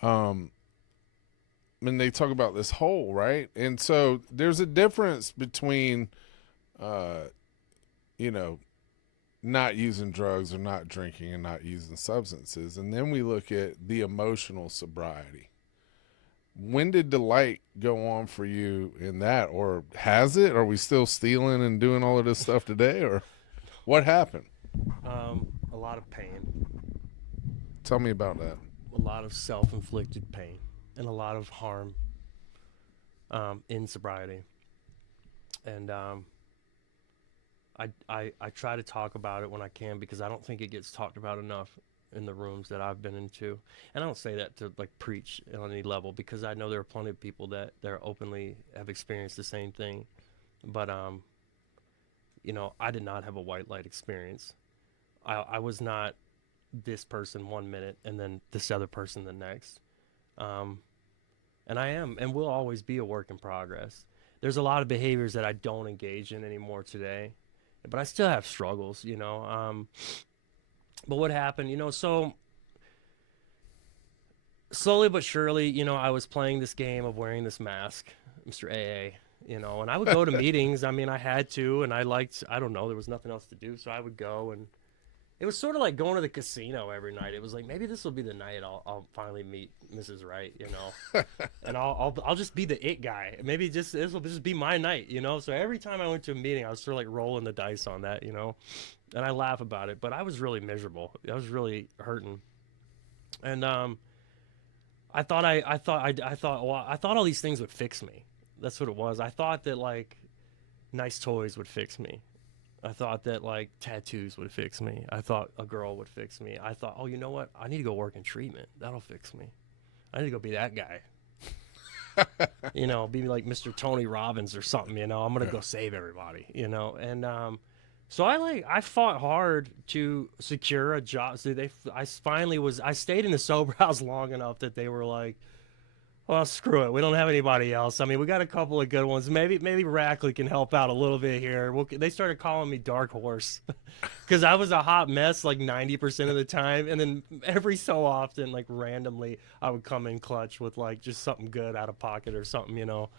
And they talk about this whole, right? And so there's a difference between, you know, not using drugs or not drinking and not using substances. And then we look at the emotional sobriety. When did the light go on for you in that, or has it? Are we still stealing and doing all of this stuff today, or what happened? A lot of pain, Tell me about that. a lot of self-inflicted pain, and a lot of harm in sobriety. And I try to talk about it when I can, because I don't think it gets talked about enough in the rooms that I've been into. And I don't say that to like preach on any level, because I know there are plenty of people that openly have experienced the same thing. But you know, I did not have a white light experience. I was not this person one minute and then this other person the next. And I am and will always be a work in progress. There's a lot of behaviors that I don't engage in anymore today, but I still have struggles, you know. But what happened, you know, so slowly but surely, you know, I was playing this game of wearing this mask, Mr. AA, you know, and I would go to meetings. I mean, I had to, and I don't know, there was nothing else to do, so I would go, and it was sort of like going to the casino every night. It was like, maybe this will be the night I'll finally meet Mrs. Right, you know, and I'll just be the it guy. Maybe this will just be my night, you know. So every time I went to a meeting, I was sort of like rolling the dice on that, you know, and I laugh about it, but I was really miserable. I was really hurting, and I thought all these things would fix me. That's what it was. I thought that like nice toys would fix me. I thought that like tattoos would fix me. I thought a girl would fix me. I thought, oh, you know what? I need to go work in treatment. That'll fix me. I need to go be that guy. You know, be like Mr. Tony Robbins or something, you know. I'm going to go save everybody, you know. And so I fought hard to secure a job. So I stayed in the sober house long enough that they were like, well, screw it. We don't have anybody else. I mean, we got a couple of good ones. Maybe Rackley can help out a little bit here. They started calling me Dark Horse because I was a hot mess like 90% of the time. And then every so often, like randomly, I would come in clutch with like just something good out of pocket or something, you know,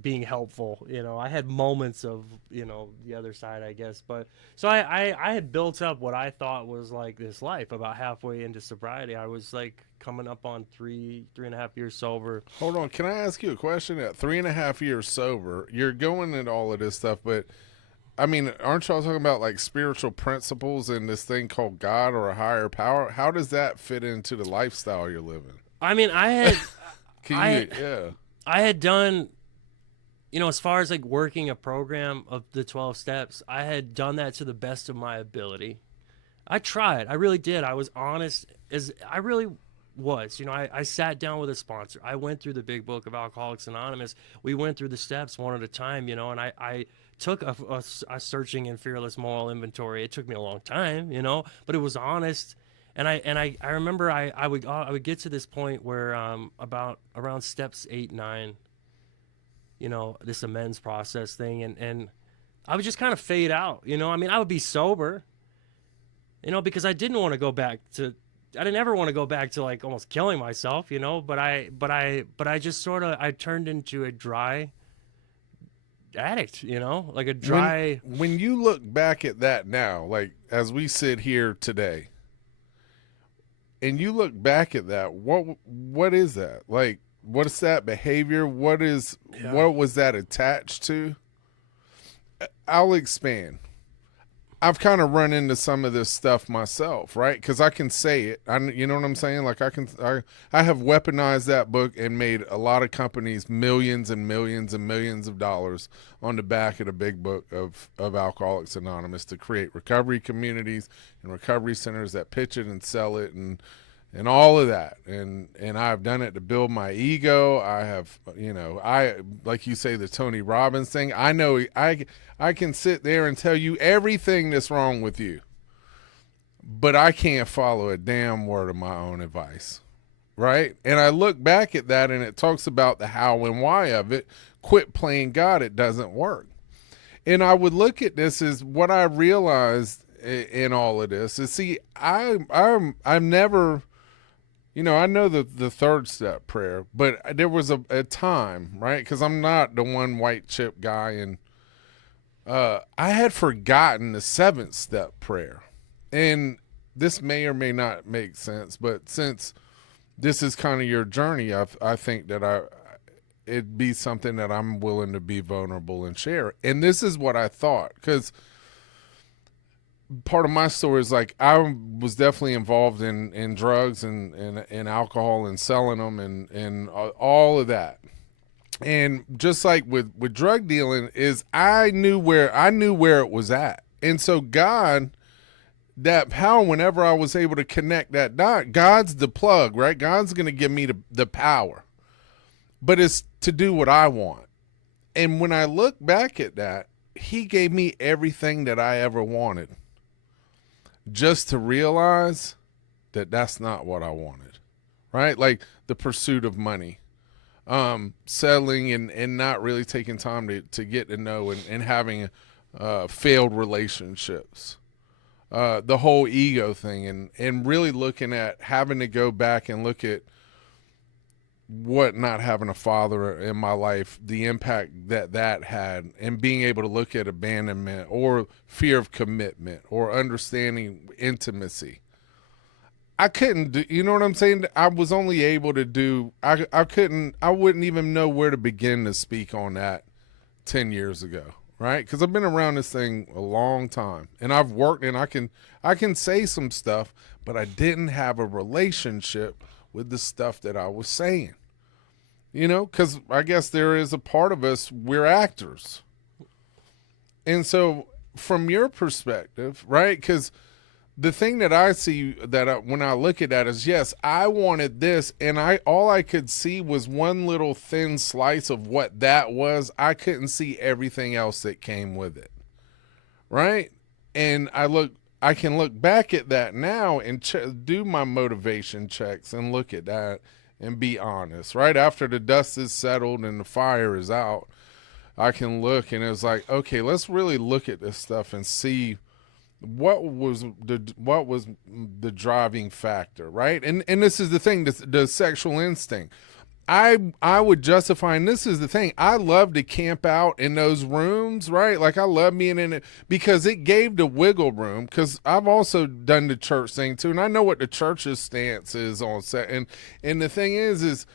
being helpful. You know, I had moments of, you know, the other side, I guess. But so I had built up what I thought was like this life. About halfway into sobriety, I was like coming up on three and a half years sober. Hold on, can I ask you a question? At 3.5 years sober, you're going into all of this stuff, but I mean, aren't y'all talking about like spiritual principles and this thing called God or a higher power? How does that fit into the lifestyle you're living? I mean, I had done, you know, as far as like working a program of the 12 steps, I had done that to the best of my ability. I tried. I really did. I was honest as I really was. You know, I sat down with a sponsor. I went through the big book of Alcoholics Anonymous. We went through the steps one at a time, you know, and I took a searching and fearless moral inventory. It took me a long time, you know, but it was honest. And I remember I would get to this point where about around steps 8, 9, you know, this amends process thing, and I would just kind of fade out, you know. I mean, I would be sober, you know, because I didn't want to go back to, I didn't ever want to go back to like almost killing myself, you know, but I just sort of, I turned into a dry addict, you know, like a dry. When you look back at that now, like as we sit here today, and you look back at that, what is that? Like, what's that behavior? What was that attached to? I'll expand. I've kind of run into some of this stuff myself, right? Because I can say it. You know what I'm saying? Like I have weaponized that book and made a lot of companies millions and millions and millions of dollars on the back of the big book of Alcoholics Anonymous to create recovery communities and recovery centers that pitch it and sell it and all of that. And I've done it to build my ego. I have, you know, like you say, the Tony Robbins thing. I know I can sit there and tell you everything that's wrong with you. but I can't follow a damn word of my own advice. Right? And I look back at that and it talks about the how and why of it. Quit playing God, it doesn't work. And I would look at this as what I realized in all of this is, see, I'm never, I know the third step prayer, but there was a time, right? Because I'm not the one white chip guy, and I had forgotten the seventh step prayer. And this may or may not make sense, but since this is kind of your journey, I think that it'd be something that I'm willing to be vulnerable and share. And this is what I thought, because part of my story is like I was definitely involved in drugs and alcohol and selling them and all of that. And just like with drug dealing is I knew where it was at. And so God, that power, whenever I was able to connect that dot, God's the plug, right? God's going to give me the power, but it's to do what I want. And when I look back at that, he gave me everything that I ever wanted, just to realize that that's not what I wanted, right? Like the pursuit of money, settling and not really taking time to get to know and having failed relationships. The whole ego thing and really looking at having to go back and look at what not having a father in my life, the impact that had, and being able to look at abandonment or fear of commitment or understanding intimacy. I couldn't do, you know what I'm saying? I was only able to do, I wouldn't even know where to begin to speak on that 10 years ago. Right? Because I've been around this thing a long time, and I've worked, and I can say some stuff, but I didn't have a relationship with the stuff that I was saying. Because I guess there is a part of us, we're actors. And so from your perspective, right? Because the thing that I see when I look at that is, yes, I wanted this, and all I could see was one little thin slice of what that was. I couldn't see everything else that came with it, right? And I can look back at that now and do my motivation checks and look at that and be honest, right? After the dust is settled and the fire is out, I can look and it's like, okay, let's really look at this stuff and see what was the driving factor, right? And this is the thing, the sexual instinct. I would justify, and this is the thing, I love to camp out in those rooms, right? Like I love being in it because it gave the wiggle room, because I've also done the church thing too, and I know what the church's stance is on sex. And the thing is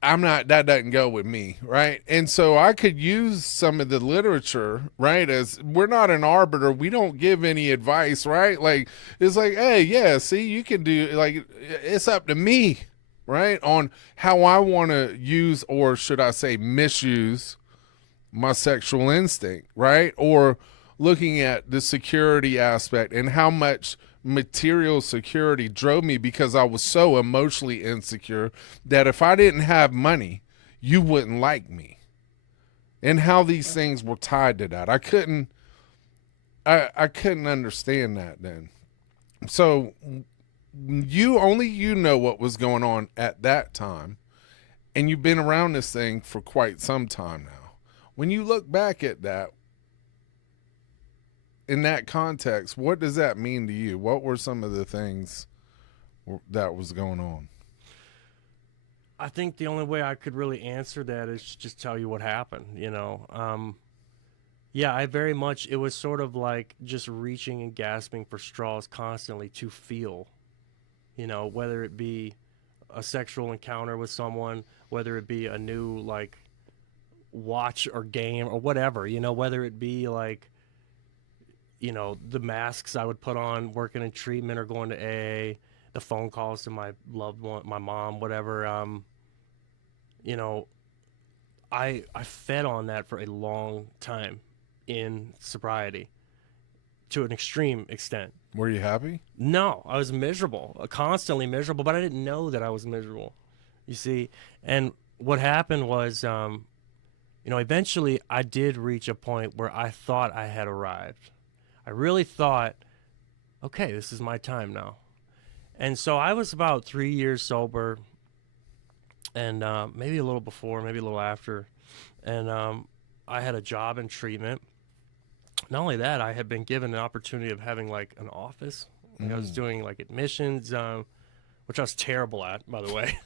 that doesn't go with me, right? And so I could use some of the literature, right? As we're not an arbiter, we don't give any advice, right? Like, it's like, hey, yeah, see, you can do, like, it's up to me, right? On how I want to use, or should I say misuse, my sexual instinct, right? Or looking at the security aspect and how much material security drove me, because I was so emotionally insecure that if I didn't have money, you wouldn't like me. And how these things were tied to that. I couldn't understand that then. So you know what was going on at that time, and you've been around this thing for quite some time now. When you look back at that, in that context, what does that mean to you? What were some of the things that was going on? I think the only way I could really answer that is just tell you what happened, Yeah, it was sort of like just reaching and gasping for straws constantly to feel, whether it be a sexual encounter with someone, whether it be a new, like, watch or game or whatever, whether it be like, the masks I would put on working in treatment or going to AA, the phone calls to my loved one, my mom, whatever. I fed on that for a long time in sobriety to an extreme extent. Were you happy? No, I was miserable, constantly miserable, but I didn't know that I was miserable, you see. And what happened was, eventually I did reach a point where I thought I had arrived. I really thought okay, this is my time now. And so I was about 3 years sober, and maybe a little before, maybe a little after. And I had a job in treatment. Not only that, I had been given an opportunity of having like an office. Like I was doing like admissions, which I was terrible at, by the way.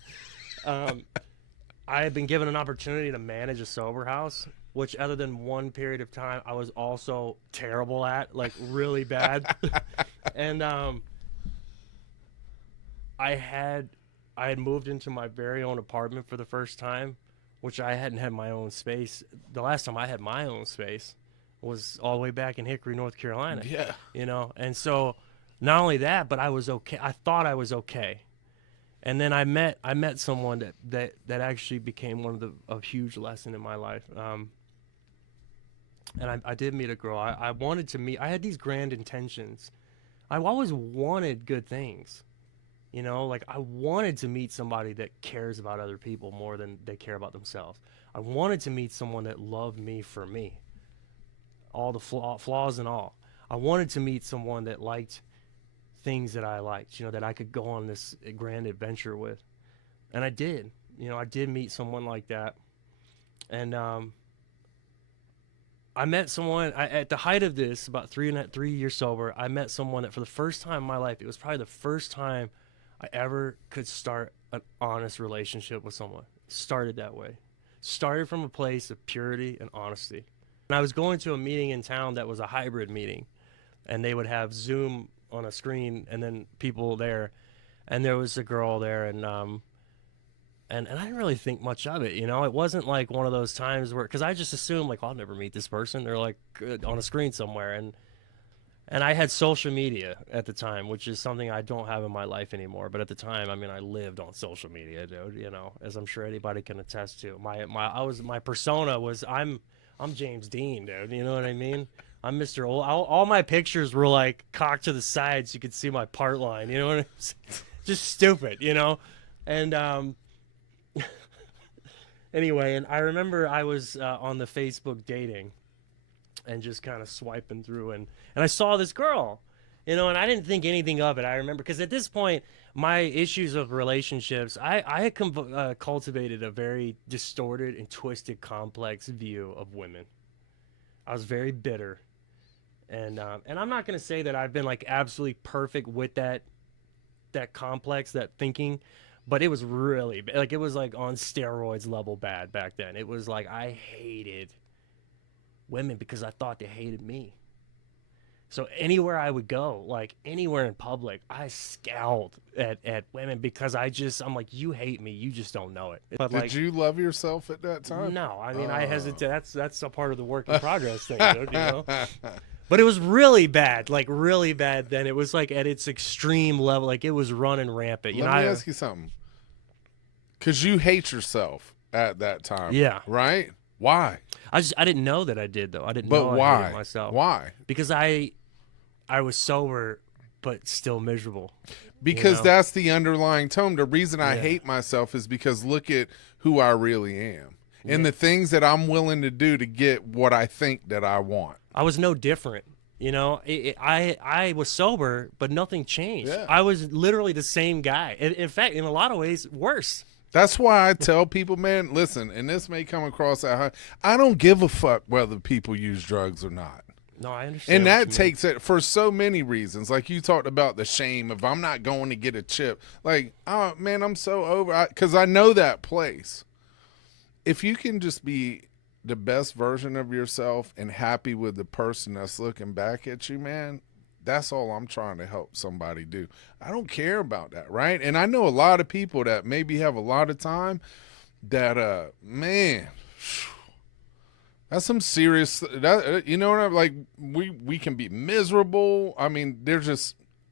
I had been given an opportunity to manage a sober house, which other than one period of time, I was also terrible at, like really bad. And I had moved into my very own apartment for the first time, which I hadn't had my own space. The last time I had my own space was all the way back in Hickory, North Carolina. Yeah. And so not only that, but I was okay. I thought I was okay. And then I met someone that actually became a huge lesson in my life. And I did meet a girl. I wanted to meet. I had these grand intentions. I always wanted good things. Like I wanted to meet somebody that cares about other people more than they care about themselves. I wanted to meet someone that loved me for me, all the flaws and all. I wanted to meet someone that liked things that I liked, that I could go on this grand adventure with. And I did. I did meet someone like that. And I met someone at the height of this, about 3 years sober. I met someone that for the first time in my life, it was probably the first time I ever could start an honest relationship with someone. Started that way. Started from a place of purity and honesty. And I was going to a meeting in town that was a hybrid meeting, and they would have Zoom on a screen and then people there, and there was a girl there, and I didn't really think much of it. It wasn't like one of those times where, because I just assumed like, I'll never meet this person. They're like on a screen somewhere, and I had social media at the time, which is something I don't have in my life anymore. But at the time, I lived on social media, dude. As I'm sure anybody can attest to. My persona was I'm James Dean, dude. You know what I mean? I'm Mr. Old. All my pictures were like cocked to the side so you could see my part line. You know what I'm saying? Just stupid, And anyway, and I remember I was on the Facebook dating and just kind of swiping through, and I saw this girl, and I didn't think anything of it. I remember because at this point, my issues of relationships, I had cultivated a very distorted and twisted, complex view of women. I was very bitter, and I'm not going to say that I've been like absolutely perfect with that complex, that thinking, but it was really like it was like on steroids level bad back then. It was like I hated women because I thought they hated me. So anywhere I would go, like anywhere in public, I scowled at women because I'm like, you hate me, you just don't know it. But Did you love yourself at that time? No, I hesitate. That's a part of the work in progress thing, dude, But it was really bad, like really bad then. It was like at its extreme level, like it was running rampant. Let me ask you something. Because you hate yourself at that time. Yeah. Right? Why? I didn't know that I did, though. I didn't know why? I hated myself. Why? Because I was sober, but still miserable. Because that's the underlying tone. The reason I hate myself is because look at who I really am. And the things that I'm willing to do to get what I think that I want. I was no different. I was sober, but nothing changed. Yeah. I was literally the same guy. In fact, in a lot of ways, worse. That's why I tell people, man, listen, and this may come across that high, I don't give a fuck whether people use drugs or not. No, I understand. And that takes it for so many reasons. Like you talked about the shame of I'm not going to get a chip. Like, oh, man, I'm so over. Because I know that place. If you can just be the best version of yourself and happy with the person that's looking back at you, man, that's all I'm trying to help somebody do. I don't care about that, right? And I know a lot of people that maybe have a lot of time that, man, that's some serious, you know what I'm like, we can be miserable. I mean,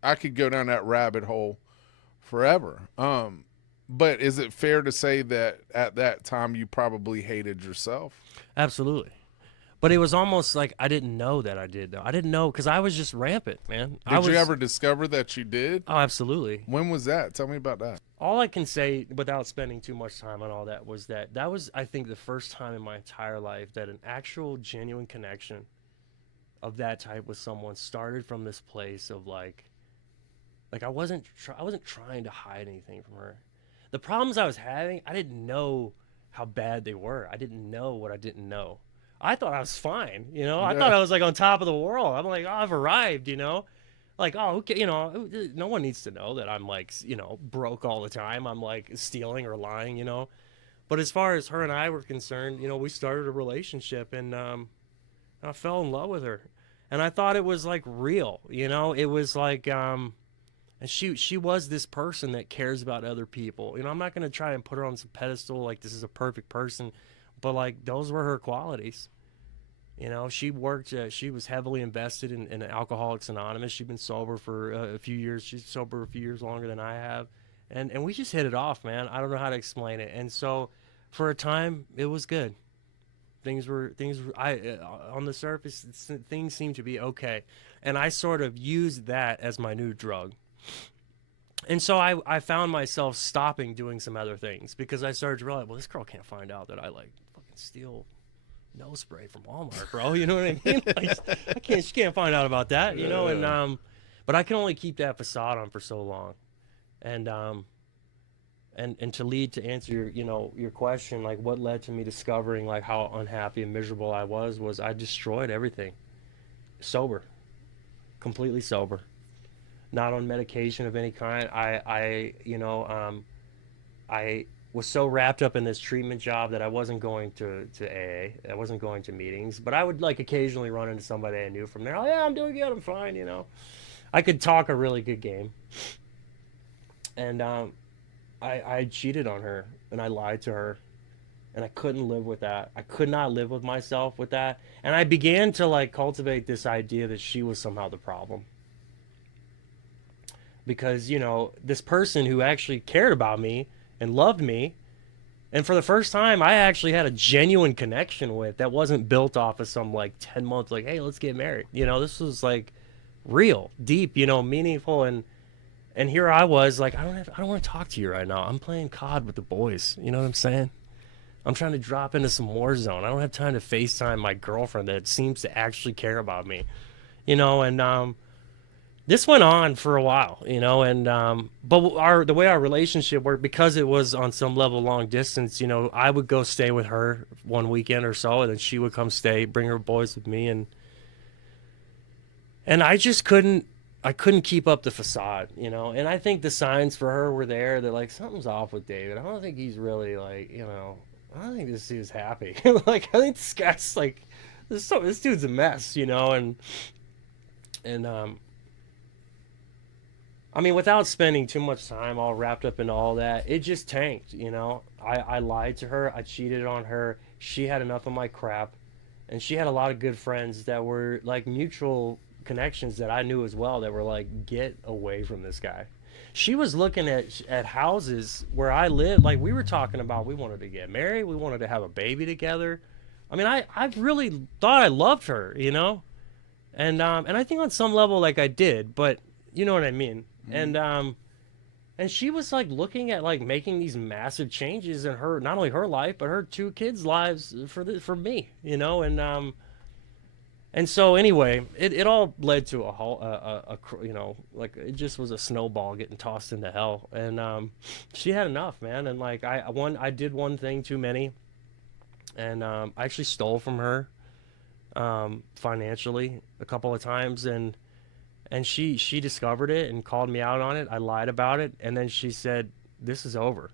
I could go down that rabbit hole forever. But is it fair to say that at that time you probably hated yourself? Absolutely. But it was almost like I didn't know that I did, though. I didn't know because I was just rampant, man. Did you ever discover that you did? Oh, absolutely. When was that? Tell me about that. All I can say, without spending too much time on all that, was that was, I think, the first time in my entire life that an actual genuine connection of that type with someone started from this place of like, Like I wasn't trying to hide anything from her. The problems I was having, I didn't know how bad they were. I didn't know what I didn't know. I thought I was fine, you know. I thought I was like on top of the world. I'm like, oh, I've arrived, you know. Like, oh, okay, you know, no one needs to know that I'm like, you know, broke all the time. I'm like stealing or lying, you know. But as far as her and I were concerned, you know, we started a relationship, and I fell in love with her, and I thought it was like real, you know. It was like, and she was this person that cares about other people. You know, I'm not gonna try and put her on some pedestal like this is a perfect person, but like those were her qualities. You know, she worked. She was heavily invested in Alcoholics Anonymous. She'd been sober for a few years. She's sober a few years longer than I have, and we just hit it off, man. I don't know how to explain it. And so, for a time, it was good. Things were on the surface, things seemed to be okay, and I sort of used that as my new drug. And so I found myself stopping doing some other things because I started to realize, well, this girl can't find out that I like fucking steal nose spray from Walmart, bro. You know what I mean? Like, she can't find out about that, you know. And but I can only keep that facade on for so long, and to lead to answer your, you know, your question, like what led to me discovering like how unhappy and miserable I was I destroyed everything, sober, completely sober, not on medication of any kind. I was so wrapped up in this treatment job that I wasn't going to AA. I wasn't going to meetings, but I would like occasionally run into somebody I knew from there. Oh yeah, I'm doing good. I'm fine. You know, I could talk a really good game. And I cheated on her and I lied to her, and I couldn't live with that. I could not live with myself with that. And I began to like cultivate this idea that she was somehow the problem. Because, you know, this person who actually cared about me and loved me, and for the first time I actually had a genuine connection with, that wasn't built off of some like 10 months like, hey, let's get married. You know, this was like real, deep, you know, meaningful. And here I was like, I don't want to talk to you right now. I'm playing COD with the boys. You know what I'm saying? I'm trying to drop into some war zone. I don't have time to FaceTime my girlfriend that seems to actually care about me. You know, and this went on for a while, you know, and but the way our relationship worked, because it was on some level long distance, you know, I would go stay with her one weekend or so, and then she would come stay, bring her boys with me, and I just couldn't keep up the facade, you know. And I think the signs for her were there that like something's off with David. I don't think he's really like, you know, I don't think this dude's happy. Like I think this guy's like, this dude's a mess, you know, and I mean, without spending too much time all wrapped up in all that, it just tanked, you know. I lied to her. I cheated on her. She had enough of my crap. And she had a lot of good friends that were like mutual connections that I knew as well that were like, get away from this guy. She was looking at houses where I lived. Like we were talking about, we wanted to get married. We wanted to have a baby together. I mean, I really thought I loved her, you know. And I think on some level, like I did, but you know what I mean. And she was like looking at like making these massive changes in her, not only her life but her two kids' lives for me, you know. And so anyway, it all led to a you know, like it just was a snowball getting tossed into hell. And she had enough, man. And like I did one thing too many, and I actually stole from her financially a couple of times. And she discovered it and called me out on it. I lied about it. And then she said, this is over.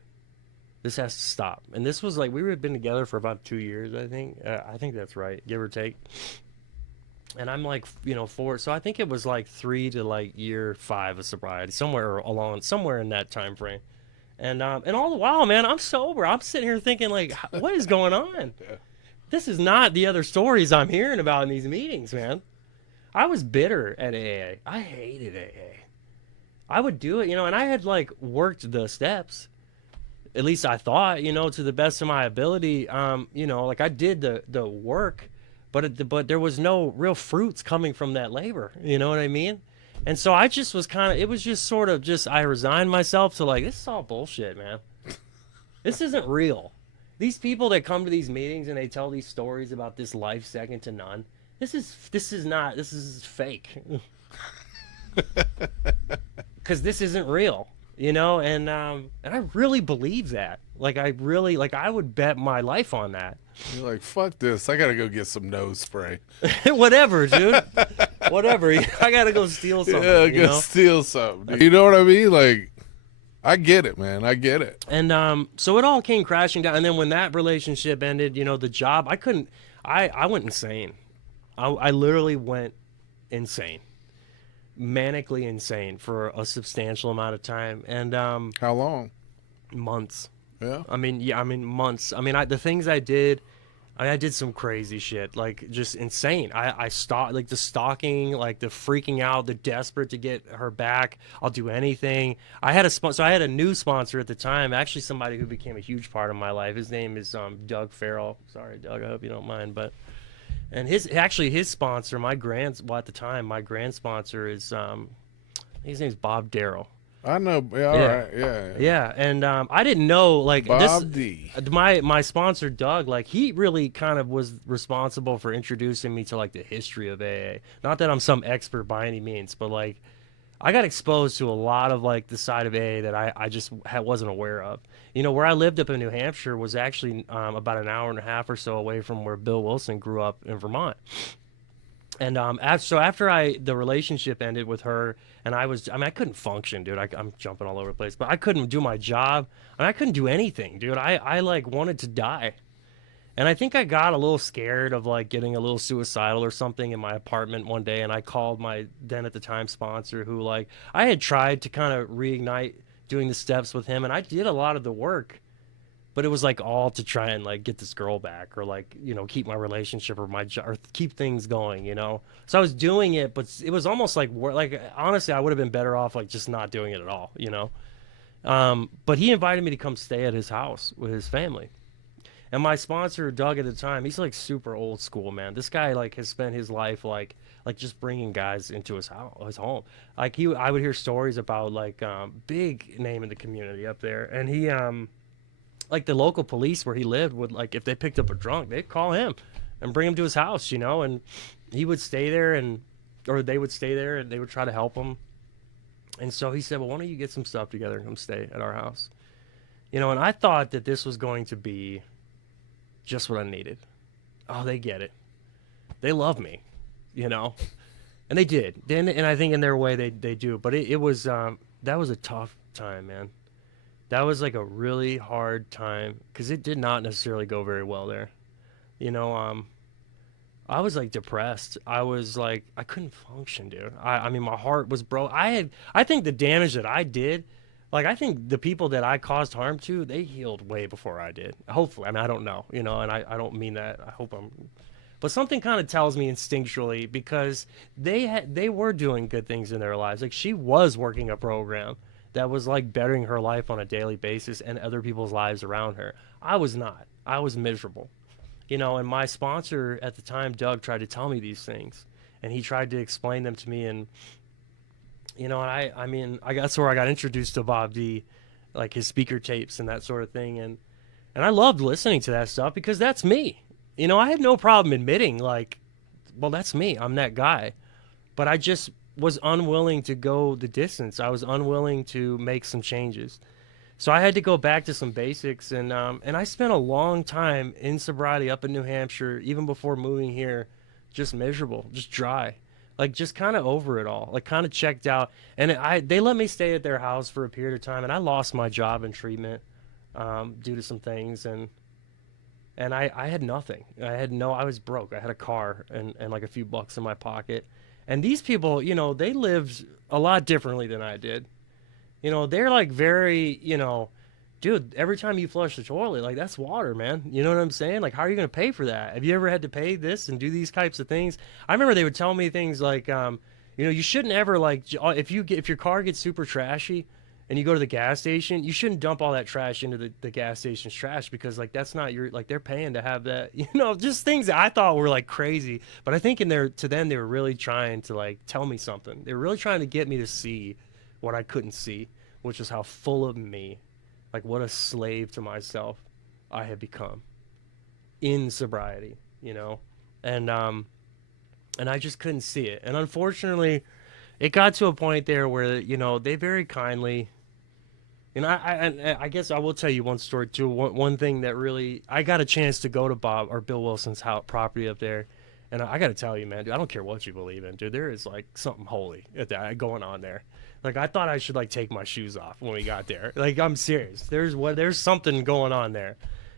This has to stop. And this was like, we had been together for about 2 years, I think. I think that's right, give or take. And I'm like, you know, 4. So I think it was like 3 to like year 5 of sobriety, somewhere in that time frame. And all the while, man, I'm sober. I'm sitting here thinking like, what is going on? This is not the other stories I'm hearing about in these meetings, man. I was bitter at AA. I hated AA. I would do it, you know, and I had like worked the steps. At least I thought, you know, to the best of my ability. You know, like I did the work, but there was no real fruits coming from that labor. You know what I mean? And so I just was it was just sort of I resigned myself to like, this is all bullshit, man. This isn't real. These people that come to these meetings and they tell these stories about this life second to none. This is fake. because this isn't real, you know, and I really believe that. Like I really like I would bet my life on that. You're like, fuck this. I gotta go get some nose spray. Whatever, dude. Whatever. I gotta go steal something. Yeah, you go know? steal something. Dude. You know what I mean? Like, I get it, man. I get it. And so it all came crashing down. And then when that relationship ended, you know, the job, I couldn't. I went insane. I literally went insane, manically insane for a substantial amount of time. And How long? months. Yeah. I mean months. I mean, the things I did. I did some crazy shit, like just insane. I stalked, like the stalking, like the freaking out, the desperate to get her back. I'll do anything. I had so I had a new sponsor at the time, actually somebody who became a huge part of my life. His name is Doug Farrell. Sorry, Doug, I hope you don't mind, but and his sponsor, well at the time, my grand sponsor is his name's Bob Darrell. I know. Yeah, all Yeah. right. Yeah. Yeah, and I didn't know like Bob D. my sponsor Doug, like he really kind of was responsible for introducing me to like the history of AA. Not that I'm some expert by any means, but like I got exposed to a lot of like the side of AA that I just wasn't aware of. You know, where I lived up in New Hampshire was actually about an hour and a half or so away from where Bill Wilson grew up in Vermont. And after the relationship ended with her, and I couldn't function, dude. I'm jumping all over the place, but I couldn't do my job. I couldn't do anything, dude. I like wanted to die. And I think I got a little scared of like getting a little suicidal or something in my apartment one day. And I called my then at the time sponsor, who like I had tried to kind of reignite doing the steps with him. And I did a lot of the work, but it was like all to try and like get this girl back or like, you know, keep my relationship or my job or keep things going, you know? So I was doing it, but it was almost like honestly, I would have been better off like just not doing it at all, you know? But he invited me to come stay at his house with his family. And my sponsor, Doug, at the time, he's like super old school, man. This guy like has spent his life like just bringing guys into his house, his home. Like I would hear stories about like big name in the community up there, and he like the local police where he lived would like if they picked up a drunk, they'd call him and bring him to his house, you know, and he would stay there or they would stay there and they would try to help him. And so he said, well, why don't you get some stuff together and come stay at our house? You know, and I thought that this was going to be just what I needed. Oh, they get it. They love me, you know, and they did. And I think in their way they do. But it was that was a tough time, man. That was like a really hard time because it did not necessarily go very well there. You know, I was like depressed. I was like, I couldn't function, dude. I mean, my heart was broke. I think the damage that I did, like, I think the people that I caused harm to, they healed way before I did. Hopefully. I mean, I don't know, you know, and I don't mean that. I hope but something kind of tells me instinctually because they were doing good things in their lives. Like, she was working a program that was like bettering her life on a daily basis and other people's lives around her. I was not. I was miserable. You know, and my sponsor at the time, Doug, tried to tell me these things, and he tried to explain them to me. And, you know, I mean, that's where I got introduced to Bob D, like his speaker tapes and that sort of thing. And I loved listening to that stuff because that's me. You know, I had no problem admitting, like, well, that's me. I'm that guy. But I just was unwilling to go the distance. I was unwilling to make some changes. So I had to go back to some basics, and I spent a long time in sobriety up in New Hampshire, even before moving here, just miserable, just dry, like just kind of over it all, like kind of checked out. And they let me stay at their house for a period of time, and I lost my job in treatment due to some things, and I had nothing. I was broke. I had a car and like a few bucks in my pocket. And these people, you know, they lived a lot differently than I did. You know, they're like very, you know, dude, every time you flush the toilet, like that's water, man. You know what I'm saying? Like, how are you going to pay for that? Have you ever had to pay this and do these types of things? I remember they would tell me things like, you know, you shouldn't ever like, if your car gets super trashy and you go to the gas station, you shouldn't dump all that trash into the gas station's trash because like, that's not like they're paying to have that, you know, just things that I thought were like crazy. But I think to them, they were really trying to like tell me something. They were really trying to get me to see what I couldn't see, which is how full of me, like what a slave to myself I had become in sobriety, you know? And I just couldn't see it. And unfortunately, it got to a point there where, you know, they very kindly, you know, I guess I will tell you one story too. One thing that really, I got a chance to go to Bob or Bill Wilson's house property up there, and I got to tell you, man, dude, I don't care what you believe in, dude. There is like something holy at that going on there. Like I thought I should like take my shoes off when we got there. Like I'm serious. There's something going on there,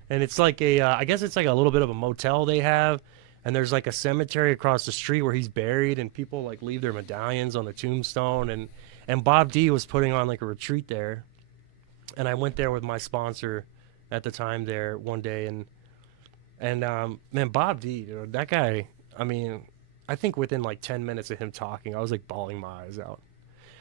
and it's like I guess it's like a little bit of a motel they have, and there's like a cemetery across the street where he's buried, and people like leave their medallions on the tombstone, and Bob D was putting on like a retreat there, and I went there with my sponsor at the time there one day, and man, Bob D, dude, that guy. I mean, I think within like 10 minutes of him talking, I was like bawling my eyes out.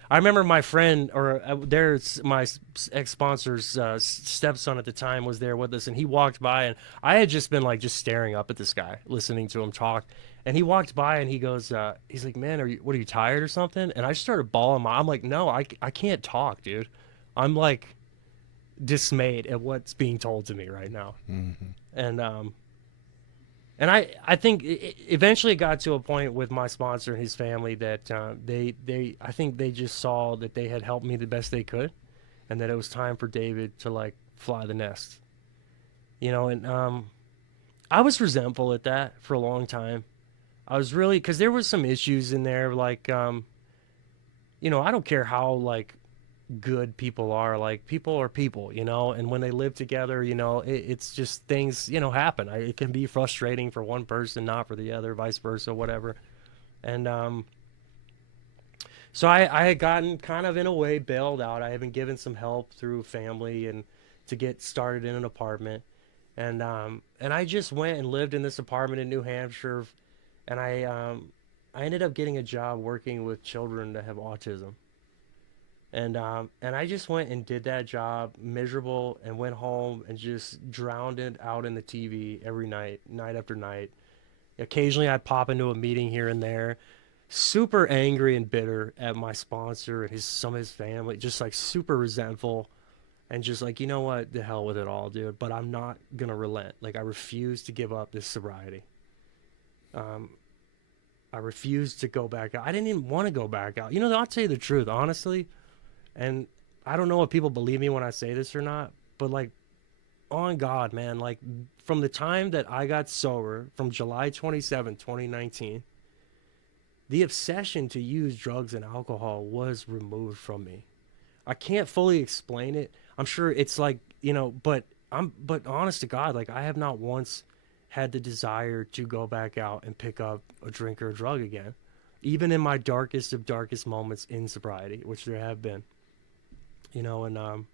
I remember my friend, or there's my ex sponsor's stepson at the time was there with us, and he walked by, and I had just been like just staring up at this guy, listening to him talk, and he walked by, and he goes, he's like, "Man, what are you tired or something?" And I started bawling I'm like, "No, I can't talk, dude. I'm like dismayed at what's being told to me right now," and and I think eventually it got to a point with my sponsor and his family that they I think they just saw that they had helped me the best they could, and that it was time for David to like fly the nest, you know. And I was resentful at that for a long time. I was really, because there was some issues in there, like you know, I don't care how like good people are people, you know, and when they live together, you know, it's just things, you know, happen. It can be frustrating for one person, not for the other, vice versa, whatever. And so I had gotten kind of in a way bailed out. I had been given some help through family and to get started in an apartment, and I just went and lived in this apartment in New Hampshire, and I ended up getting a job working with children that have autism, and I just went and did that job, miserable, and went home and just drowned it out in the TV every night, night after night. Occasionally, I'd pop into a meeting here and there, super angry and bitter at my sponsor and some of his family, just like super resentful, and just like, you know what, the hell with it all, dude. But I'm not gonna relent. Like I refuse to give up this sobriety. Um, I refuse to go back out. I didn't even want to go back out. You know, I'll tell you the truth, honestly. And I don't know if people believe me when I say this or not, but like, on God, man, like from the time that I got sober, from July 27, 2019, the obsession to use drugs and alcohol was removed from me. I can't fully explain it. I'm sure it's like, you know, but honest to God, like I have not once had the desire to go back out and pick up a drink or a drug again, even in my darkest of darkest moments in sobriety, which there have been. You know, and you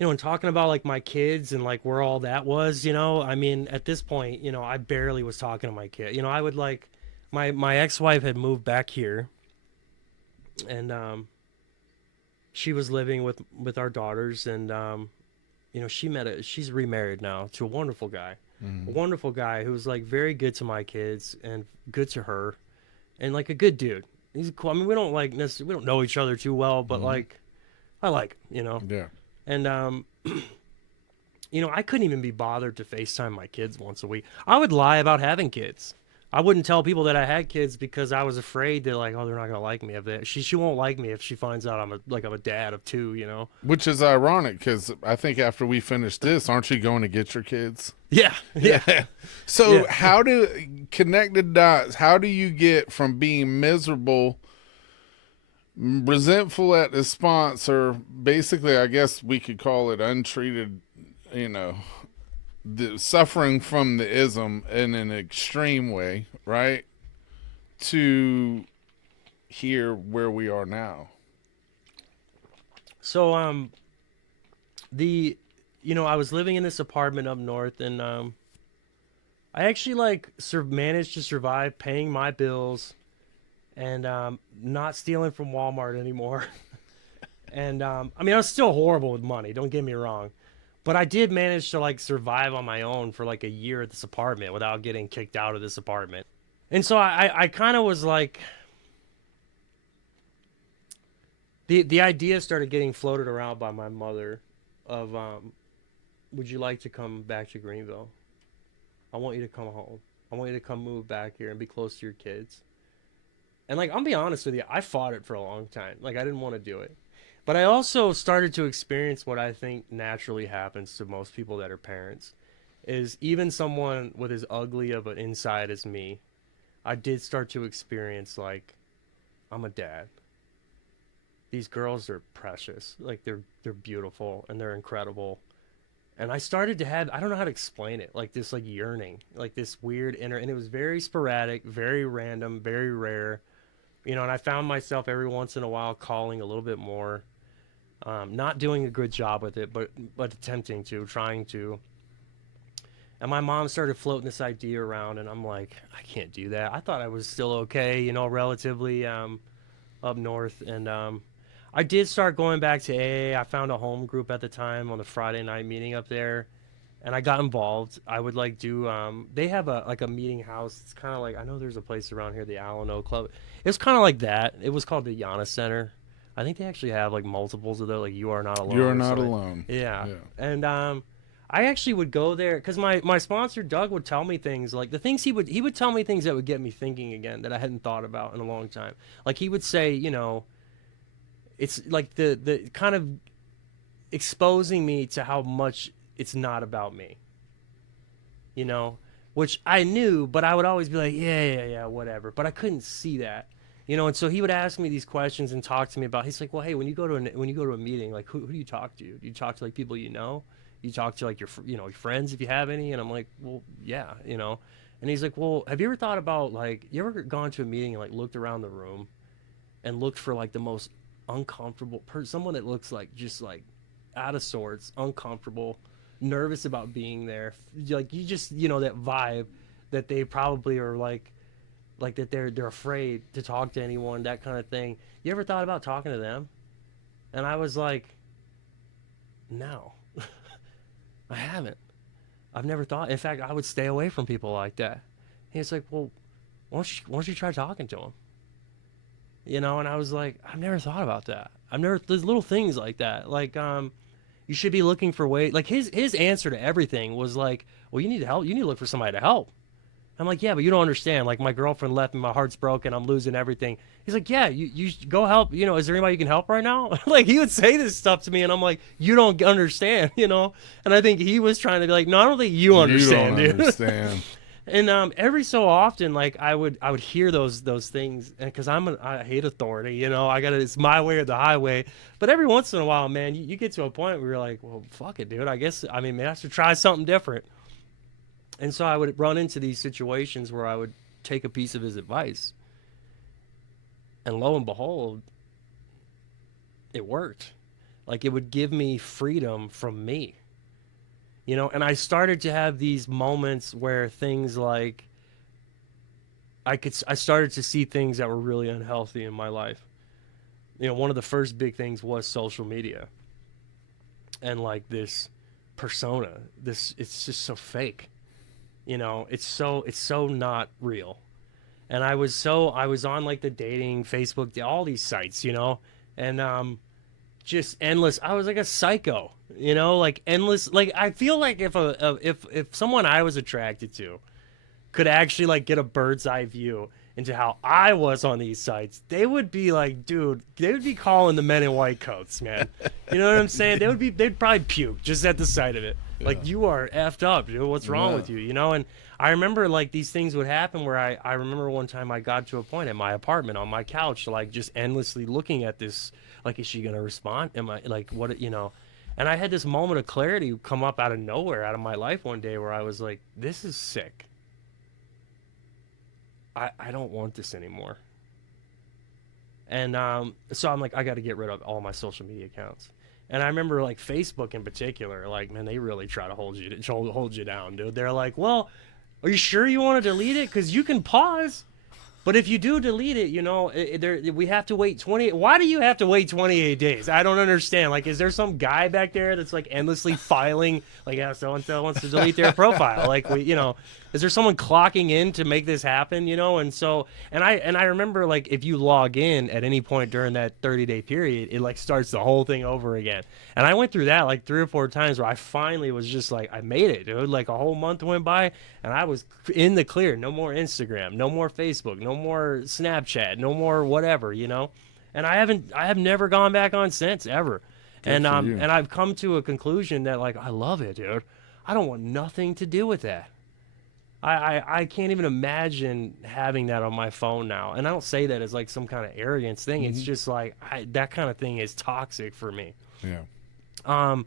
know, and talking about like my kids and like where all that was, you know, I mean, at this point, you know, I barely was talking to my kid. You know, I would like my ex-wife had moved back here, and she was living with our daughters, and you know, she's remarried now to a wonderful guy. A wonderful guy who's like very good to my kids and good to her, and like a good dude. He's cool. I mean, we don't like necessarily, we don't know each other too well, but like I like him, you know. Yeah. And you know, I couldn't even be bothered to FaceTime my kids once a week. I would lie about having kids. I wouldn't tell people that I had kids because I was afraid that like, oh, they're not gonna like me if she won't like me if she finds out I'm a dad of two, you know. Which is ironic because I think after we finish this, aren't you going to get your kids? Yeah, yeah. So Yeah. how do connect the dots? How do you get from being miserable, resentful at the sponsor, basically, I guess we could call it untreated, you know, the suffering from the ism in an extreme way, right? To here where we are now. So the you know, I was living in this apartment up north, and I actually like managed to survive paying my bills and not stealing from Walmart anymore. And I mean, I was still horrible with money, don't get me wrong, but I did manage to like survive on my own for like a year at this apartment without getting kicked out of this apartment. And so I kind of was like, the idea started getting floated around by my mother of would you like to come back to Greenville? I want you to come home. I want you to come move back here and be close to your kids. And like, I'll be honest with you, I fought it for a long time. Like, I didn't want to do it. But I also started to experience what I think naturally happens to most people that are parents is even someone with as ugly of an inside as me, I did start to experience like I'm a dad. These girls are precious. Like they're beautiful and they're incredible. And I started to have I don't know how to explain it, like this like yearning, like this weird inner and it was very sporadic, very random, very rare. You know, and I found myself every once in a while calling a little bit more. Not doing a good job with it, but attempting to, trying to. And my mom started floating this idea around, and I'm like, I can't do that. I thought I was still okay, you know, relatively up north. And I did start going back to AA. I found a home group at the time on the Friday night meeting up there, and I got involved. I would like do. They have a meeting house. It's kind of like I know there's a place around here, the Alano Club. It's kind of like that. It was called the Yana Center. I think they actually have like multiples of those, like You Are Not Alone. You Are Not Alone. Yeah. And I actually would go there because my sponsor Doug would tell me things like the things he would tell me things that would get me thinking again that I hadn't thought about in a long time. Like he would say, you know, it's like the kind of exposing me to how much it's not about me. You know, which I knew, but I would always be like, yeah, whatever. But I couldn't see that. You know, and so he would ask me these questions and talk to me about. He's like, "Well, hey, when you go to a meeting, like, who do you talk to? Do you talk to like people you know? You talk to like your friends if you have any?" And I'm like, "Well, yeah, you know." And he's like, "Well, have you ever thought about like you ever gone to a meeting and like looked around the room and looked for like the most uncomfortable person, someone that looks like just like out of sorts, uncomfortable, nervous about being there, like you just that vibe that they probably are like." Like that they're afraid to talk to anyone, that kind of thing. You ever thought about talking to them? And I was like, no, I haven't. I've never thought. In fact, I would stay away from people like that. He's like, well, why don't you try talking to them? You know, and I was like, I've never thought about that. There's little things like that. Like, you should be looking for ways. Like his answer to everything was like, well, you need help. You need to look for somebody to help. I'm like, yeah, but you don't understand. Like, my girlfriend left me, my heart's broken, I'm losing everything. He's like, yeah, you go help. You know, is there anybody you can help right now? Like, he would say this stuff to me, and I'm like, you don't understand, you know? And I think he was trying to be like, no, I don't think you understand, you don't dude. Understand. And every so often, like, I would hear those things, and because I hate authority, you know? It's my way or the highway. But every once in a while, man, you get to a point where you're like, well, fuck it, dude. Maybe I should try something different. And so I would run into these situations where I would take a piece of his advice. And lo and behold, it worked. Like, it would give me freedom from me. You know, and I started to have these moments where things like I started to see things that were really unhealthy in my life. You know, one of the first big things was social media. And like this persona, it's just so fake. You know, it's so not real. And I was on like the dating Facebook, all these sites, you know, and just endless. I was like a psycho, you know, like endless. Like, I feel like if someone I was attracted to could actually like get a bird's eye view into how I was on these sites, they would be like, dude, they would be calling the men in white coats, man. You know what I'm saying? They'd probably puke just at the sight of it. Yeah. Like, you are effed up, dude. What's wrong with you? You know? And I remember like these things would happen where I remember one time I got to a point in my apartment on my couch, like just endlessly looking at this, like, is she going to respond? Am I like, what, you know? And I had this moment of clarity come up out of nowhere, out of my life one day where I was like, this is sick. I don't want this anymore. And so I'm like, I got to get rid of all my social media accounts. And I remember like Facebook in particular, like, man, they really try to hold you down, dude. They're like, well, are you sure you want to delete it? Because you can pause. But if you do delete it, you know, we have to wait 28. Why do you have to wait 28 days? I don't understand. Like, is there some guy back there that's like endlessly filing, like, yeah, so-and-so wants to delete their profile? Like, you know, Is there someone clocking in to make this happen? And so, and I remember, like, if you log in at any point during that 30-day period, it like starts the whole thing over again. And I went through that like 3 or 4 times where I finally was just like, I made it, dude. Like a whole month went by and I was in the clear. No more Instagram, no more Facebook, no more Snapchat, no more whatever. And I have never gone back on since, ever. Good for you. And I've come to a conclusion that, like, I love it, dude. I don't want nothing to do with that. I can't even imagine having that on my phone now. And I don't say that as like some kind of arrogance thing. It's just like that kind of thing is toxic for me. Yeah.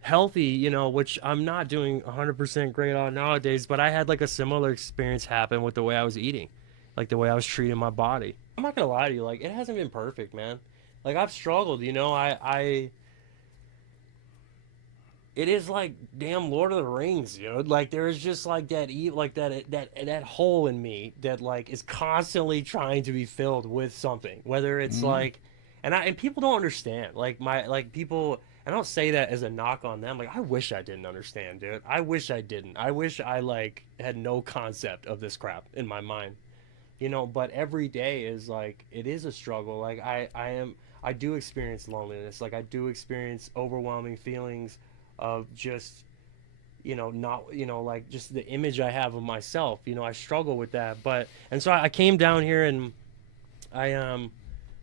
Healthy, which I'm not doing 100% great on nowadays, but I had like a similar experience happen with the way I was eating, like the way I was treating my body. I'm not gonna lie to you, like it hasn't been perfect, man. Like I've struggled, I it is like damn Lord of the Rings, Like there's just like that hole in me that like is constantly trying to be filled with something. Whether it's like, and people don't understand. Like people, I don't say that as a knock on them. Like I wish I didn't understand, dude. I wish I didn't. I wish I like had no concept of this crap in my mind. But every day is like it is a struggle. Like I do experience loneliness. Like I do experience overwhelming feelings of just not like just the image I have of myself. I struggle with that. And so I came down here and I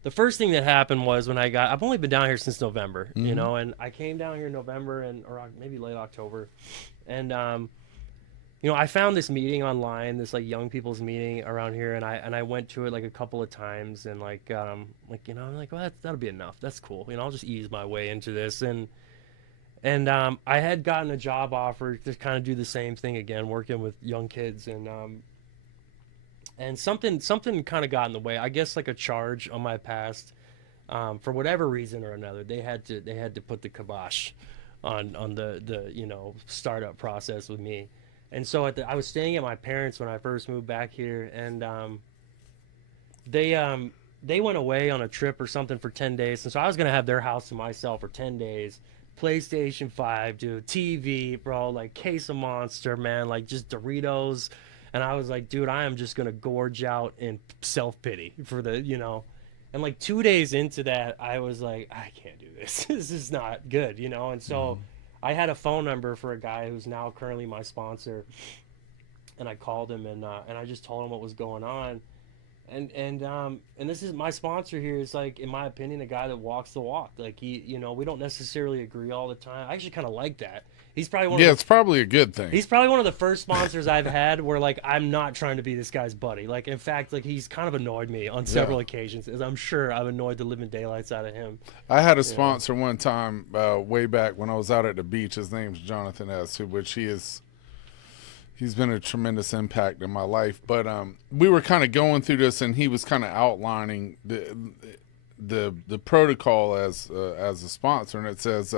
the first thing that happened was when I've only been down here since November, and I came down here in November or maybe late October, and I found this meeting online, this like young people's meeting around here, and I went to it like a couple of times, and I'm like, well, that'll be enough. That's cool. I'll just ease my way into this, and I had gotten a job offer to kind of do the same thing again, working with young kids, and something kind of got in the way. I guess like a charge on my past, for whatever reason or another, they had to put the kibosh on the startup process with me. And so I was staying at my parents when I first moved back here, and they went away on a trip or something for 10 days, and so I was gonna have their house to myself for 10 days. PlayStation 5, dude, TV, bro, like case of Monster, man, like just Doritos. And I was like, dude, I am just gonna gorge out in self-pity for and like 2 days into that, I was like, I can't do this. This is not good, And so I had a phone number for a guy who's now currently my sponsor, and I called him and I just told him what was going on. And this is my sponsor here is like, in my opinion, a guy that walks the walk. Like we don't necessarily agree all the time. I actually kind of like that. He's probably it's probably a good thing. He's probably one of the first sponsors I've had where like I'm not trying to be this guy's buddy. Like in fact, like he's kind of annoyed me on several occasions, as I'm sure I've annoyed the living daylights out of him. I had a sponsor one time way back when I was out at the beach. His name's Jonathan S., which he's been a tremendous impact in my life. But we were kind of going through this, and he was kind of outlining the protocol as a sponsor, and it says,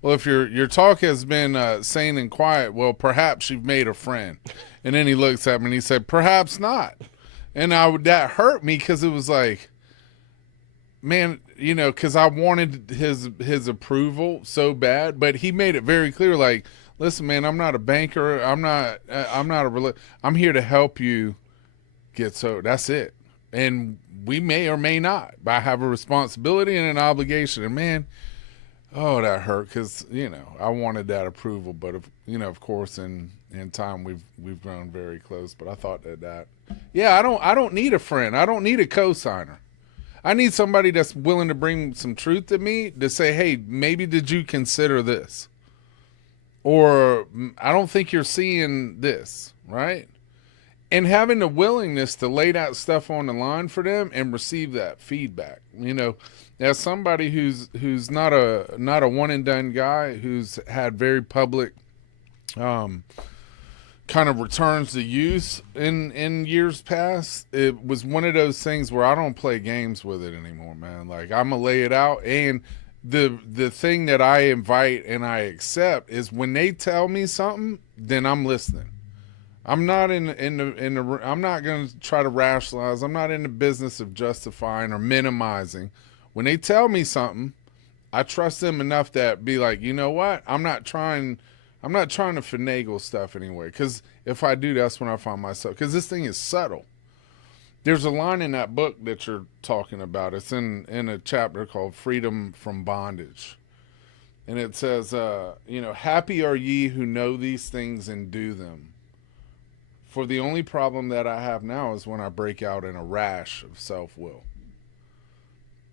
well, if your talk has been sane and quiet, well, perhaps you've made a friend. And then he looks at me and he said, perhaps not. And that hurt me because it was like, man, because I wanted his approval so bad, but he made it very clear, like, listen, man, I'm not a banker. I'm here to help you get sober. That's it. And we may or may not, but I have a responsibility and an obligation. And man, oh, that hurt because, I wanted that approval. But, of course, in time we've grown very close. But I thought that I don't need a friend. I don't need a co-signer. I need somebody that's willing to bring some truth to me to say, hey, maybe did you consider this? Or I don't think you're seeing this, right? And having the willingness to lay that stuff on the line for them and receive that feedback. As somebody who's not a one and done guy, who's had very public kind of returns to use in years past, it was one of those things where I don't play games with it anymore, man. Like I'm gonna lay it out, and the thing that I invite and I accept is when they tell me something, then I'm listening. I'm not I'm not going to try to rationalize. I'm not in the business of justifying or minimizing. When they tell me something, I trust them enough that be like, you know what? I'm not trying I'm not trying to finagle stuff anyway, because if I do, that's when I find myself, because this thing is subtle. There's a line in that book that you're talking about. It's in a chapter called Freedom from Bondage. And it says, happy are ye who know these things and do them. For the only problem that I have now is when I break out in a rash of self-will.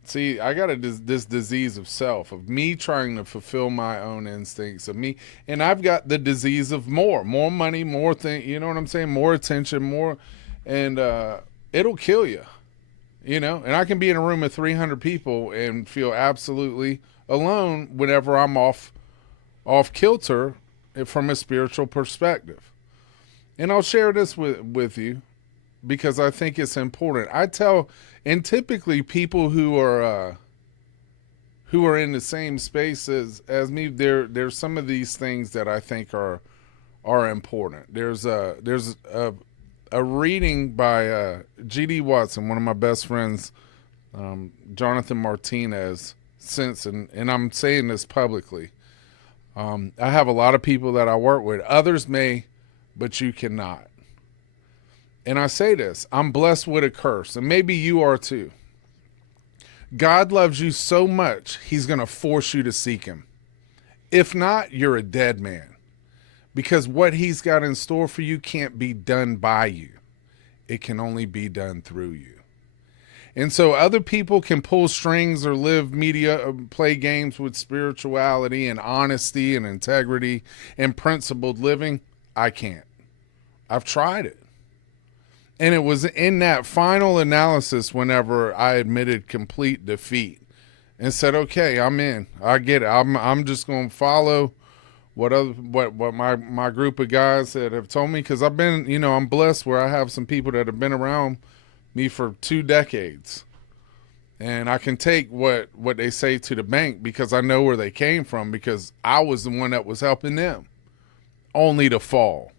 See, I got this disease of self, of me trying to fulfill my own instincts, of me. And I've got the disease of more money, more thing. You know what I'm saying? More attention, more. And it'll kill you, And I can be in a room with 300 people and feel absolutely alone whenever I'm off kilter from a spiritual perspective. And I'll share this with you because I think it's important. And typically people who are in the same space as me, there's some of these things that I think are important. There's a reading by G.D. Watson, one of my best friends, Jonathan Martinez, and I'm saying this publicly. I have a lot of people that I work with. Others may, but you cannot. And I say this, I'm blessed with a curse, and maybe you are too. God loves you so much, he's going to force you to seek him. If not, you're a dead man. Because what he's got in store for you can't be done by you. It can only be done through you. And so other people can pull strings or play games with spirituality and honesty and integrity and principled living. I can't. I've tried it. And it was in that final analysis whenever I admitted complete defeat and said, okay, I'm in. I get it. I'm just going to follow what my group of guys that have told me, because I've been, I'm blessed where I have some people that have been around me for 2 decades. And I can take what they say to the bank because I know where they came from, because I was the one that was helping them only to fall,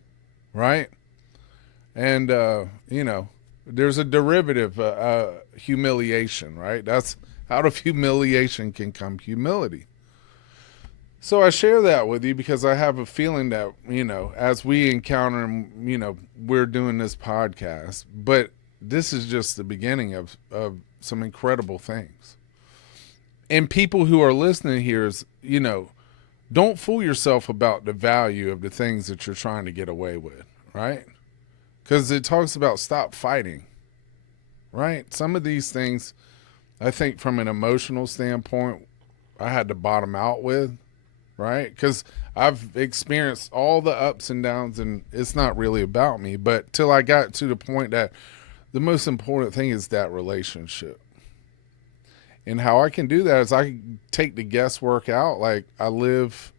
right? And, there's a derivative, humiliation, right? That's out of humiliation can come humility. So I share that with you because I have a feeling that, as we encounter, we're doing this podcast, but this is just the beginning of some incredible things. And people who are listening here is, don't fool yourself about the value of the things that you're trying to get away with, right? Because it talks about stop fighting, right? Some of these things, I think from an emotional standpoint, I had to bottom out with, right? Because I've experienced all the ups and downs, and it's not really about me. But till I got to the point that the most important thing is that relationship. And how I can do that is I take the guesswork out. Like, I live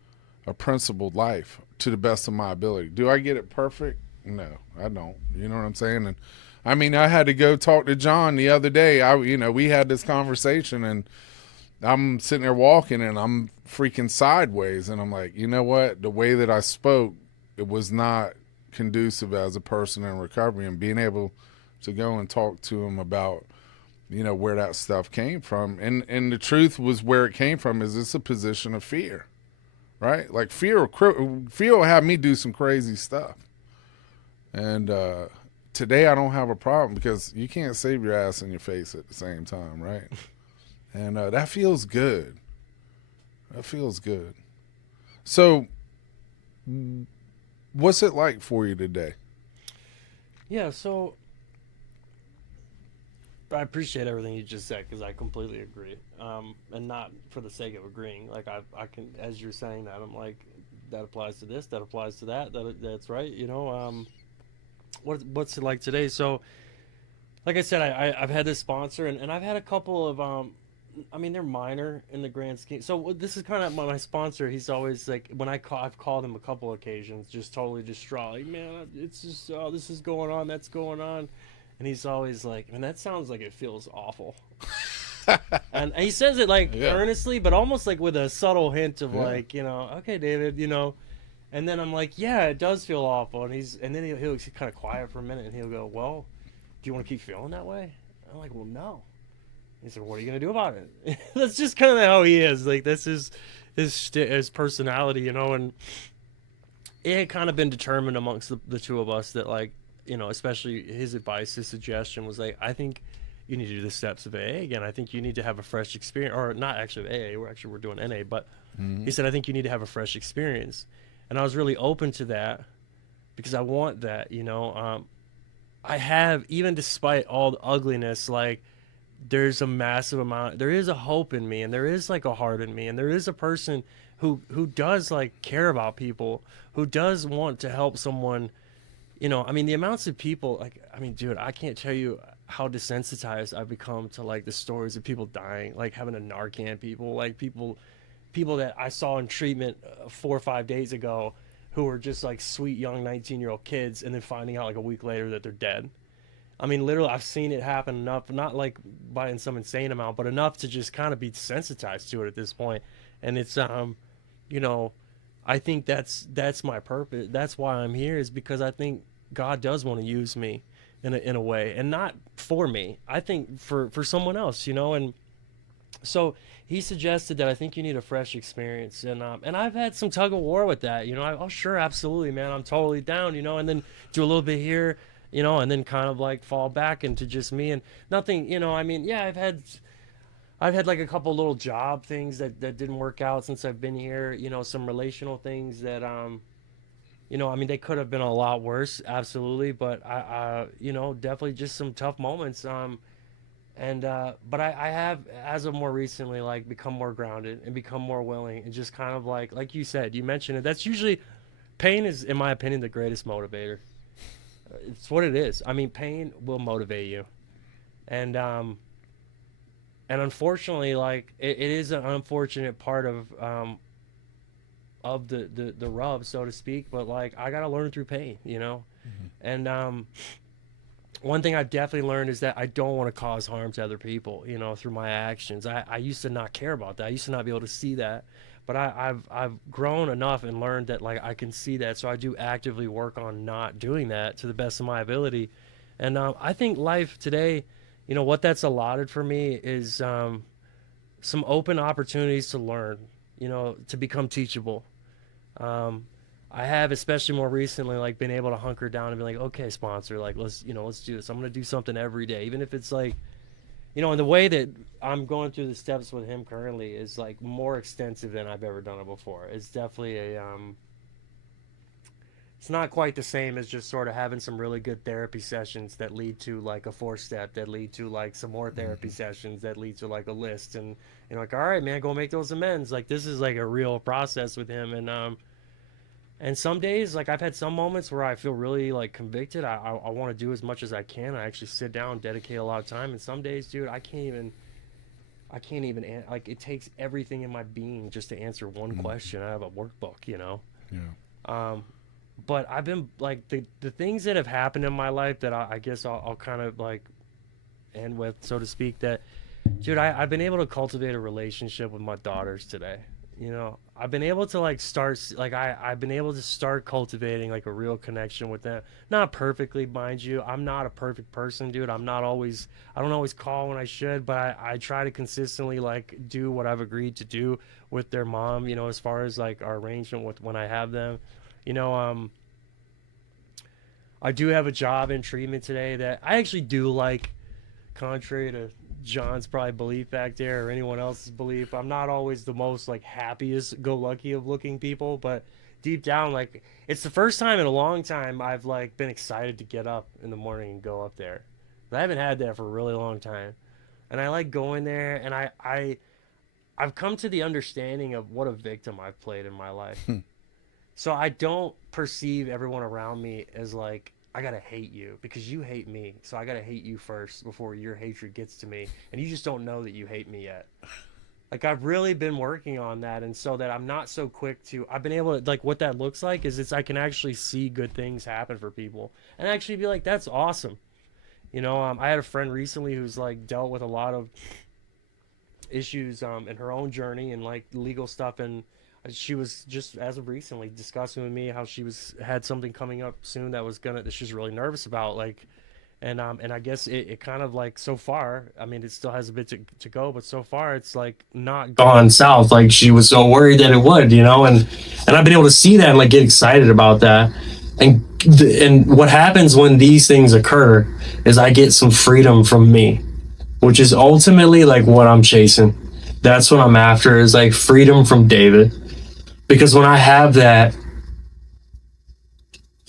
a principled life to the best of my ability. Do I get it perfect? No, I don't. You know what I'm saying? And I mean, I had to go talk to John the other day. We had this conversation, and I'm sitting there walking, and I'm freaking sideways. And I'm like, you know what? The way that I spoke, it was not conducive as a person in recovery, and being able to go and talk to him about, where that stuff came from. And the truth was, where it came from is it's a position of fear, right? Like fear will have me do some crazy stuff. And today I don't have a problem because you can't save your ass and your face at the same time, right? And that feels good. That feels good. So what's it like for you today? Yeah, so I appreciate everything you just said, because I completely agree, and not for the sake of agreeing. Like I can, as you're saying that, I'm like, that applies to this, that applies to that. That's right. What's it like today? So, like I said, I've had this sponsor, and I've had a couple of they're minor in the grand scheme. So this is kind of my sponsor. He's always like, when I've called him a couple occasions, just totally distraught. Like, man, it's just, oh, this is going on, that's going on. And he's always like, man, that sounds like it feels awful. And he says it like earnestly, but almost like with a subtle hint of like, okay, David, And then I'm like, yeah, it does feel awful. And then he'll kind of quiet for a minute, and he'll go, well, do you want to keep feeling that way? I'm like, well, no. He said, what are you going to do about it? That's just kind of how he is. Like, that's his personality, And it had kind of been determined amongst the two of us that, like, especially his advice, his suggestion was like, I think you need to do the steps of AA again. I think you need to have a fresh experience, or not actually AA. We're doing NA, but he said I think you need to have a fresh experience, and I was really open to that because I want that. I have, even despite all the ugliness, like, there's a massive amount, there is a hope in me, and there is like a heart in me, and there is a person who does like care about people, who does want to help someone. I mean, the amounts of people, like, I mean, dude, I can't tell you how desensitized I've become to like the stories of people dying, like having a Narcan people, like people that I saw in treatment 4 or 5 days ago, who were just like sweet young 19-year-old kids, and then finding out like a week later that they're dead. I mean, literally, I've seen it happen enough, not like by in some insane amount, but enough to just kind of be desensitized to it at this point. And it's, you know, I think that's my purpose. That's why I'm here, is because I think God does want to use me in a way, and not for me. I think for someone else, And so he suggested that I think you need a fresh experience, and I've had some tug of war with that. Oh, sure, absolutely, man, I'm totally down. And then do a little bit here, and then kind of like fall back into just me and nothing. I mean, yeah, I've had like a couple little job things that didn't work out since I've been here. Some relational things that I mean, they could have been a lot worse, absolutely, but definitely just some tough moments. But I have, as of more recently, like, become more grounded and become more willing, and just kind of like you said, you mentioned it. That's usually, pain is, in my opinion, the greatest motivator. It's what it is. I mean, pain will motivate you, and unfortunately, like, it is an unfortunate part of the rub, so to speak. But like, I gotta learn through pain. And one thing I've definitely learned is that I don't want to cause harm to other people, through my actions. I used to not care about that. I used to not be able to see that. But I've grown enough and learned that, like, I can see that. So I do actively work on not doing that to the best of my ability. And I think life today, what that's allotted for me is some open opportunities to learn, to become teachable. I have, especially more recently, like, been able to hunker down and be like, okay, sponsor, like, let's do this. I'm going to do something every day, even if it's like, and the way that I'm going through the steps with him currently is like more extensive than I've ever done it before. It's definitely it's not quite the same as just sort of having some really good therapy sessions that lead to like a 4-step, that lead to like some more therapy sessions, that lead to like a list. And like, all right, man, go make those amends. Like, this is like a real process with him. And some days, like, I've had some moments where I feel really like convicted. I want to do as much as I can. I actually sit down, dedicate a lot of time. And some days, dude, I can't even like, it takes everything in my being just to answer one question out of a workbook. Yeah. But I've been like, the things that have happened in my life that I guess I'll kind of like end with, so to speak, that, dude, I've been able to cultivate a relationship with my daughters today. I've been able to like start, like, I've been able to start cultivating like a real connection with them. Not perfectly, mind you. I'm not a perfect person, dude. I don't always call when I should, but I try to consistently like do what I've agreed to do with their mom, as far as like our arrangement with when I have them. I do have a job in treatment today that I actually do like, contrary to John's probably belief back there, or anyone else's belief. I'm not always the most like happiest go lucky of looking people, but deep down, like, it's the first time in a long time I've like been excited to get up in the morning and go up there. I haven't had that for a really long time. And I like going there, and I've come to the understanding of what a victim I've played in my life. So I don't perceive everyone around me as like, I gotta hate you because you hate me. So I gotta hate you first before your hatred gets to me. And you just don't know that you hate me yet. Like, I've really been working on that. And so that I'm not so quick to, I've been able to, like, what that looks like is I can actually see good things happen for people and actually be like, that's awesome. I had a friend recently who's like dealt with a lot of issues in her own journey and like legal stuff, and she was just as of recently discussing with me how she had something coming up soon that she's really nervous about, like, And I guess it kind of like, so far, I mean, it still has a bit to go, but so far it's like not gone south like she was so worried that it would, you know. And I've been able to see that and like get excited about that. And what happens when these things occur is I get some freedom from me, which is ultimately like what I'm chasing. That's what I'm after, is like freedom from David. Because when I have that,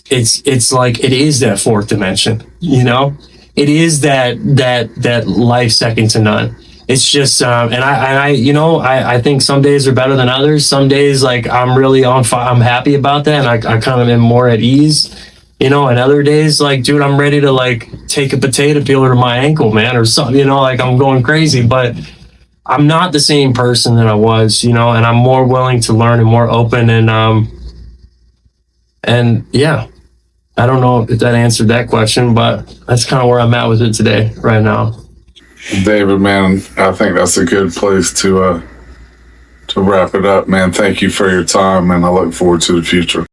it's like it is that fourth dimension, you know. It is that life second to none. It's just and I you know, I think some days are better than others. Some days like I'm really on fire, I'm happy about that, and I kind of am more at ease, you know. And other days like, dude, I'm ready to like take a potato peeler to my ankle, man, or something, you know, like I'm going crazy. But I'm not the same person that I was, you know, and I'm more willing to learn and more open. And yeah, I don't know if that answered that question, but that's kind of where I'm at with it today, right now. David, man, I think that's a good place to wrap it up, man. Thank you for your time, and I look forward to the future.